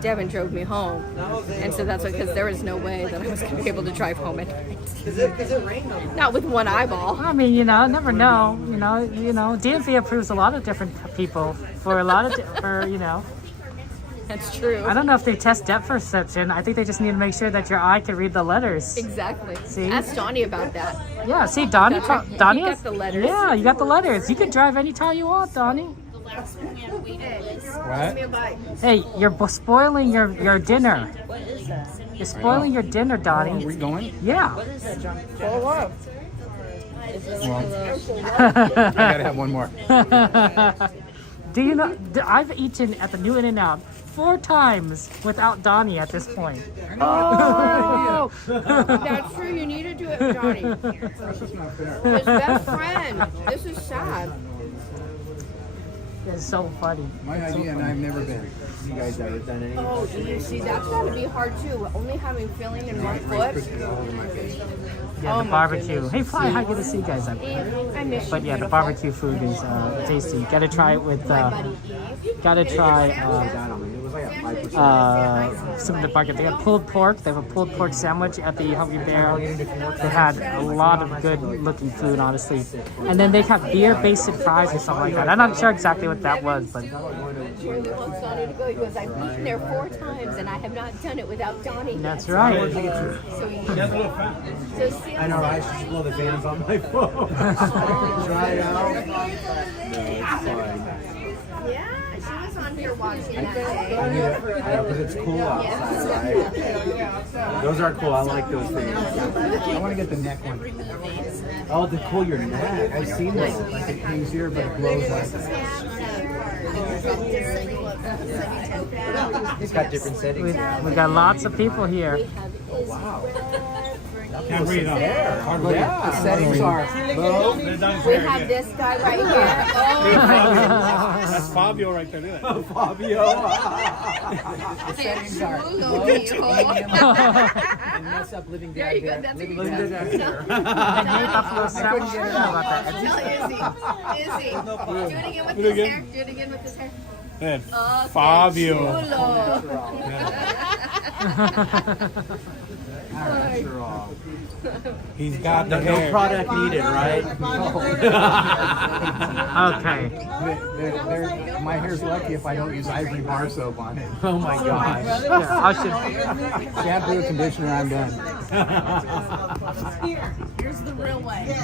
Devin drove me home. And so that's because there was no way that I was going to be able to drive home at night. Is it rain? Not with one eyeball. I mean, you know, never know. You know, DMV approves a lot of different people for a lot of, you know. That's true. I don't know if they test depth perception. I think they just need to make sure that your eye can read the letters. Exactly. See? Ask Donnie about that. Yeah, see, Donnie, That's right. Donnie You got has, the letters. Yeah, you got the letters. You can drive anytime you want, Donnie. What? Hey, you're spoiling your dinner. What is that? You're spoiling your dinner, Donnie. Are we going? Yeah. What is that, John? For what? Is it Well, one of those? I gotta have one more. Do you know, I've eaten at the new In-N-Out 4 times without Donnie at this point. Oh, that's true. You need to do it, Donnie. That's just not fair. His best friend. This is sad. It's so funny. My idea, and I've never been. You guys ever done anything? Oh, you see, that's got to be hard too. Only having filling in one foot. Yeah, Oh the my barbecue. goodness. Hey, Fly, how good to see you guys. I miss But you, yeah, the beautiful. barbecue food is tasty. You gotta try it with, gotta try some of the bucket. They have pulled pork. They have a pulled pork sandwich at the Hungry Bear. They had a lot of good looking food, honestly. And then they have beer-based fries or something like that. I'm not sure exactly what that was, but Really wants Donnie to go. He goes, I've eaten there 4 times and I have not done it without Donnie. that's right. So see, I know, I should blow the fans on my phone. Try it out. Yeah, she was on here watching that day. Because it's cool outside, right? Those are cool. I like those things. I want to get the neck one. Oh, to cool your neck. I've seen this. Like it hangs here, but it glows like it's got different settings. We got lots of people here. Wow. Can't breathe on. Look at the settings are low. We have this guy right here. Oh, That's Fabio right there. Look at that. Fabio. The settings are low, medium, and mess up living there you go. That's living what you down said. here. No, Izzy. Do it again with Do it his again. hair. Do it again with his hair. Good. Okay, Fabio. He's got the No hair. product needed, right? Okay. My hair's lucky if I don't use ivory bar soap on it. Oh my gosh. Yeah, I should. Shampoo and conditioner, I'm done. Here's the real way.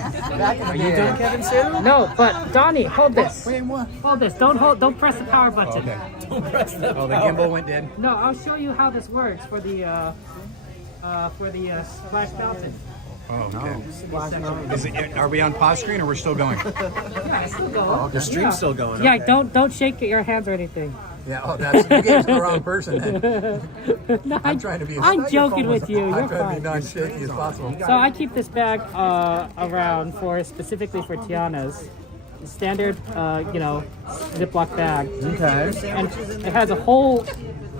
Are you done, Kevin Sue? No, but Donnie, hold this. Wait, what? Hold this. Don't press the power button. Okay. Don't press the Oh, the gimbal went dead. No, I'll show you how this works for the Splash Mountain. Oh, okay. Is it, are we on pause screen or we're still going? Yeah, it's still going. The stream's still going. Yeah, okay. don't shake your hands or anything. Yeah, oh, that's you gave the wrong person then. No, I'm trying to be. I'm joking with you. You're I'm trying to be fine. non-shaky as possible. So I keep this bag around specifically for Tiana's standard, Ziploc bag. Okay. And it has a hole.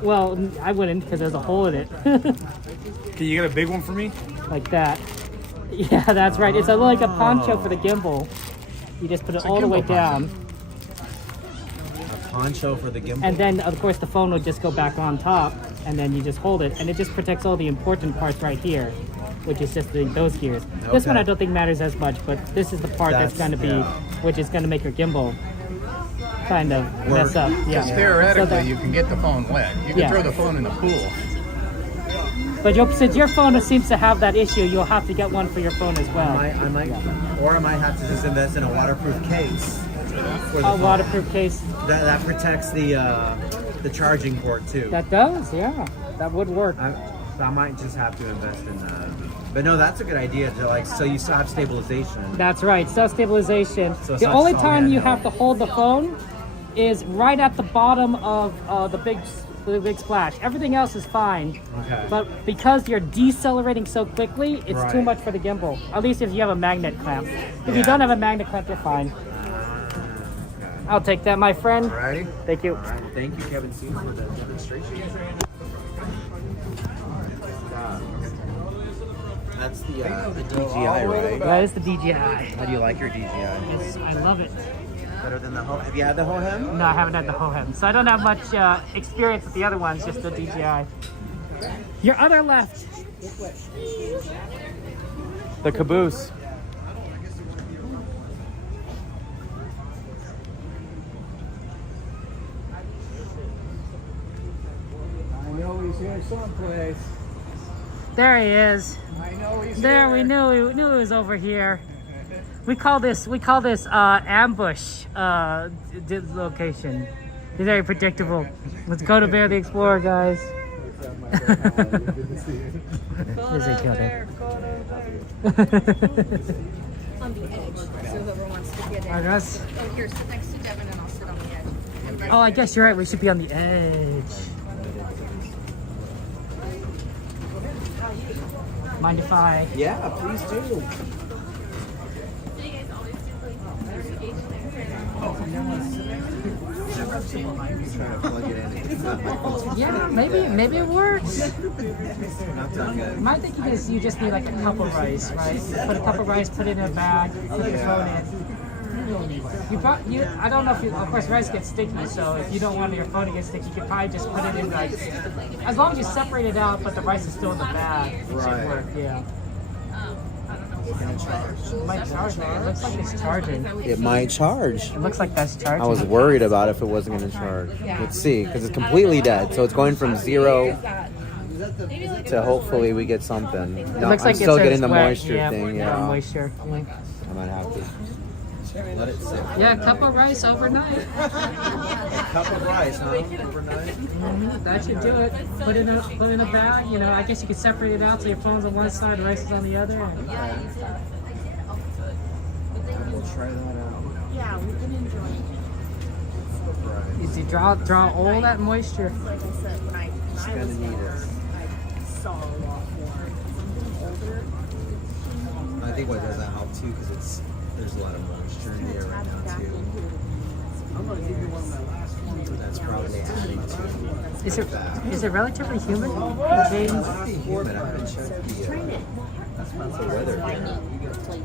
Well, I wouldn't because there's a hole in it. Can you get a big one for me? Like that. Yeah, that's right. It's like a poncho for the gimbal. You just put it all the way down. Poncho for the gimbal. And then, of course, the phone would just go back on top, and then you just hold it, and it just protects all the important parts right here, which is just those gears. This one I don't think matters as much, but this is the part that's going to be, which is going to make your gimbal kind of mess up. Yeah. Because theoretically, So that- you can get the phone wet. You can Yeah. throw the phone in the pool. But since your phone seems to have that issue, you'll have to get one for your phone as well. I might have to just invest in a waterproof case. For the A phone. waterproof case. That protects the charging port too. That does, yeah. That would work. I might just have to invest in that. But no, that's a good idea to so you still have stabilization. That's right, self-stabilization. So it's The not only just time all you handheld. have to hold the phone is right at the bottom of the big splash. Everything else is fine. Okay. But because you're decelerating so quickly, it's too Right. much for the gimbal. At least if you have a magnet clamp. If you Yeah. don't have a magnet clamp, you're fine. I'll take that, my friend. Alrighty. Thank you. All right. Thank you, Kevin C, for the demonstration. That's the DJI, right? That is the DJI. How do you like your DJI? Yes, I love it. Better than the Ho? Have you had the Hohem? No, I haven't had the Hohem, so I don't have much experience with the other ones, just the DJI. Your other left. The caboose. I know he's here someplace. There he is. I know he's there. here. We knew he was over here. We call this ambush location. He's very predictable. Let's go to Bear the Explorer, guys. Is he kidding? On the edge, so whoever wants to get in. I guess. Oh, here, sit next to Devin and I'll sit on the edge. Oh, I guess you're right. We should be on the edge. Mind if I? Yeah, please do. Yeah, maybe it works. My thinking is you just need like a cup of rice, right? Put a cup of rice, put it in a bag, put your phone in. I don't know if of course rice gets sticky, so if you don't want your phone to get sticky, you could probably just put it in like, as long as you separate it out, but the rice is still in the bag, it should work, yeah. It might charge, man. It looks like it's charging. It might charge. It looks like that's charging. I was worried about if it wasn't going to charge. Let's see, because it's completely dead. So it's going from 0 to hopefully we get something. No, looks like I'm still it's getting the wet. moisture thing. Yeah, moisture. I might have to let it sit. Yeah, a cup of rice overnight. A cup of rice, huh? Overnight? That should do it. Put in a bag. You know, I guess you could separate it out so your phone's on one side, rice is on the other. I will try that out. Yeah, we can enjoy it. Is you draw all that moisture. Like I said, when I Just gonna need it. saw a lot more. I think what does that help too, because there's a lot of moisture in the air right now too. I'm gonna give you one of my last ones. That's probably adding to. Is it relatively humid? Humid. I haven't checked the weather here.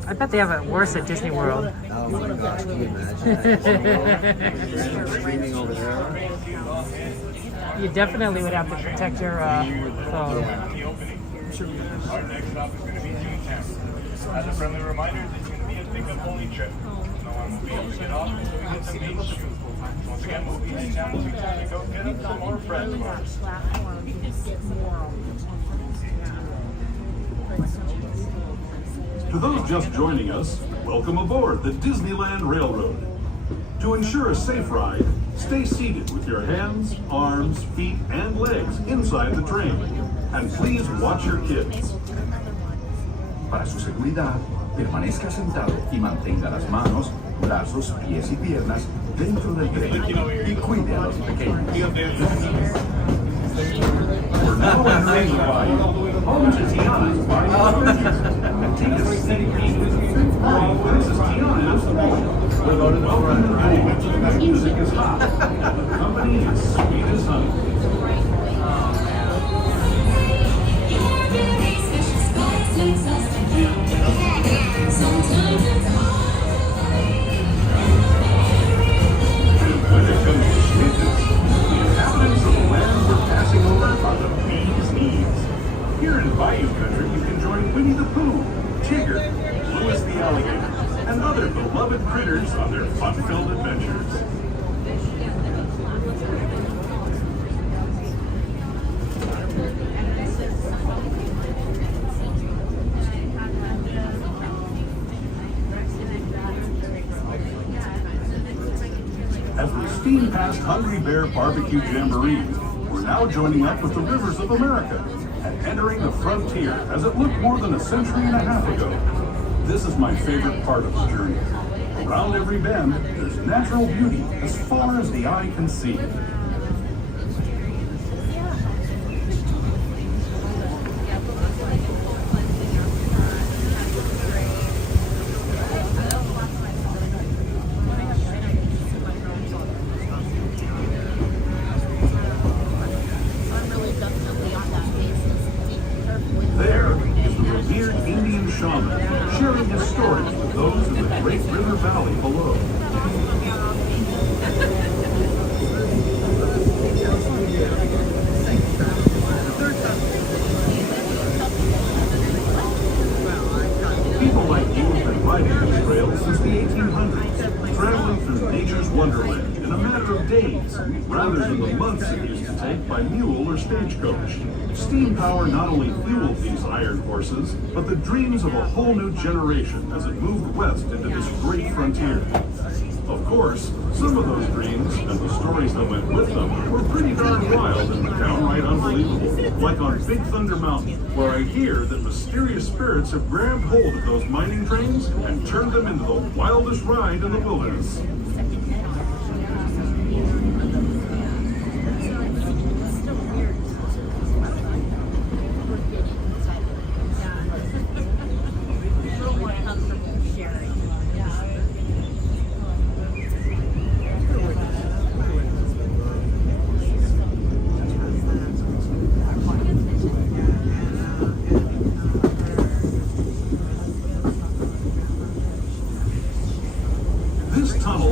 I bet they have it worse at Disney World. Oh my gosh, can you imagine? Streaming over there. You definitely would have to protect your phone. Our next stop is going to be Newtown. As a friendly reminder, this is going to be a pickup-only trip. No one will be able to get off until we hit the main street. Once again, we'll be in town to go get up some more friends of ours. To those just joining us, welcome aboard the Disneyland Railroad. To ensure a safe ride, stay seated with your hands, arms, feet, and legs inside the train. And please watch your kids. Para su seguridad, permanezca sentado y mantenga las manos, brazos, pies y piernas dentro del tren y cuide a los pequeños. We're now entering the ride home to Tiana's Party of Adventures. Take a seat. This is Tiana's voice. Welcome home. The music is hot. The company is sweet as honey. When it comes to sweetness, the inhabitants of the land we're passing over are the bee's knees. Here in Bayou Country, you can join Winnie the Pooh, Tigger, Louis the Alligator, and other beloved critters on their fun-filled adventures. As we steam past Hungry Bear Barbecue Jamboree, we're now joining up with the rivers of America and entering the frontier as it looked more than a century and a half ago. This is my favorite part of the journey. Around every bend, there's natural beauty as far as the eye can see. There is the revered shaman, sharing his stories with those in the great river valley below. People like you have been riding these trails since the 1800s, traveling through nature's wonderland in a matter of days, rather than the months it used to take by mule or stagecoach. Steam power not only fueled these iron horses, but the dreams of a whole new generation as it moved west into this great frontier. Of course, some of those dreams and the stories that went with them were pretty darn wild and downright unbelievable, like on Big Thunder Mountain, where I hear that mysterious spirits have grabbed hold of those mining trains and turned them into the wildest ride in the wilderness.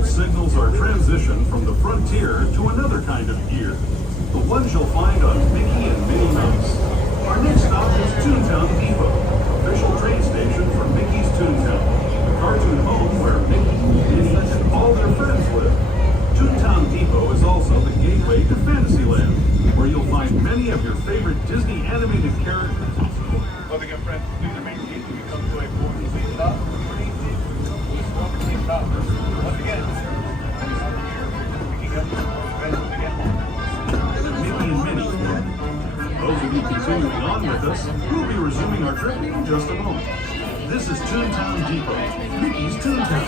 Signals our transition from the frontier to another kind of gear, the ones you'll find on Mickey and Minnie Mouse. Our next stop is Toontown Depot, official train station for Mickey's Toontown, the cartoon home where Mickey, Minnie, and all their friends live. Toontown Depot is also the gateway to Fantasyland, where you'll find many of your favorite Disney animated characters. Other good friends, please remain seated. We come to a full complete stop. Once again, Mickey and Minnie. Those of you continuing on with us, we'll be resuming our trip in just a moment. This is Toontown Depot, Mickey's Toontown.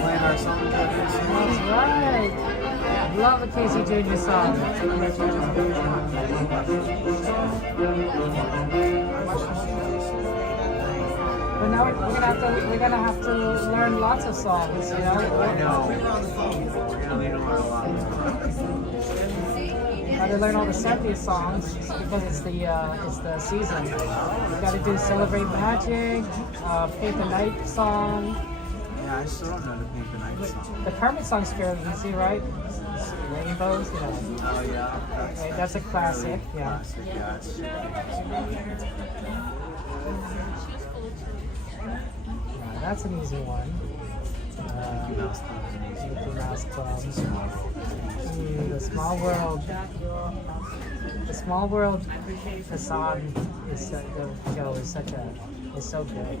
Playing our song. That's right. Love a Casey Jr. song. But now we're gonna have to learn lots of songs, you know. I know. We're gonna need to learn a lot. Got to learn all the 70s songs because it's the season. We got to do Celebrate Magic, Paint the Night song. Yeah, I still don't know the Paint the Night song. The Kermit song's fairly easy, right? Rainbows, you know. Oh yeah. That's a classic. Yeah. Classic, yeah. That's an easy one. Mickey Mouse Club. The Small World. The Small World facade is so good.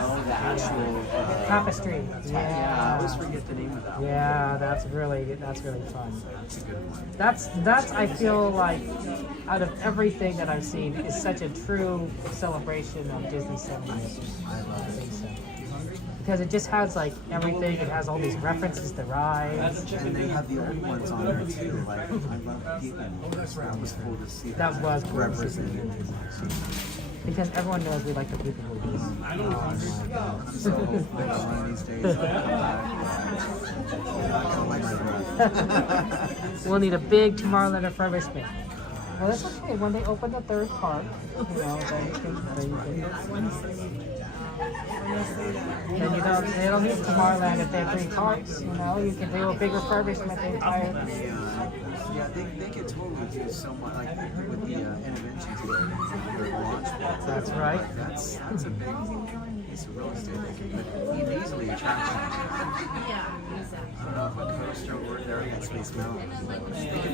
Oh, the actual tapestry. Yeah, I always forget the name of that one. Yeah, that's really fun. That's a good one. That's I feel like out of everything that I've seen is such a true celebration of Disney 70s. I love it. Because it just has like everything. It has all these references to rides. And they have the old ones on there too. Like I love Pete. That was cool to see. That was cool. Represented. Because everyone knows we like the people movies. I'm so hopeful these days. We'll need a big Tomorrowland refurbishment. Well, that's okay. When they open the third park, you know, then you can then you don't, they don't need Tomorrowland if they have 3 parks, you know, you can do a big refurbishment the entire Yeah, they could totally do so much, like with the interventions their launch. That's right. That's a big piece of real estate. They can put easily attraction. I don't know if a coaster or there at Space Mountain.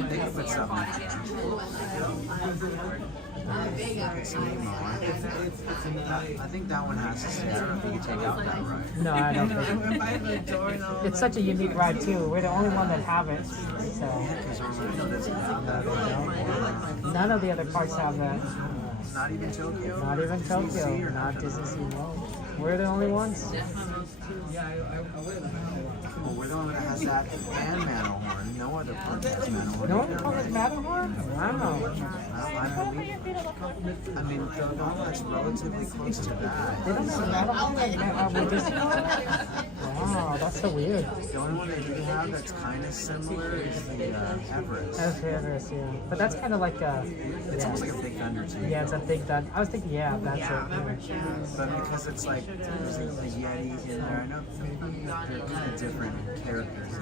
They can put stuff in I think that one has to stay. I don't know if you can take out that ride. No, I don't think it's such a unique ride too. We're the only one that have it. So none of the other parks have that. Not even Tokyo? Not even Tokyo. Not Disney World. We're the only ones. Yeah, I wear the Matterhorn. Well, we're the one that has that and Matterhorn. No other park has Matterhorn. No one calls it Matterhorn? Wow. I mean, Diorama's relatively close to that. They don't have Matterhorn with this. Wow, that's so weird. The only one they do have that's kind of similar is the Everest. That's the Everest, yeah. But that's kind of like a... It's almost like a big thunder too. Yeah, it's a big thunder. I was thinking, yeah, that's it. Yeah. But because it's like, there's the Yeti in there, I know they're kind of different characters.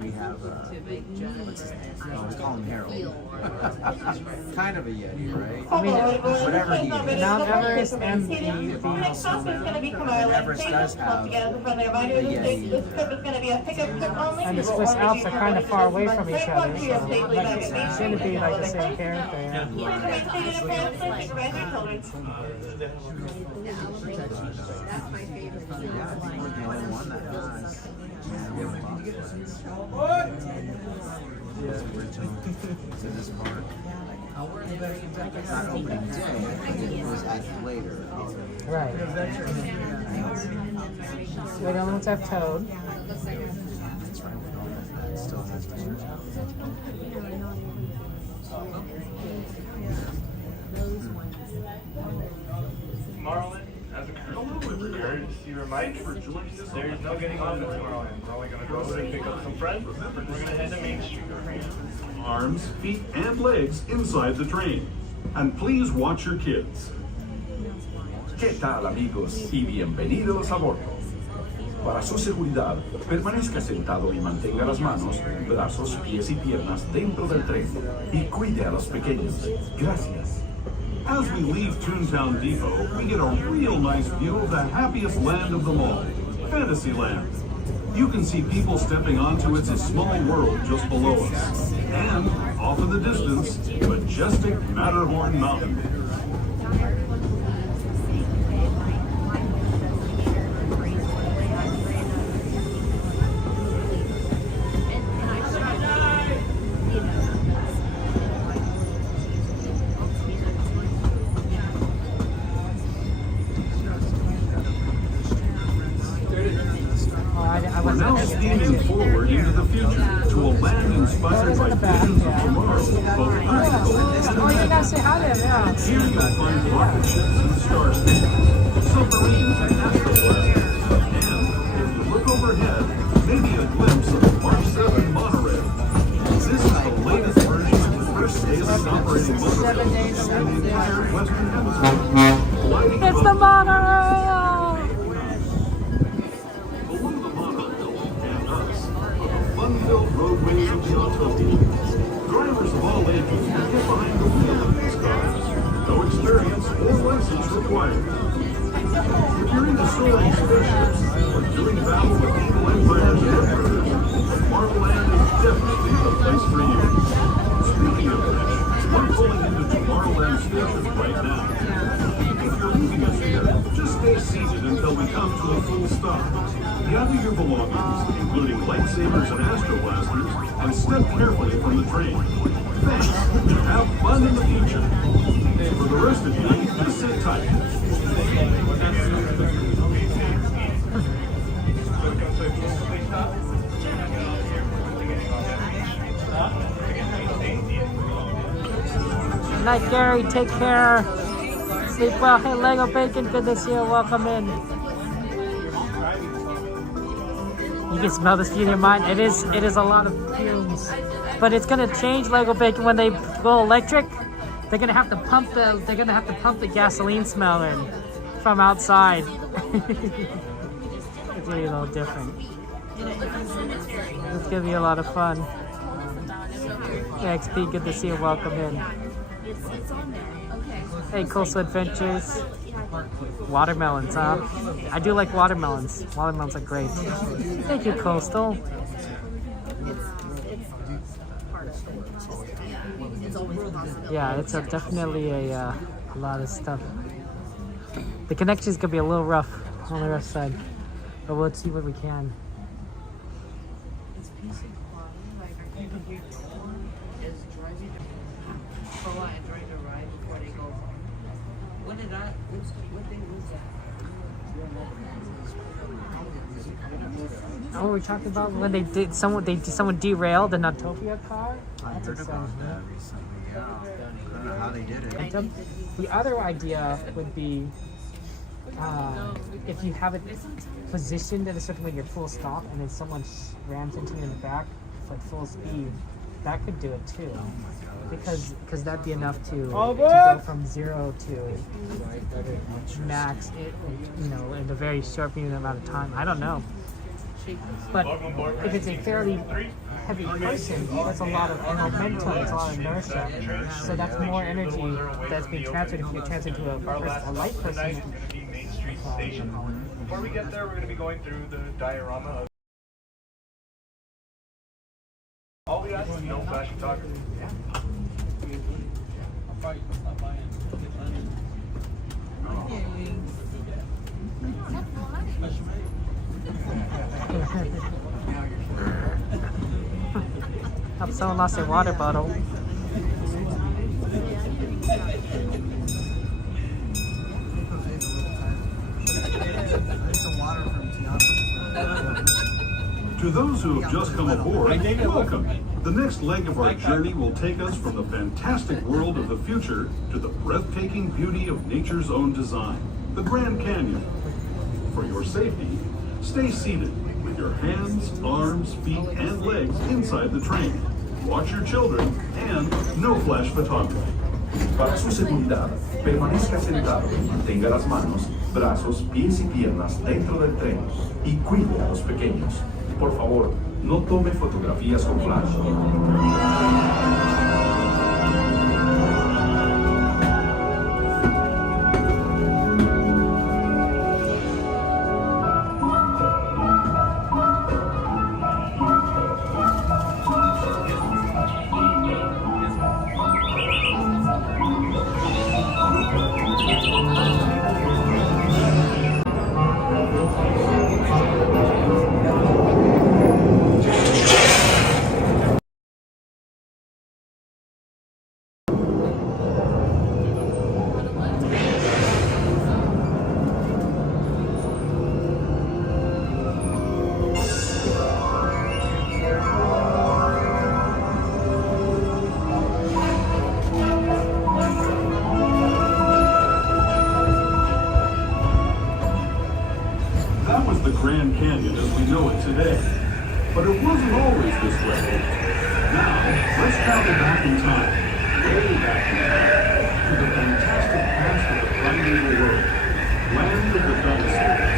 We have, what's his name? Oh, we call him Harold. Kind of a Yeti, right? I mean, whatever he is. Mount Everest and the And Everest does have the Yeti. And the Swiss Alps are kind of far away from each other, so like, it shouldn't be like the same character. Yeah. Yeah, I think we're the only one that has. Original to this park. Not opening day, it was added later. Right. So the other ones have Toad. That's right. It still has Tomorrowland, as a crew, we're prepared to see your mic. There's no getting on to Tomorrowland. We're only going to go over and pick up some friends. We're going to head to Main Street. Arms, feet, and legs inside the train. And please watch your kids. ¿Qué tal, amigos? Y bienvenidos a bordo. Para su seguridad, permanezca sentado y mantenga las manos, brazos, pies y piernas dentro del tren. Y cuide a los pequeños. Gracias. As we leave Toontown Depot, we get a real nice view of the happiest land of them all, Fantasyland. You can see people stepping onto its small world just below us. And, off in the distance, majestic Matterhorn Mountain. We're now steaming forward into the future to a land inspired by visions of tomorrow, both practical and Oh, you gotta say hi to him, yeah. Here you'll find rocket ships and starships, submarines and astroblasters, and if you look overhead, maybe a glimpse of the Mark 7 monorail. This is the latest version of the first daily operating monorail in the entire Western Hemisphere. It's the monorail! Fun-filled roadways of the Autopia. Drivers of all ages can get behind the wheel of these cars. No experience or license required. If you're into soaring spaceships or doing battle with evil empires and emperors, Tomorrowland is definitely the place for you. Speaking of which, we're pulling into Tomorrowland station right now. If you're leaving us here, just stay seated until we come to a full stop. Gather your belongings, including lightsabers and astroblasters, and step carefully from the train. Thanks, and have fun in the future. For the rest of you, just sit tight. Good night, Gary. Take care. Sleep well. Hey, Lego Bacon, good to see you. Welcome in. You can smell this in your mind. It is a lot of fumes, but it's gonna change, Lego Bacon, when they go electric. They're gonna have to pump the gasoline smell in from outside. It's gonna be a little different. It's gonna be a lot of fun. XP, good to see you. Welcome in. Hey, Coastal Adventures. Watermelons, huh? I do like watermelons. Watermelons are great. Thank you, Coastal. Yeah, it's definitely a lot of stuff. The connection's gonna be a little rough on the rough side, but we'll see what we can. Oh, we talked about when someone derailed an Autopia car. I heard about that recently. Yeah, I don't know how they did it. The other idea would be if you have it positioned in a certain way, you're full stop, and then someone rams into you in the back for full speed. That could do it too, because that'd be enough to go from 0 to max. In a very short amount of time. I don't know. But if it's a fairly heavy person, that's a lot of momentum, it's a lot of inertia. So that's more energy that's being transferred if you're transferred to a light person. Main Street Station. Before we get there, we're going to be going through the diorama of all we ask is no flash photography. Hope someone lost their water bottle. To those who have just come aboard, welcome. The next leg of our journey will take us from the fantastic world of the future to the breathtaking beauty of nature's own design, the Grand Canyon. For your safety, stay seated with your hands, arms, feet, and legs inside the train. Watch your children and no flash photography. Para su seguridad, permanezca sentado y mantenga las manos, brazos, pies y piernas dentro del tren y cuide a los pequeños. Por favor, no tome fotografías con flash. Grand Canyon as we know it today. But it wasn't always this way. Now, let's travel back in time, way back in time, to the fantastic past of the primeval world, land of the dinosaurs.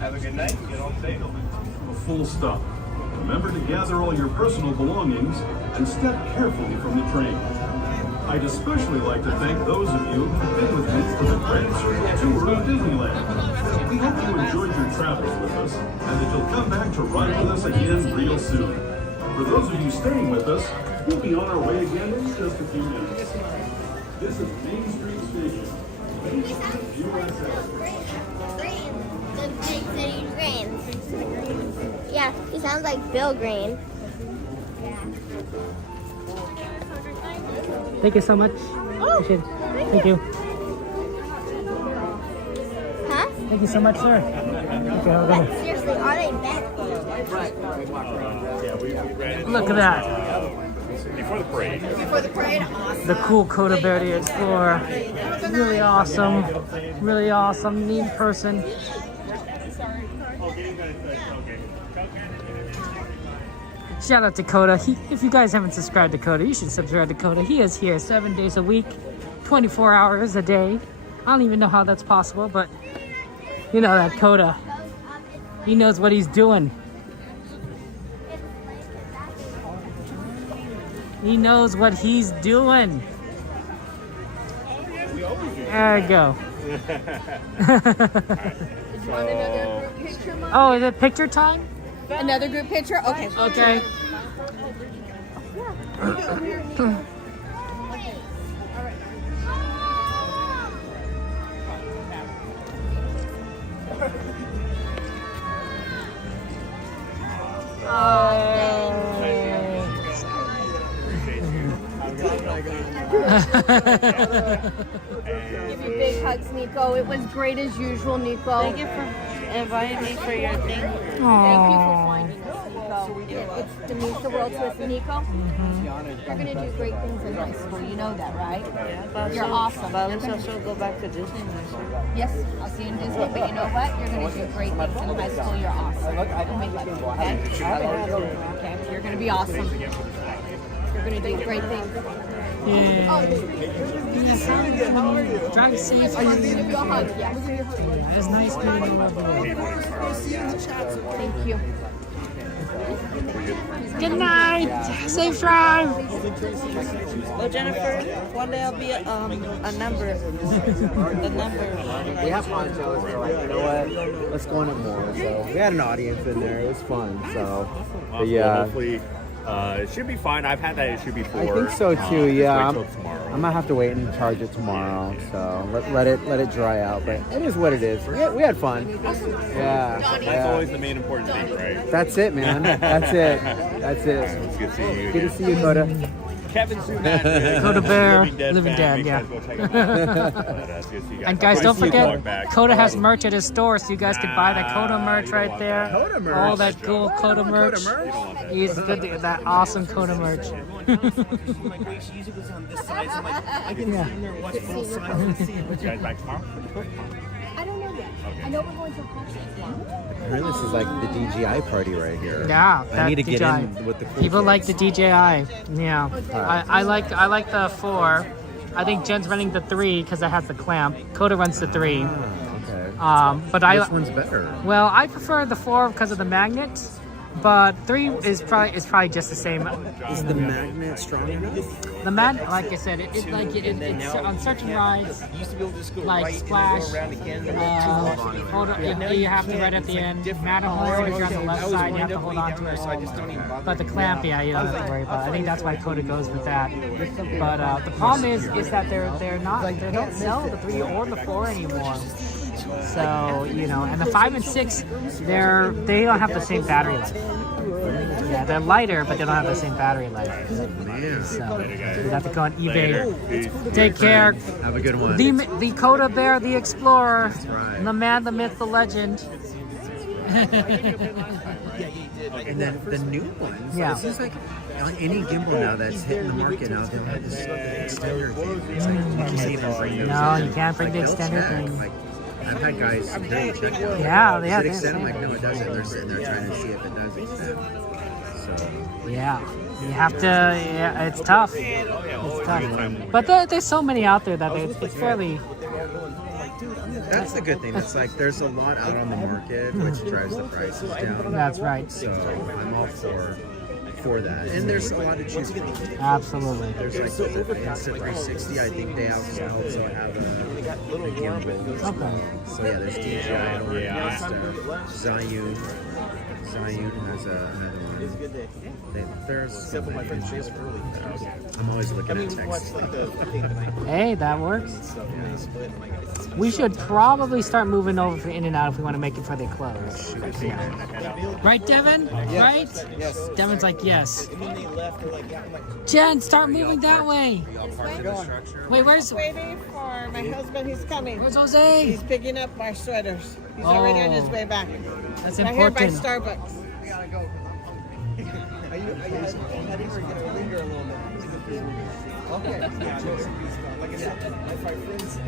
Have a good night. Get home safe. A full stop. Remember to gather all your personal belongings and step carefully from the train. I'd especially like to thank those of you who've been with me for the Grand Circle Tour of Disneyland. We hope you enjoyed your travels with us and that you'll come back to ride with us again real soon. For those of you staying with us, we'll be on our way again in just a few minutes. This is Main Street Station. The big city Green. Yeah, he sounds like Bill Green. Thank you so much. Oh, Thank you. Huh? Thank you so much, sir. Thank you. But seriously, are they bad? Look at that. Before the parade. Before the parade, awesome. The cool Coda Bear the Explorer. Really awesome. Really awesome. Neat person. Shout out to Coda. If you guys haven't subscribed to Coda, you should subscribe to Coda. He is here 7 days a week, 24 hours a day. I don't even know how that's possible, but you know that Coda. He knows what he's doing. He knows what he's doing. There you go. Oh, is it picture time? Another group picture? Okay. Okay. Give you big hugs, Nico. It was great as usual, Nico. Thank you for inviting me for your thing. Thank you for finding us, Nico. It's Denise the World Twist, Nico. You're gonna do great things in high school. You know that, right? Yeah, but You're awesome. But let's also go back to Disney next year. Yes, I'll see you in Disney. But you know what? You're gonna do great things in high school. You're awesome. And we love you. Okay? Okay. You're gonna be awesome. You're gonna do great things. Yeah. Oh, Drive safe. Are you leaving me a hug? Yes. Yeah, it's nice meeting you over here. Thank you. Good night. Safe drive. Oh, Jennifer, one day I'll be a number. The number. We have ponchos. We're like, you know what? Let's go on it more. So we had an audience in there. It was fun. So, but yeah. Hopefully, it should be fine. I've had that issue before. I think so too. Yeah, Just wait till tomorrow. I'm gonna have to wait and charge it tomorrow. So let it dry out. But it is what it is. We had fun. Yeah. That's always the main important thing, right? That's it, man. That's it. That's it. It's good to see you. Good to see you, Coda. Kevin Suman. Coda Bear, Living Dead, Make yeah. sure you guys go check him out. But, it's good to see you guys. And guys, I'll don't probably see you forget, back. Coda has merch at his store, so you guys can buy that Coda merch right there. Coda merch. All that cool Coda merch. He's good to that awesome Coda merch. I can Yeah. stand there and watch both sides and see You guys back tomorrow? I don't know yet. I know we're going to a concert tomorrow. Really, this is like the DJI party right here. Yeah, I need to get DJI. in with the cool People kids. like the DJI. Yeah, I like the 4. I think Jen's running the 3 because it has the clamp. Coda runs the 3. Okay. But Which one's better? Well, I prefer the 4 because of the magnet. But 3 is probably just the same. Is the magnet strong enough? The magnet, like I said, it's on certain rides, like Splash, you have to right at the end. Matterhorn, if you're on the left side, you have to hold on to it. But the clamp, yeah, you don't have to worry about it. I think that's why Coda goes with that. But the problem is that they don't sell the 3 or the 4 anymore. So, you know, and the 5 and 6, they don't have the same battery life. Yeah, they're lighter, but they don't have the same battery life. So, you have to go on eBay. Take care. Have a good one. The Coda Bear, the Explorer, right. the man, the myth, the legend. And then the new ones. Yeah. It seems like on any gimbal now that's hitting the market now, they'll have this extender thing. It's like you can't even bring those No, in. you can't bring the Like, they'll extender check, thing. Like, I've had guys really check it out. Yeah, Does yeah, it they extend? I'm say like, it. no, it doesn't. They're sitting there trying to see if it does extend. So. Yeah, you have to. Yeah, it's tough. It's tough. But there's so many out there that it's fairly. That's the good thing. It's like there's a lot out on the market, which drives the prices down. That's right. So I'm all for that. And there's a lot to choose from. Absolutely. There's like the Insta360. I think they also have a gimbal. Okay. So yeah, there's DJI. Zion has another one. was a good day. There's Except for my friends stayed up early. I'm always looking I mean, at we watched text. like the thing tonight. Hey, that works. Stuff and they split. I'm like, it's We should probably start moving over for In and Out if we want to make it before they close. Right, Devin? Right? Yes. Devin's like, yes. And then they left. They're like, yeah, I'm like, Jen, start moving that way. Wait, where's Waiting for my husband. He's coming. Where's Jose? He's picking up my sweaters. He's already on his way back. That's Right here by important. Starbucks. I gotta go. I didn't forget to linger a little bit. Okay. Yeah, no, like I said, my five friends,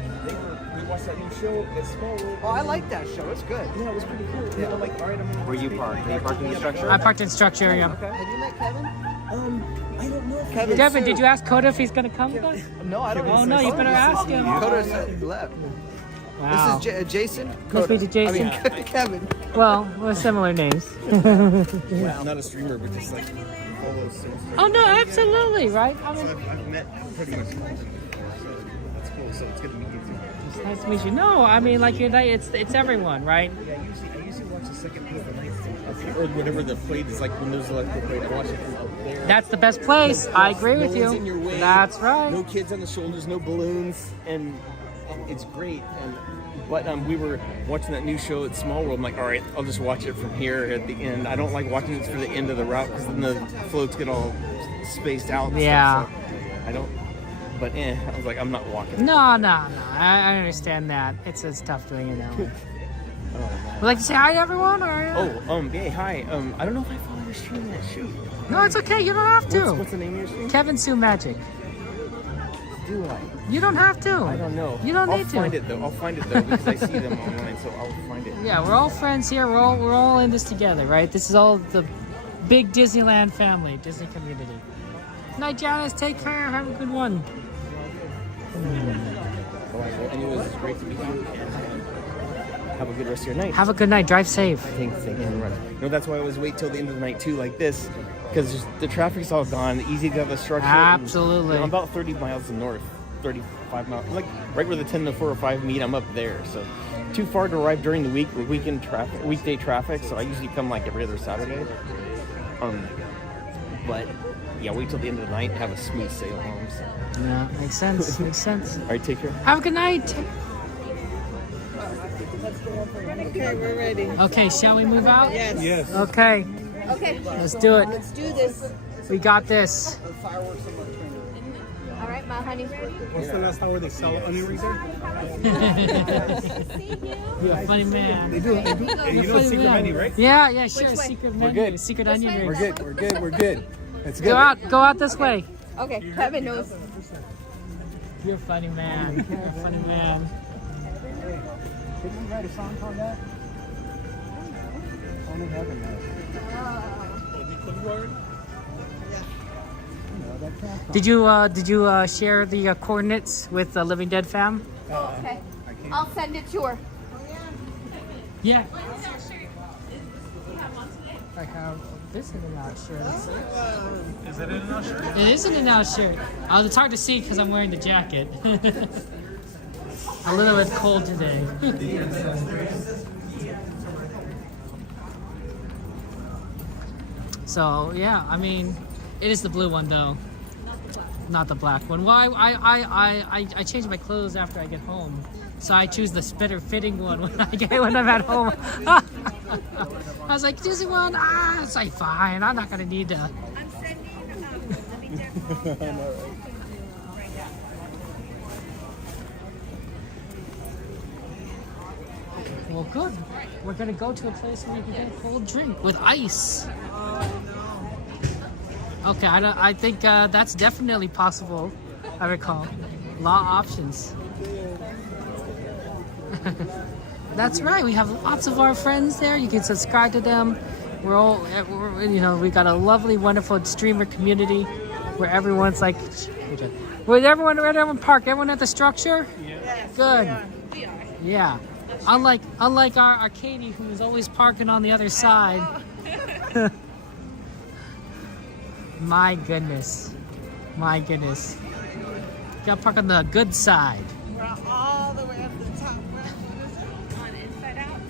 we watched that new show at Small World. Oh, I like that show. It's good. Yeah, it was pretty cool. Yeah. I'm like, all right, I'm gonna. Where you parked? Are you parked in the structure? I parked in structure, yeah. Okay. Have you met Kevin? I don't know if Kevin. Devin, did you ask Coda if he's going to come with us? No, I don't. Oh, no, you better ask him. Coda said he left. Wow. This is Jason. Nice to meet you, Jason. I mean, Kevin. Well, we're similar names. Yeah, I'm not a streamer, but just like all those things. Oh, no, absolutely, right? I mean, So I've met pretty much all of them before, so that's cool. So it's good to meet you too. it's nice to meet you. No, I mean, like, it's everyone, right? Yeah, I usually watch the second play of the night, or whatever the play is like when there's like the play. I watch it from up there. That's the best place. I agree with No one's in your you. way. That's right. No kids on the shoulders, no balloons, and it's great. But we were watching that new show at Small World. I'm like, all right, I'll just watch it from here at the end. I don't like watching it for the end of the route because then the floats get all spaced out. And Yeah. stuff, so I don't. But I was like, I'm not walking. No. I understand that. It's tough doing it that way. Would you like to say hi to everyone? Or? Hey, hi. I don't know if I follow your stream yet. Shoot. No, it's okay. You don't have to. What's the name of your stream? Kevin Sue Magic. Do I? You don't have to. I don't know. You don't need to. I'll find it though. I'll find it though because I see them online, so I'll find it. Yeah, we're all friends here. We're all in this together, right? This is all the big Disneyland family, Disney community. Night, Janice. Take care. Have a good one. And it was great to meet you. And have a good rest of your night. Have a good night. Drive safe. Thank you. No, that's why I always wait till the end of the night too, like this, because the traffic's all gone. Easy to have a structure. Absolutely. I'm about 30 miles north, 35 miles, like right where the 10 to 4 or 5 meet. I'm up there, so too far to arrive during the week with weekday traffic. So I usually come like every other Saturday. But yeah, wait till the end of the night and have a smooth sail home. So. Yeah, makes sense. Makes sense. All right, take care. Have a good night. Okay, we're ready. Okay, shall we move out? Yes. Yes. Okay. Okay. Let's do it. Let's do this. We got this. All right, my honey. What's the last hour they sell onion rings there? You're a funny man. They do. You're You know a funny secret man. menu, right? Yeah, sure. Which way? Secret We're menu. good. Secret onion way? rings. We're good. That's good. Go out this way. Okay, Kevin knows. You're a funny man. You're a funny man. Didn't you write a song called that? Only heaven knows. Did you share the coordinates with the Living Dead fam? Okay. I'll send it to her. Yeah. I have this in an out shirt. Is it in an shirt? It is in an out shirt. It's hard to see because I'm wearing the jacket. A little bit cold today. So yeah, I mean, it is the blue one though, not the black one. Well, I change my clothes after I get home, so I choose the better fitting one when I'm at home. I was like, Disney one, it's like fine. I'm not gonna need to. Well, good. We're gonna go to a place where you can get a cold drink with ice. Okay, I think that's definitely possible. I recall. Law options. That's right. We have lots of our friends there. You can subscribe to them. We got a lovely, wonderful streamer community where everyone's like, where everyone park? Everyone at the structure? Yes. Good. Yeah. Unlike our Katie, who is always parking on the other side. My goodness. Gotta park on the good side. We're all the way up the top. On inside out.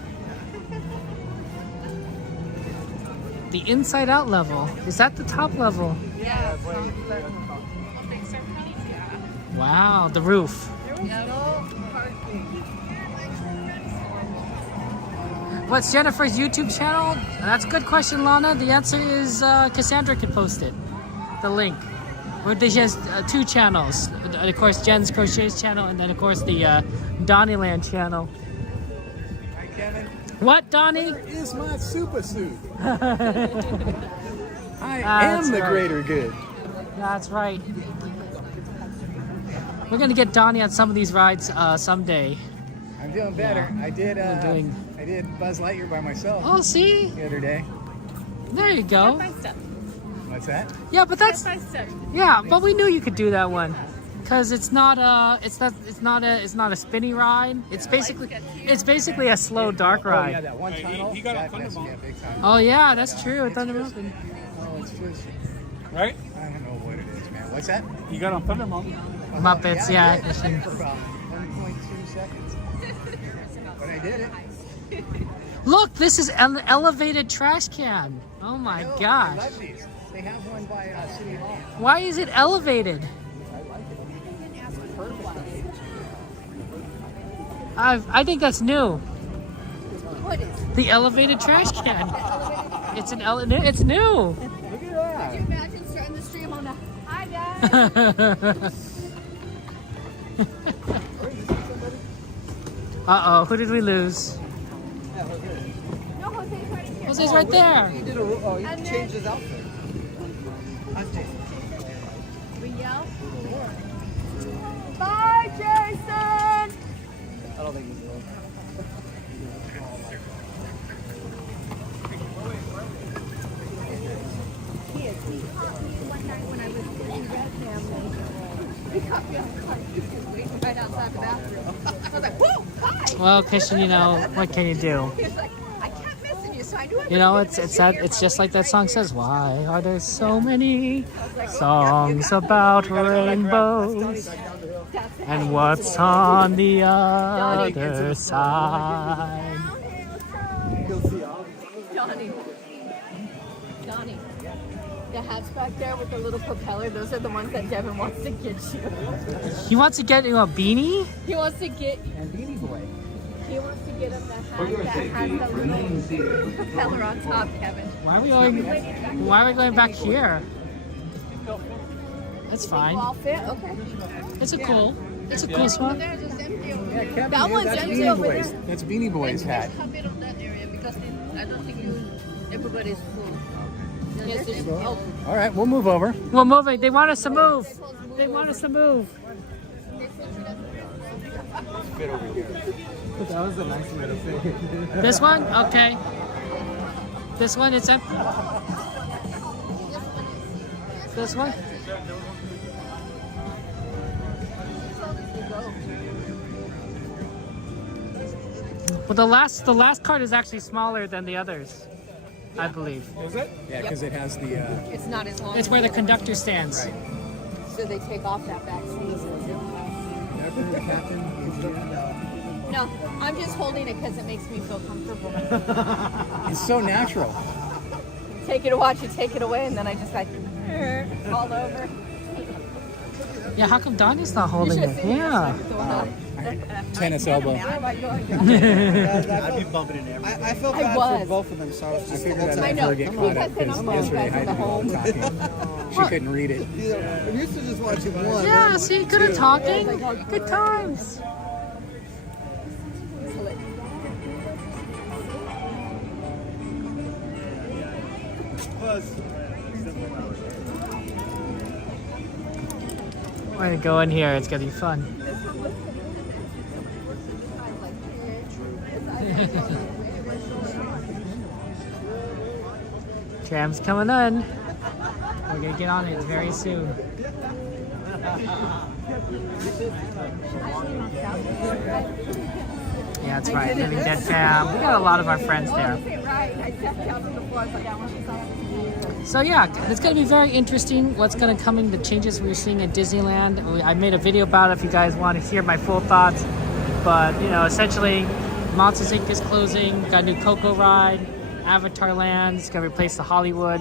The inside out level. Is that the top level? Yeah. Wow, the roof. There was no parking. What's Jennifer's YouTube channel? That's a good question, Lana. The answer is Cassandra could post it. The link. Where she has 2 channels. Of course, Jen's Crochet's channel, and then of course the Donnyland channel. Hi, Kevin. What, Donnie? Where is my super suit? I That's am the right. greater good. That's right. We're gonna get Donnie on some of these rides someday. I'm doing better. Yeah. I did. We're doing- I did Buzz Lightyear by myself. Oh, see? The other day. There you go. What's that? Yeah, but that's yeah, but we knew you could do that one, cause it's not a spinny ride. It's basically a slow dark Oh, yeah, ride. that one tunnel. That messed me up big time. Oh yeah, that's true. Thunder Mountain. Oh, it's just Right? I don't know what it is, man. What's that? You got on Thunder Mountain. Muppets, I yeah. did. For about 1.2 seconds. But I did it. Look, this is an elevated trash can. Oh my I gosh. love these. They have one by City Hall. Why is it elevated? I think that's new. What is The elevated trash can. It's it's new. Look at Could you that. imagine starting the stream on a hi guys? Uh-oh, who did we lose? No, Jose's right here. Jose's right there. He did he changed his outfit. We yell. Bye, Jason! I don't think he's wrong. He caught me one night when I was in Red Family. He caught me on the car. He was just waiting right outside the bathroom. I was like, whoa, hi! Well, Christian, you know, what can you do? He was like, I kept missing you, so I knew I You know, it's just like that song says. Why are there so many songs about rainbows? And what's on the other side? Donnie, the hats back there with the little propeller, those are the ones that Devin wants to get you. He wants to get you a beanie? He wants to get And Beanie Boy. He wants to get him the hat that has the little propeller on top, Kevin. Why are we going back here? That's fine. All fit? Okay. It's a cool spot. They're just empty over Yeah, there. Kevin, That one's that's empty Beanie over Boy's. there. That's Beanie Boy's hat. Have it on that area because I don't think everybody's full. Yes, All right, we'll move over. We're moving. They want us to move. They want us to move. Fit over here. That was a nice way to say it. This one? Okay. This one, it's empty. This one? Well, the last card is actually smaller than the others, I believe. Is it? Yeah, because it has the. It's not as long. It's where the conductor stands. Right. So they take off that back seat. No, I'm just holding it because it makes me feel comfortable. It's so natural. Take it, watch you take it away, and then I just like fall over. Yeah, how come Donnie's not holding it? Yeah. Tennis elbow. I'd be bumping in everything. I felt bad for both of them, so I figured That's that before I get caught up because yesterday Heidi was talking. She couldn't read it. I'm used to just watching one. Yeah, see, good at talking. Good times. We're gonna go in here. It's gonna be fun. Tram's coming in. We're gonna get on it very soon. Yeah, that's right. Living Dead Fam. We got a lot of our friends there. So yeah, it's going to be very interesting what's going to come in, the changes we're seeing at Disneyland. I made a video about it if you guys want to hear my full thoughts. But, you know, essentially, Monsters Inc. is closing. Got a new Coco ride. Avatar Land. It's going to replace the Hollywood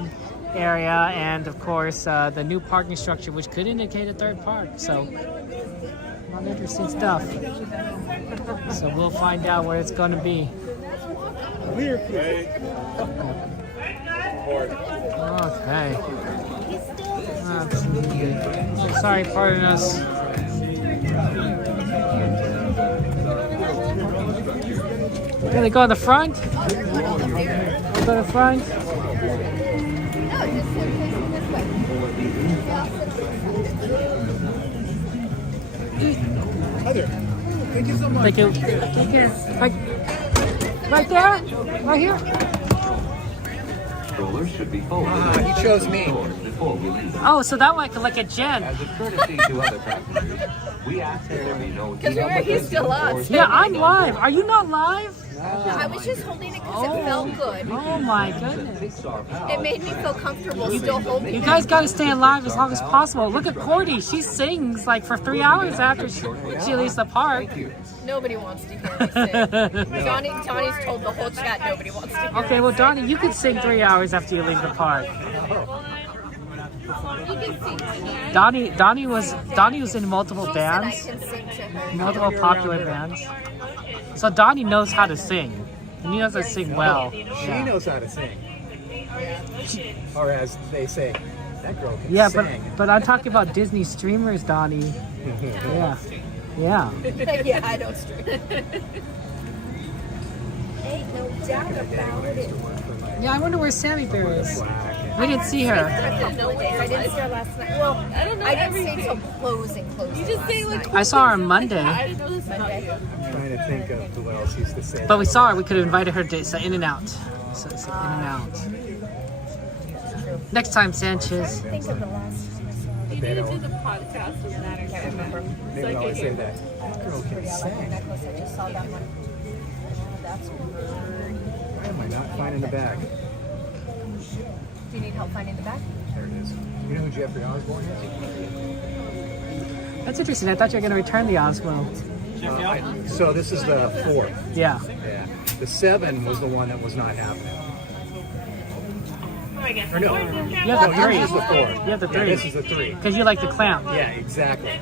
area, and of course the new parking structure, which could indicate a third park. So a lot of interesting stuff. So we'll find out where it's going to be. Okay. Oh, sorry, pardon us. Gonna go in the front? Go to the front? Hi there. Thank you so much. Thank you. Take care. Right there? Right here? Strollers should be folded. He chose me. Before we leave. Oh, so that way I can look at Jen. As a courtesy to other passengers, we ask that there be no he's still on. Yeah, I'm live. Are you not live? I was just holding it because it felt good. Oh my goodness. It made me feel comfortable still holding it. You guys gotta stay alive as long as possible. Look at Cordy. She sings like for 3 hours after she leaves the park. Nobody wants to hear me sing. Donnie's told the whole chat nobody wants to hear me Okay, well Donnie, you could sing 3 hours after you leave the park. Donnie was in multiple bands, multiple popular bands. So Donnie knows how to sing. And he knows how to sing well. She knows how to sing. Or as they say, that girl can Yeah, sing. but I'm talking about Disney streamers, Donnie. Yeah. Yeah. Yeah, I don't stream. Ain't no doubt about it. Yeah, I wonder where Sammy Bear is. We didn't see her. I didn't see her last night. Well, I don't know. I didn't see until closing. You just say like. I saw her on Monday. I didn't know this Monday. I'm trying to think of who else used to say. But we saw her. We could have invited her to In and Out. So In and Out. Next time, Sanchez. Think of the last. You need to do the podcast with that. I can't remember. They would always say that. That girl can sing. I just saw that one. That's pretty. Why am I not finding the bag? Do you need help finding the bag? There it is. You know who Jeffrey Osborne is? That's interesting. I thought you were going to return the Osmo. So this is the 4th. Yeah. Yeah. The 7 was the one that was not happening. Or no, You have the 3. yours is the 4. You have the 3. Yeah, this is the 3. Because you like the clamp. Yeah, exactly.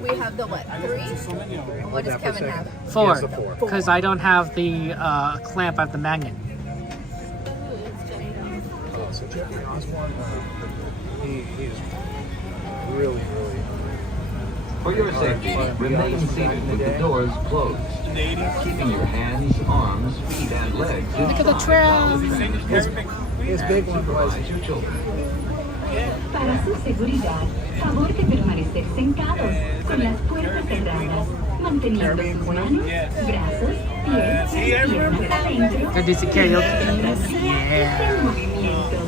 We have the what? 3? What does Kevin have? 4. He has the 4. Because I don't have the clamp at the magnet. Oh, so Jeffrey Osborne, he is really. For your safety, remain seated with the doors closed. Keeping your hands, arms, feet, and legs in Look at the tram. His big one was your children. Para su seguridad, favor de permanecer sentados con las puertas cerradas, manteniendo sus manos, brazos, pies y piernas adentro. Good to see karaoke. En movimiento.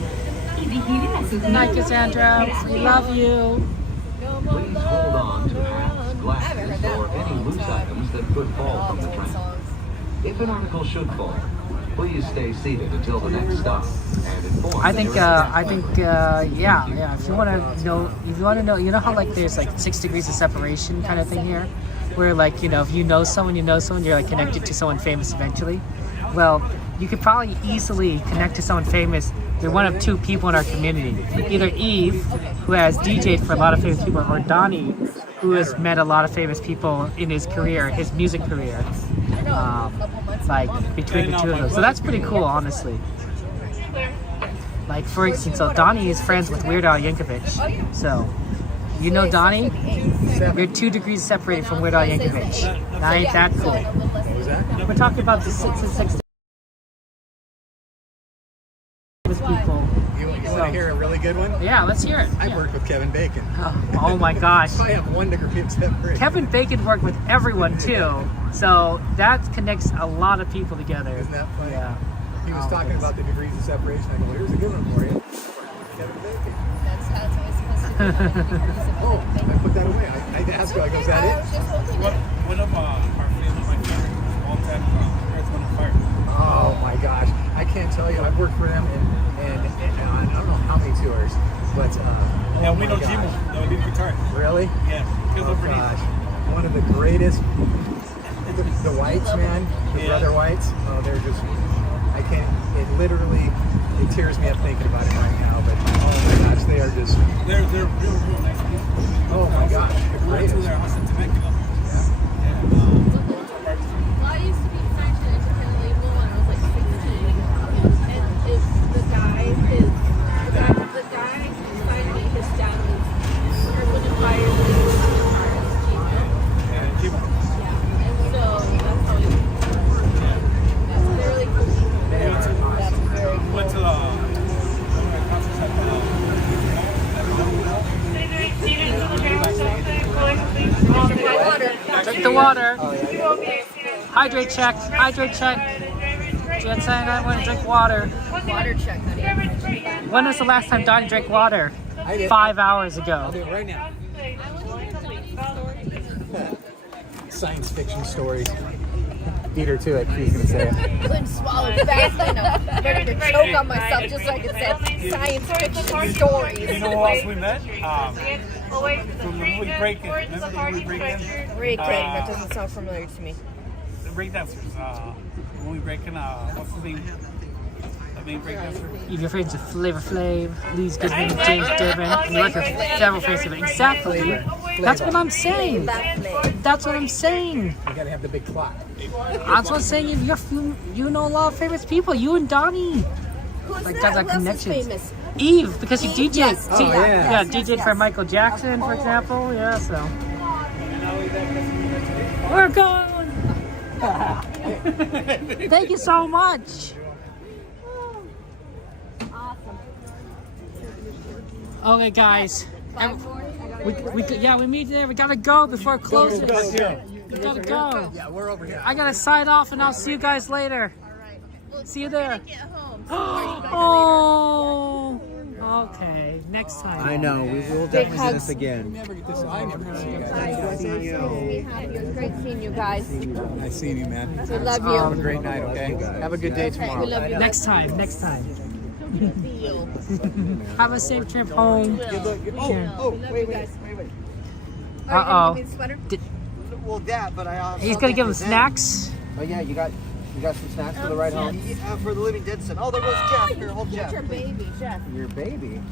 Y vigilen a sus Night, Cassandra. We love you. Please hold on to hats, glasses, or any loose items that could fall from the tram. If an article should fall, please stay seated until the next stop and inform. I think, yeah. If you want to know, you know how like there's like 6 degrees of separation kind of thing here, where like if you know someone, you're like connected to someone famous eventually. Well, you could probably easily connect to someone famous. They're one of 2 people in our community. Either Eve, who has DJ'd for a lot of famous people, or Donnie, who has met a lot of famous people in his career, his music career. Like between the 2 of them. So that's pretty cool, honestly. Like for instance, so Donnie is friends with Weird Al Yankovic. So, you know Donnie? You're 2 degrees separated from Weird Al Yankovic. Now ain't that cool? What was that? We're talking about the 6 and 6 people. You want to hear a really good one? Yeah, let's hear it. I worked with Kevin Bacon. Oh my gosh. I have 1 degree of separation. Kevin Bacon worked with everyone too. So that connects a lot of people together. Isn't that funny? Yeah. He was talking about the degrees of separation. I go, here's a good one for you. Kevin Bacon. That's how it's supposed to be. Oh, I put that away. I asked her, I go, is that it? One of my favorite all-time parents went apart. Oh my gosh. I can't tell you. I've worked for them and on I don't know how many tours. But Yeah, we know Jimo. No, lead guitar. Really? Yeah. Oh gosh. One of the greatest. The Whites, man. The Brother Whites. Oh, they're just. I I can't. It literally, it tears me up thinking about it right now. But oh my gosh, they are just. They're real nice people. Oh my gosh, the We went to greatest. their house in Temecula. Well, I used to be French and independently when I was like 16. And if the guy finally his dad was urban and fire when he was in the car as Chico. Yeah, Cuba. Yeah. And so that's how he that's really cool. That's very cool. Went to the concerts at Drink the water. Hydrate check. Hydrate check. Jen saying I want to drink water. Water check, honey. When was the last time Donnie drank water? I did. 5 hours ago. I'll do it right now. Science fiction stories. Beat her to it. She's gonna say it. Couldn't swallow fast enough. Ready to choke on myself just like it said science fiction stories. You know who else we met? From the movie Breakin'. Remember the movie Breakin'? Breakin', that doesn't sound familiar to me. The breakdancers. The movie Breakin', what's his name? The main breakdancer? If you're friends with Flavor Flav, Lee's Goodman, James Durbin, you work with several friends of it. Exactly. That's what I'm saying. That's what I'm saying. You gotta have the big clock. That's what I'm saying. You know a lot of famous people. You and Donnie. Who's Like, that? got that Who else is connection. famous? Eve, because he DJ'd. Yes. See, Oh, yeah. yeah, DJ'd for Michael Jackson, for example. Yeah, so. We're going. Thank you so much. Okay, guys. We meet there. We gotta go before it closes. We gotta go. Yeah, we're over here. I gotta sign off, and I'll see you guys later. See you there. Oh. Okay. Next time. I know. We will definitely do this again. It was great seeing you guys. Nice seeing you, man. We love you. Have a great night, okay? Have a good day tomorrow. We love you. Next time. Have a safe trip home. Wait. Uh-oh. Well, that, but I He's gonna give him snacks. Oh yeah, you got some snacks for the ride home? Yeah, for the living dead son. Oh, there goes Jeff. Here, hold Jeff. Your baby, Jeff. Your baby?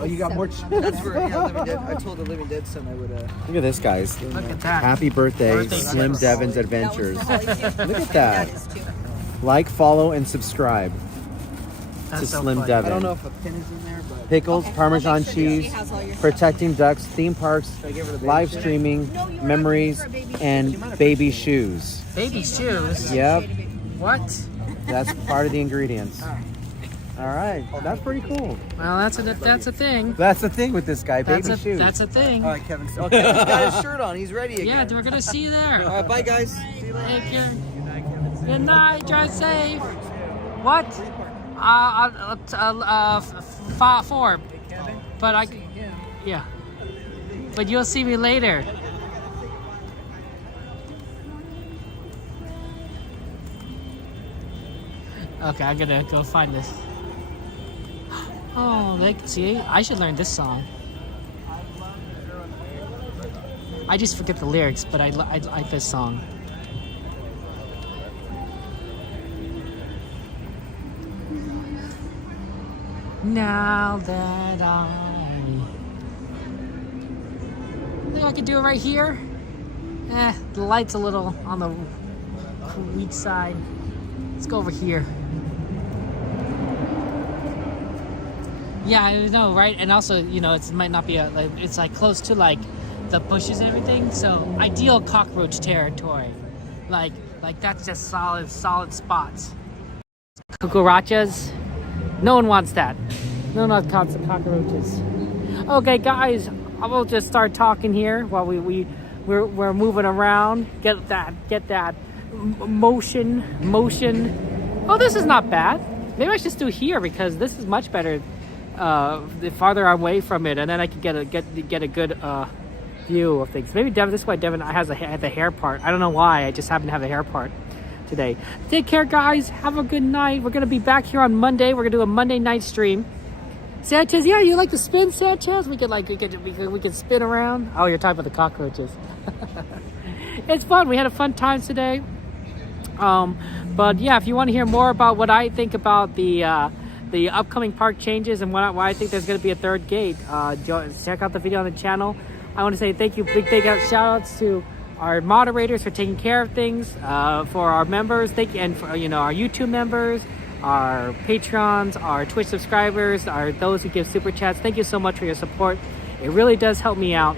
Oh, you got more. That's for living dead. I told the living dead son I would. Look at this, guys. Look at that. Happy birthday, Slim Devin's Adventures. Look at that. Like, follow, and subscribe to so Slim funny. Devin. I don't know if a pin is in there, but pickles, Parmesan cheese, protecting ducks, theme parks, live streaming, memories, and baby shoes. Baby shoes? Yep, What? that's part of the ingredients. All right, that's pretty cool. Well, that's a thing. That's the thing with this guy, baby shoes. That's a thing. All right, Kevin. Oh, Kevin's got his shirt on. He's ready again. Yeah, we're gonna see you there. All right, bye, guys. Take care. Good night. Drive safe. What? 4. But yeah. But you'll see me later. Okay, I'm gonna go find this. Oh, see, I should learn this song. I just forget the lyrics, but I like this song. Now that I think I could do it right here. The light's a little on the weak side. Let's go over here. Yeah, I know, right? And also, you know, it might not be it's like close to like the bushes and everything. So ideal cockroach territory. Like that's just solid spots. Cucarachas. No one wants that. No one wants cockroaches. Okay, guys, I will just start talking here while we're moving around. Get that motion. Oh, this is not bad. Maybe I should just do here because this is much better. The farther I'm away from it, and then I can get a good view of things. Maybe Devin. This is why Devin has the hair part. I don't know why. I just happen to have the hair part today. Take care, guys. Have a good night. We're gonna be back here on Monday. We're gonna do a Monday night stream. Sanchez, yeah, you like to spin, Sanchez? We could spin around. Oh, you're talking about the cockroaches. it's fun. We had a fun time today. But yeah, if you want to hear more about what I think about the upcoming park changes and why I think there's going to be a third gate, check out the video on the channel. I want to say thank you, big shout outs to our moderators for taking care of things, for our members, thank you, and for, you know, our YouTube members, our Patrons, our Twitch subscribers, those who give super chats. Thank you so much for your support. It really does help me out.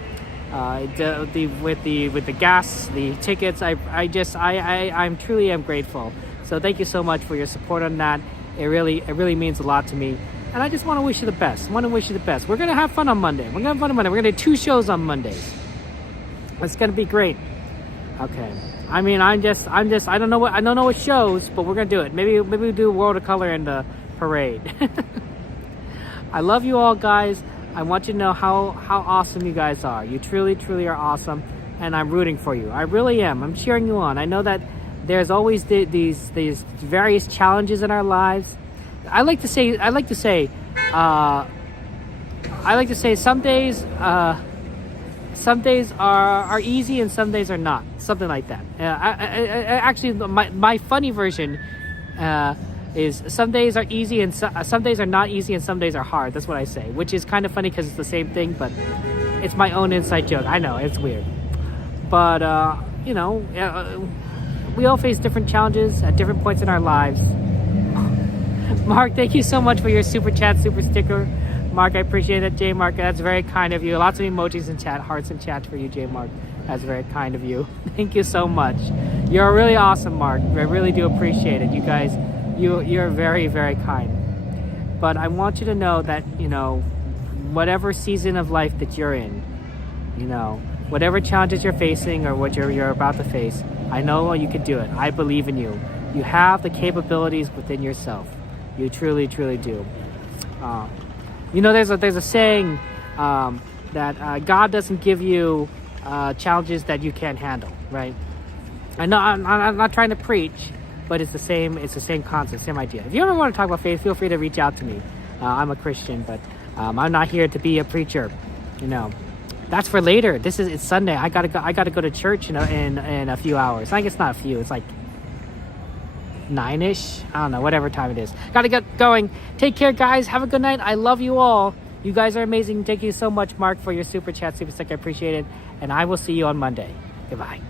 With the gas, the tickets, I'm truly grateful. So thank you so much for your support on that. It really means a lot to me. And I just want to wish you the best. We're gonna have fun on Monday. We're gonna do 2 shows on Mondays. It's gonna be great. Okay. I mean, I don't know what shows, but we're gonna do it. Maybe we do World of Color in the parade. I love you all, guys. I want you to know how awesome you guys are. You truly are awesome, and I'm rooting for you. I really am. I'm cheering you on. I know that there's always these various challenges in our lives. I like to say some days are easy and some days are not. Something like that. Actually, my funny version is some days are easy and some days are not easy and some days are hard. That's what I say, which is kind of funny because it's the same thing, but it's my own inside joke. I know, it's weird. But, you know, we all face different challenges at different points in our lives. Mark, thank you so much for your super chat, super sticker. Mark, I appreciate it. J Mark, that's very kind of you. Lots of emojis in chat, hearts in chat for you, J Mark. That's very kind of you. Thank you so much. You're really awesome, Mark. I really do appreciate it. You guys, you're very kind. But I want you to know that, you know, whatever season of life that you're in, you know, whatever challenges you're facing or what you're about to face, I know you can do it. I believe in you. You have the capabilities within yourself. You truly do. You know, there's a saying that God doesn't give you challenges that you can't handle, right? I know I'm not trying to preach, but it's the same concept, same idea. If you ever want to talk about faith, feel free to reach out to me. I'm a Christian, but I'm not here to be a preacher. You know, that's for later. It's Sunday. I gotta go to church in a few hours. I think it's not a few. It's like 9-ish. I don't know, whatever time it is. Gotta get going. Take care, guys. Have a good night. I love you all. You guys are amazing. Thank you so much, Mark, for your super chat, super stick. I appreciate it. And I will see you on Monday. Goodbye.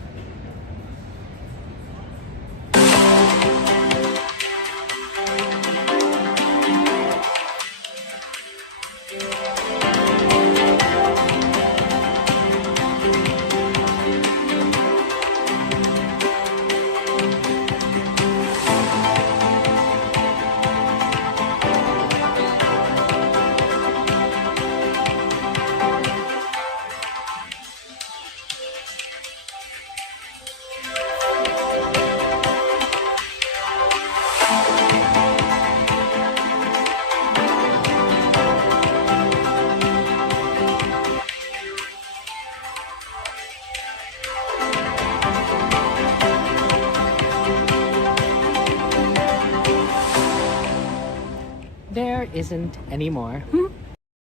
There isn't anymore.